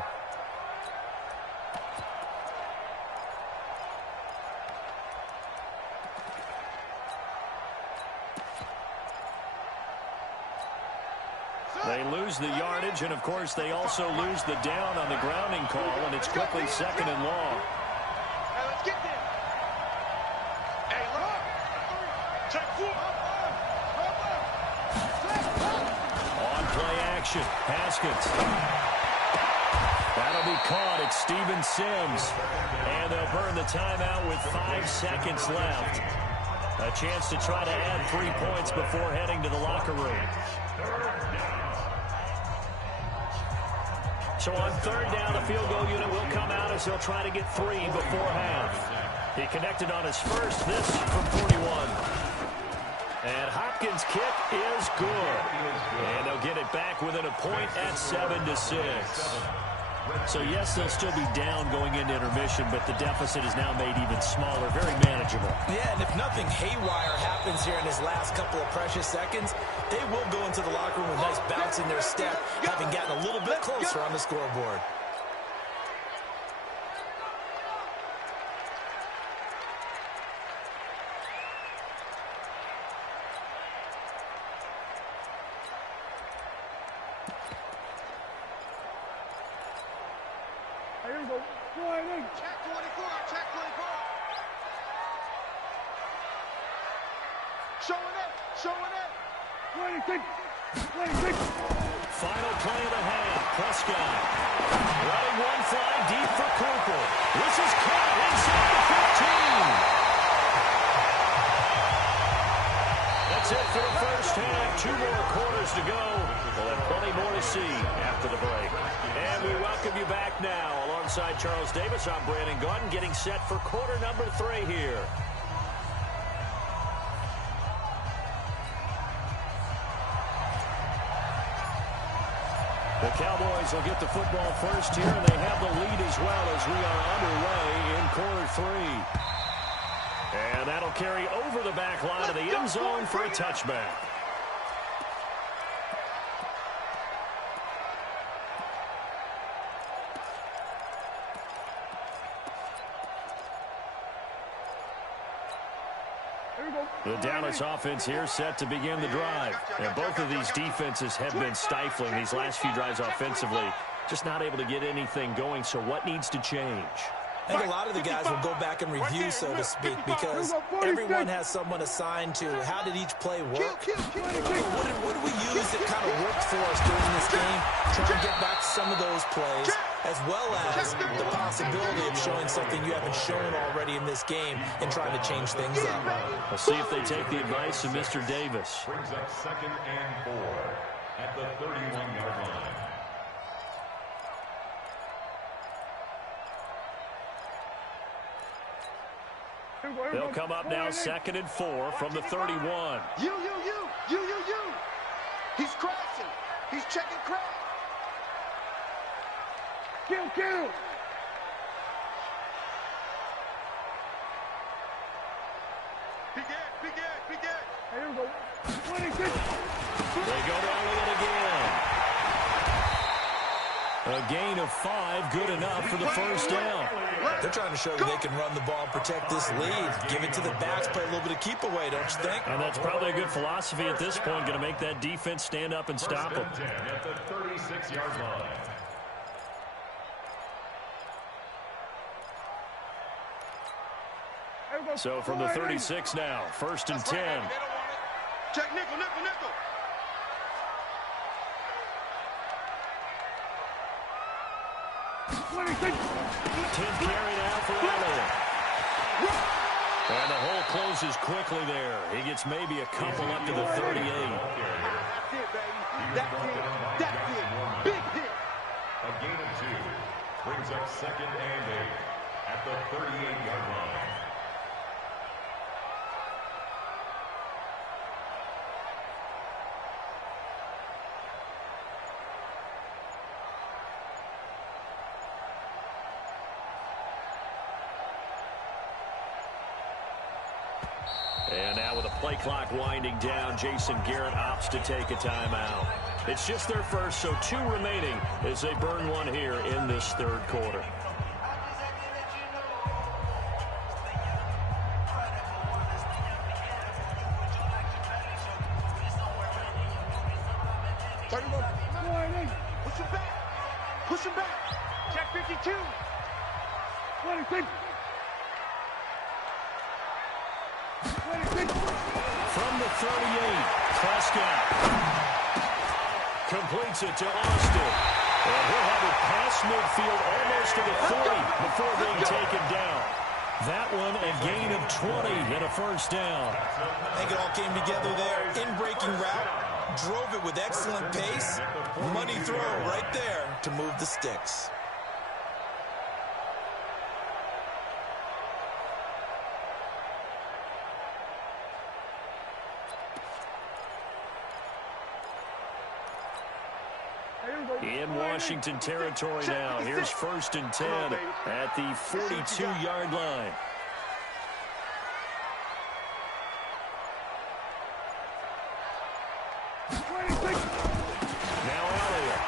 They lose the yardage, and of course they also lose the down on the grounding call, and it's quickly 2nd and long. Hey, let's get there. Hey, look. Check 4. On play action, Haskins. That'll be caught. It's Steven Sims. And they'll burn the timeout with 5 seconds left. A chance to try to add 3 points before heading to the locker room. So on 3rd down, the field goal unit will come out as he'll try to get 3 before half. He connected on his first, this from 41. And Hopkins' kick is good. And they'll get it back within a point at 7-6. So, yes, they'll still be down going into intermission, but the deficit is now made even smaller, very manageable. Yeah, and if nothing haywire happens here in his last couple of precious seconds, they will go into the locker room with nice bounce in their step, having gotten a little bit closer on the scoreboard. Here we go. Go ahead in. Check 24. Check 24. Showing up. Showing up. 26. 26. Final play of the half. Prescott running one fly deep for Cooper. This is caught inside the 15. That's it for the first half. 2 more quarters to go. We'll have plenty more to see after the break. And we welcome you back now. Alongside Charles Davis, I'm Brandon Gaudin, getting set for quarter number 3 here. The Cowboys will get the football first here, and they have the lead as well as we are underway in quarter 3. And that'll carry over the back line of the end zone for a touchback. The Dallas offense here set to begin the drive. And both of these defenses have been stifling these last few drives offensively. Just not able to get anything going, so what needs to change? I think a lot of the guys will go back and review, so to speak, because everyone has someone assigned to how did each play work. What did we use that kind of worked for us during this game? Try and get back to some of those plays, as well as the possibility of showing something you haven't shown already in this game and trying to change things up. We'll see if they take the advice of Mr. Davis. Brings up 2nd and 4 at the 31-yard line. They'll come up now 2nd and 4 from the 31. You. He's crashing. He's checking crash. Kill. Be good. Here we go. 26. They go down with it again. A gain of 5, good enough for the first down. They're trying to show you they can run the ball and protect this lead. Give it to the backs, play a little bit of keep away, don't you think? And that's probably a good philosophy at this point, going to make that defense stand up and stop them. 10 at the 36-yard line. So from the 36 now, 1st and 10. Check nickel. 26. 10 carry now for Elliott. And the hole closes quickly there. He gets maybe a couple up to the 38. That's it, baby. That's it. Big hit. A gain of 2 brings up 2nd and 8 at the 38-yard line. And now with the play clock winding down, Jason Garrett opts to take a timeout. It's just their first, so 2 remaining as they burn one here in this 3rd quarter. Push him back. Check 52. 26. From the 38, Prescott completes it to Austin. And he'll have it past midfield almost to the 40 before being taken down. That one a gain of 20 and a first down. I think it all came together there. In-breaking route, drove it with excellent pace. Money throw right there to move the sticks. In Washington territory now. Here's 1st and 10 at the 42-yard line. Now Elliott.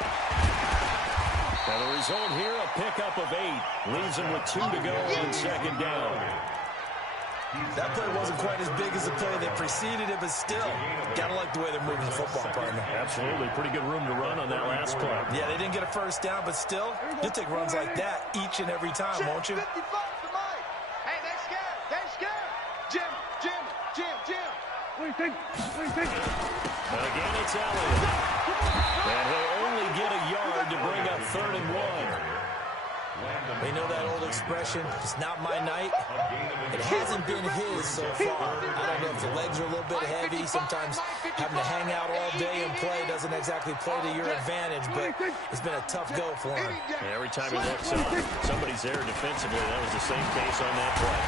And the result here, a pickup of 8. Leaves him with 2 to go on 2nd down. That play wasn't quite as big as the play that preceded it, but still, gotta like the way they're moving the football, partner. Absolutely. Pretty good room to run on that last play. Yeah, they didn't get a 1st down, but still, you'll take runs like that each and every time, won't you? 55 to Mike. Hey, they're scared. They're scared. Jim. What do you think? Again, it's Elliott. And he'll only get a yard to bring up 3rd and 1. We know that old expression, it's not my night. It hasn't been his so far. I don't know if the legs are a little bit heavy. Sometimes having to hang out all day and play doesn't exactly play to your advantage, but it's been a tough go for him. And every time he looks up, somebody's there defensively. That was the same case on that play.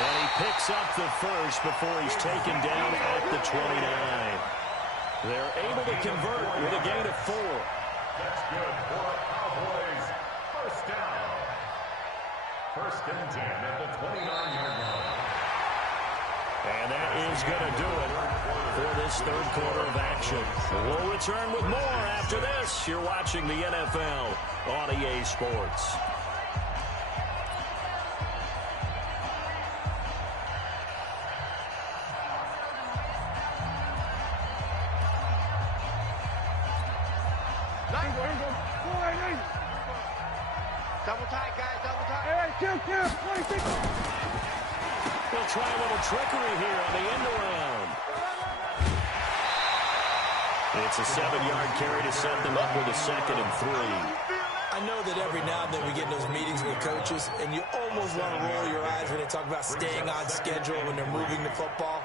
And he picks up the 1st before he's taken down at the 29. They're able to convert with a gain of 4. That's good for Cowboys. 1st down. 1st and 10 at the 29-yard line. And that is going to do it for this 3rd quarter of action. We'll return with more after this. You're watching the NFL on EA Sports. Double tight, guys. Double tight. They'll try a little trickery here on the end around. It's a 7-yard carry to set them up with a 2nd and 3. I know that every now and then we get in those meetings with coaches, and you almost want to roll your eyes when they talk about staying on schedule when they're moving the football.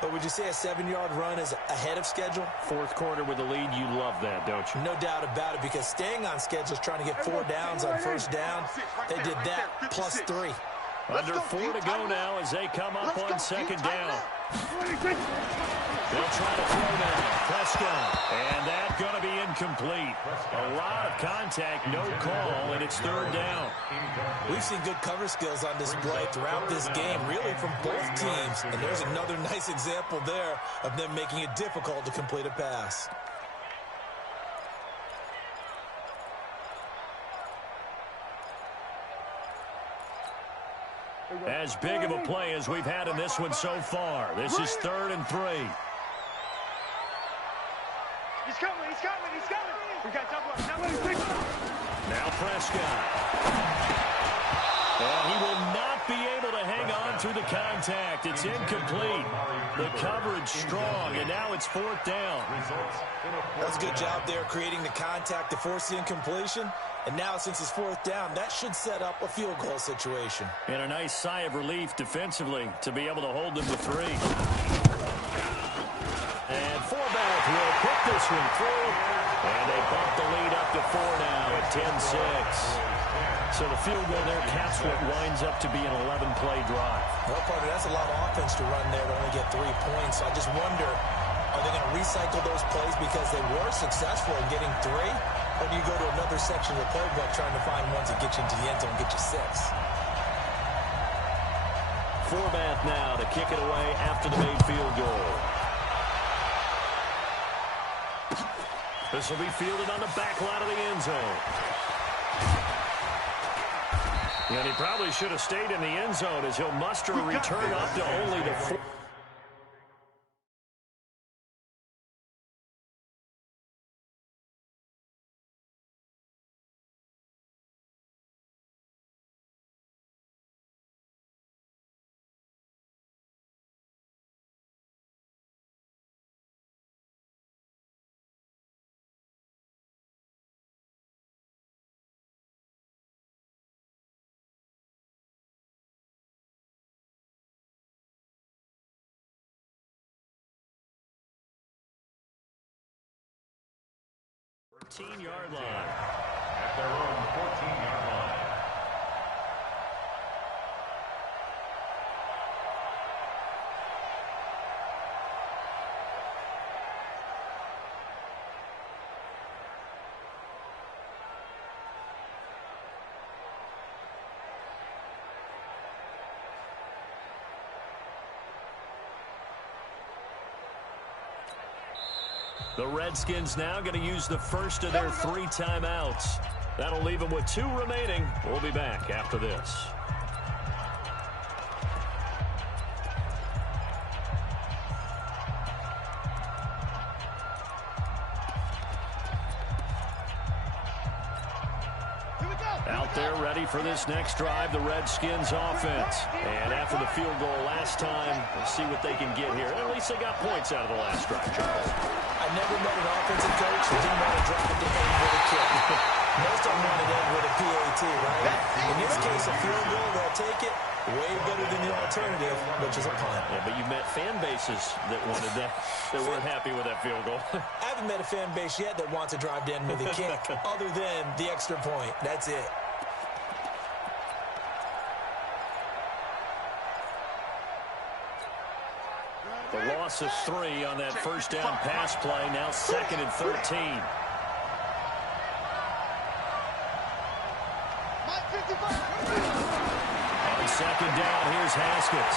But would you say a 7-yard run is ahead of schedule? 4th quarter with the lead, you love that, don't you? No doubt about it, because staying on schedule is trying to get 4 downs on 1st down. They did that plus 3. Under 4 to go now as they come up on 2nd down. They'll try to throw now. Prescott. And that's going to be incomplete. A lot of contact, no call, and it's 3rd down. We've seen good cover skills on display throughout this game, really from both teams. And there's another nice example there of them making it difficult to complete a pass. As big of a play as we've had in this one so far. This is 3rd and 3. He's coming. We got double. Now Prescott. And he will not be able to hang on to the contact. It's incomplete. The coverage strong, and now it's 4th down. That's a good job there creating the contact to force the incompletion. And now, since it's 4th down, that should set up a field goal situation. And a nice sigh of relief defensively to be able to hold them to 3. And Forbath will put this one through. And they bump the lead up to 4 now at 10-6. So the field goal there caps what winds up to be an 11-play drive. Well, partner, that's a lot of offense to run there to only get 3 points. So I just wonder, are they going to recycle those plays because they were successful in getting 3? Or do you go to another section of the playbook trying to find ones that get you into the end zone and get you 6? Forbath now to kick it away after the made field goal. This will be fielded on the back line of the end zone. And he probably should have stayed in the end zone as he'll muster a return up to only the 4. Yard line. At their own 14-yard line. The Redskins now going to use the first of their 3 timeouts. That'll leave them with 2 remaining. We'll be back after this. Out there ready for this next drive, the Redskins offense. And after the field goal last time, we'll see what they can get here. At least they got points out of the last drive, Charles. I never met an offensive coach that didn't want to drop it to end with a kick. Most of them want it end with a PAT, right? In this case, a field goal, they'll take it. Way better than the alternative, which is a punt. Yeah, but you met fan bases that wanted that, that weren't happy with that field goal. I haven't met a fan base yet that wants to drive to end with a kick, other than the extra point. That's it. The loss of 3 on that first down pass play. Now 2nd and 13. On 2nd down, here's Haskins.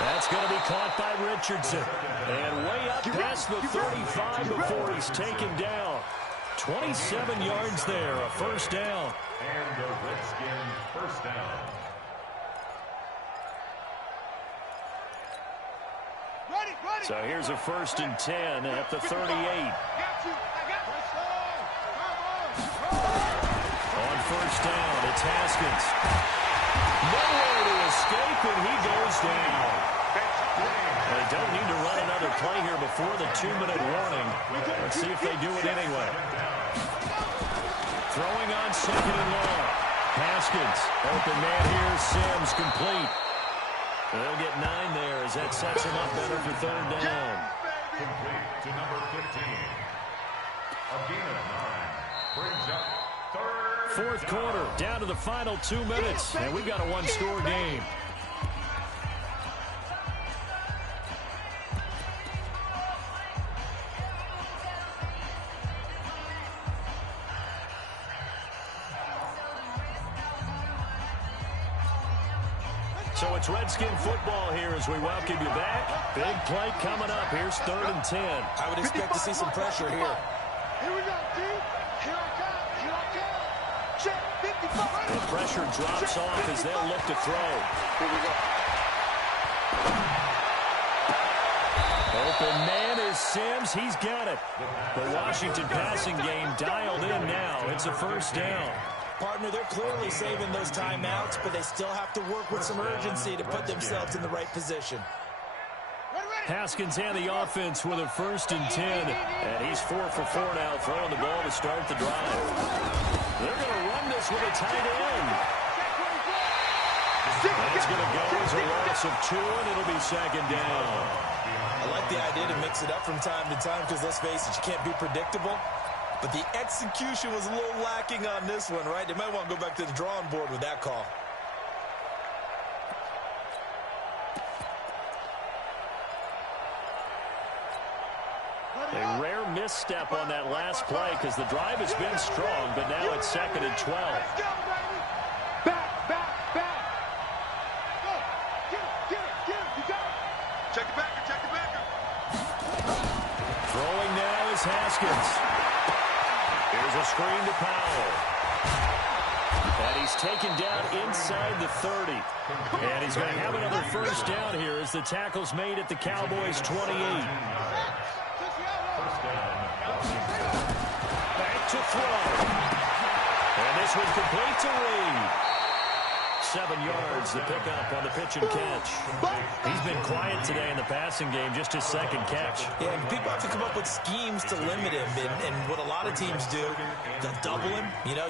That's going to be caught by Richardson. And way up past the 35 before he's taken down. 27 yards there, a first down. And the Redskins first down. So here's a 1st and 10 at the 38. On 1st down, it's Haskins. Nowhere to escape, and he goes down. They don't need to run another play here before the 2-minute warning. Let's see if they do it anyway. Throwing on 2nd and long. Haskins, open man here, Sims complete. They'll get 9 there as that sets him up better for 3rd down. Complete to number 15. A gain of 9 brings up 3rd 4th quarter, down to the final 2 minutes, and we've got a 1-score game. So it's Redskin football here as we welcome you back. Big play coming up. Here's 3rd and 10. I would expect to see some pressure here. Here we go, D. Here I come. Here I come. Check 55. The pressure drops off as they'll look to throw. Here we go. Open man is Sims. He's got it. The Washington passing game dialed in now. It's a 1st down. Partner, they're clearly saving those timeouts, but they still have to work with some urgency to put themselves in the right position. Haskins and the offense with a 1st and 10. And he's 4 for 4 now, throwing the ball to start the drive. They're going to run this with a tight end. That's going to go as a loss of 2, and it'll be 2nd down. I like the idea to mix it up from time to time because, let's face it, you can't be predictable. But the execution was a little lacking on this one, right? They might want to go back to the drawing board with that call. A rare misstep on that last play because the drive has been strong, but now it's 2nd and 12. Back, back, back. Go. Get it. You got it. Check the backer, check the backer. Throwing now is Haskins. Here's a screen to Powell. And he's taken down inside the 30. And he's going to have another 1st down here as the tackle's made at the Cowboys' 28. Back to throw. And this one complete to Reed. 7 yards, the pickup on the pitch and catch. He's been quiet today in the passing game, just his 2nd catch. Yeah, people have to come up with schemes to limit him, and what a lot of teams do, they'll double him,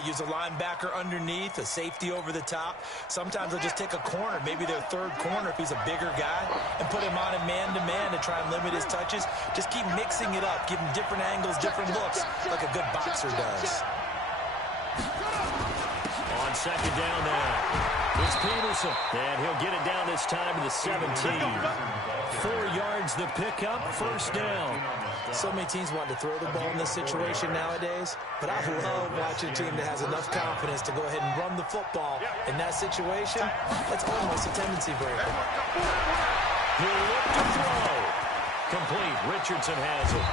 use a linebacker underneath, a safety over the top. Sometimes they'll just take a corner, maybe their 3rd corner if he's a bigger guy, and put him on a man-to-man to try and limit his touches. Just keep mixing it up, give him different angles, different looks, like a good boxer does. On 2nd down now. It's Peterson, and he'll get it down this time to the 17. 4 yards the pickup, 1st down. So many teams want to throw the ball in this situation nowadays, but I love watching a team that has enough confidence to go ahead and run the football. In that situation, that's almost a tendency breaker. He'll look to throw. complete. Richardson has it.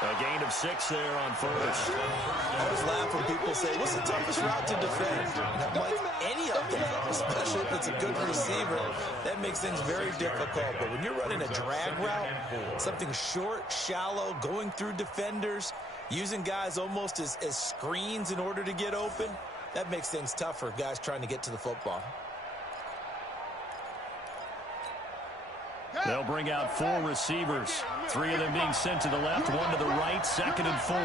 A gain of 6 there on first. I always laugh when people say, what's the toughest route to defend? I'm like, any of them, especially if it's a good receiver, that makes things very difficult. But when you're running a drag route, something short, shallow, going through defenders, using guys almost as screens in order to get open, that makes things tough for guys trying to get to the football. They'll bring out 4 receivers. 3 of them being sent to the left, 1 to the right, 2nd and 4.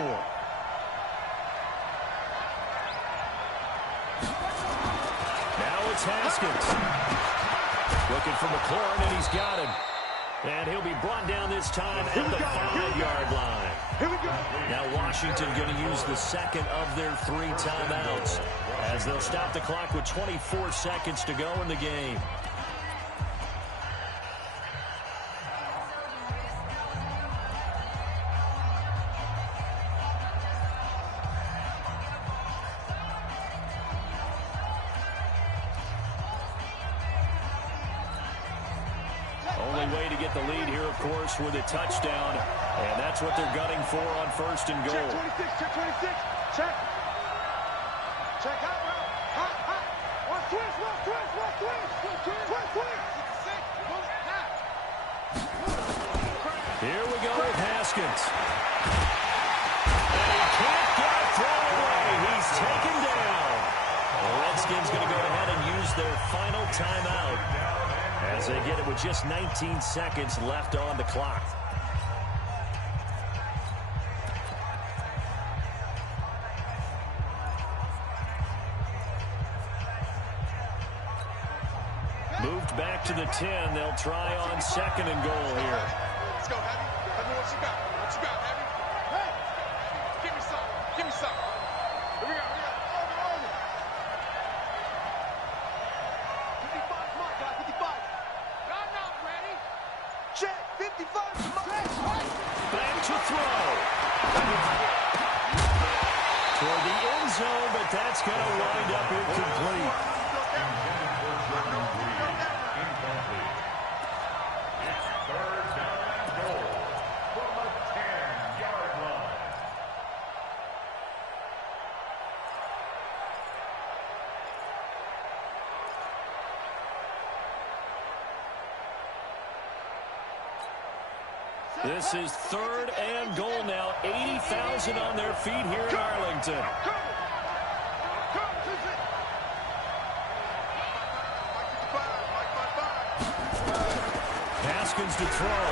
Now it's Haskins. Looking for McLaurin, and he's got him. And he'll be brought down this time at the 5-yard line. Now Washington going to use the second of their 3 timeouts as they'll stop the clock with 24 seconds to go in the game. Way to get the lead here, of course, with a touchdown. And that's what they're gunning for on 1st and goal. Check 26, check 26, check. Check hot route, hot. One twist. Here we go with Haskins. And he can't get a throw away. He's taken down. The Redskins going to go ahead and use their final timeout as they get it with just 19 seconds left on the clock. Moved back to the 10. They'll try on 2nd and goal here. Let's go, Heavy. Heavy, what you got? What you got, Heavy? Hey! Give me some. Here we go. Over. 55 is my guy, 55. I'm not ready. Check, 55 is my guy. Back to throw. Toward the end zone, but that's going to wind up incomplete. This is 3rd and goal now. 80,000 on their feet here in Arlington. Haskins to throw.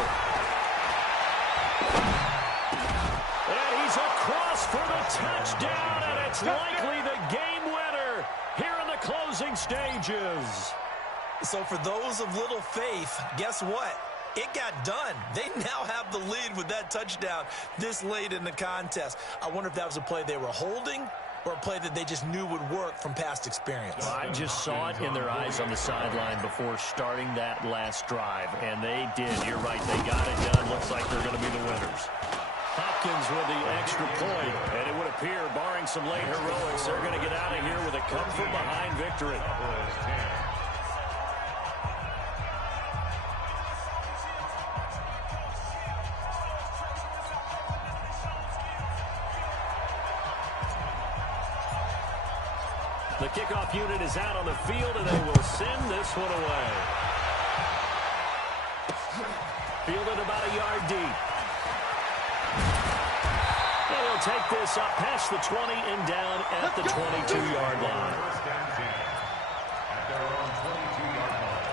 And he's across for the touchdown, and it's likely the game winner here in the closing stages. So for those of little faith, guess what? It got done. They now have the lead with that touchdown this late in the contest. I wonder if that was a play they were holding or a play that they just knew would work from past experience. Well, I just saw it in their eyes on the sideline before starting that last drive, and they did. You're right. They got it done. Looks like they're going to be the winners. Hopkins with the extra point, and it would appear, barring some late heroics, they're going to get out of here with a come-from-behind victory. The kickoff unit is out on the field, and they will send this one away. Fielded about a yard deep. And he'll take this up past the 20 and down at the 22-yard line. At their own 22-yard line.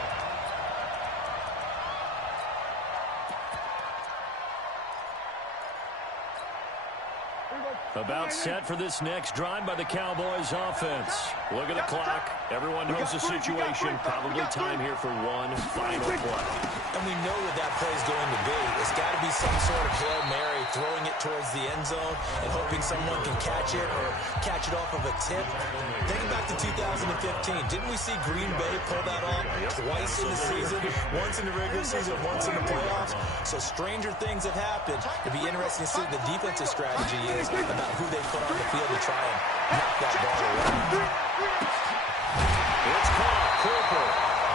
About set for this next drive by the Cowboys offense. Look at the clock. Everyone knows the situation. Probably time here for one final play. And we know what that play is going to be. It's got to be some sort of Hail Mary, throwing it towards the end zone and hoping someone can catch it or catch it off of a tip. Think back to 2015. Didn't we see Green Bay pull that off twice in the season? Once in the regular season, once in the playoffs. So stranger things have happened. It'd be interesting to see what the defensive strategy is about who they put on the field to try and knock that ball away. It's caught. Cooper.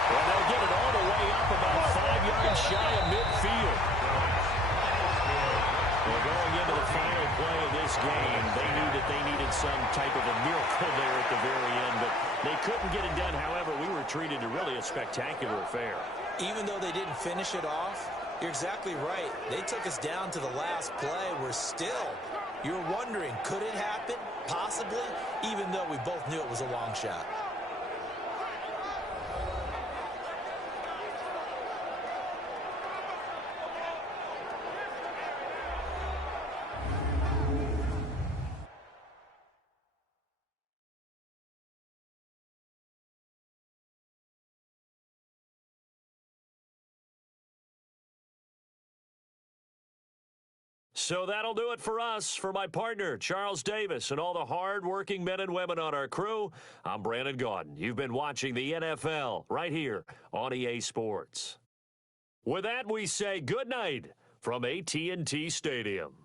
And they'll get it all the way up about 5 yards shy of midfield. Well, going into the final play of this game, they knew that they needed some type of a miracle there at the very end, but they couldn't get it done. However, we were treated to really a spectacular affair. Even though they didn't finish it off, you're exactly right. They took us down to the last play. You're wondering, could it happen? Possibly, even though we both knew it was a long shot. So that'll do it for us. For my partner, Charles Davis, and all the hard-working men and women on our crew, I'm Brandon Gaudin. You've been watching the NFL right here on EA Sports. With that, we say good night from AT&T Stadium.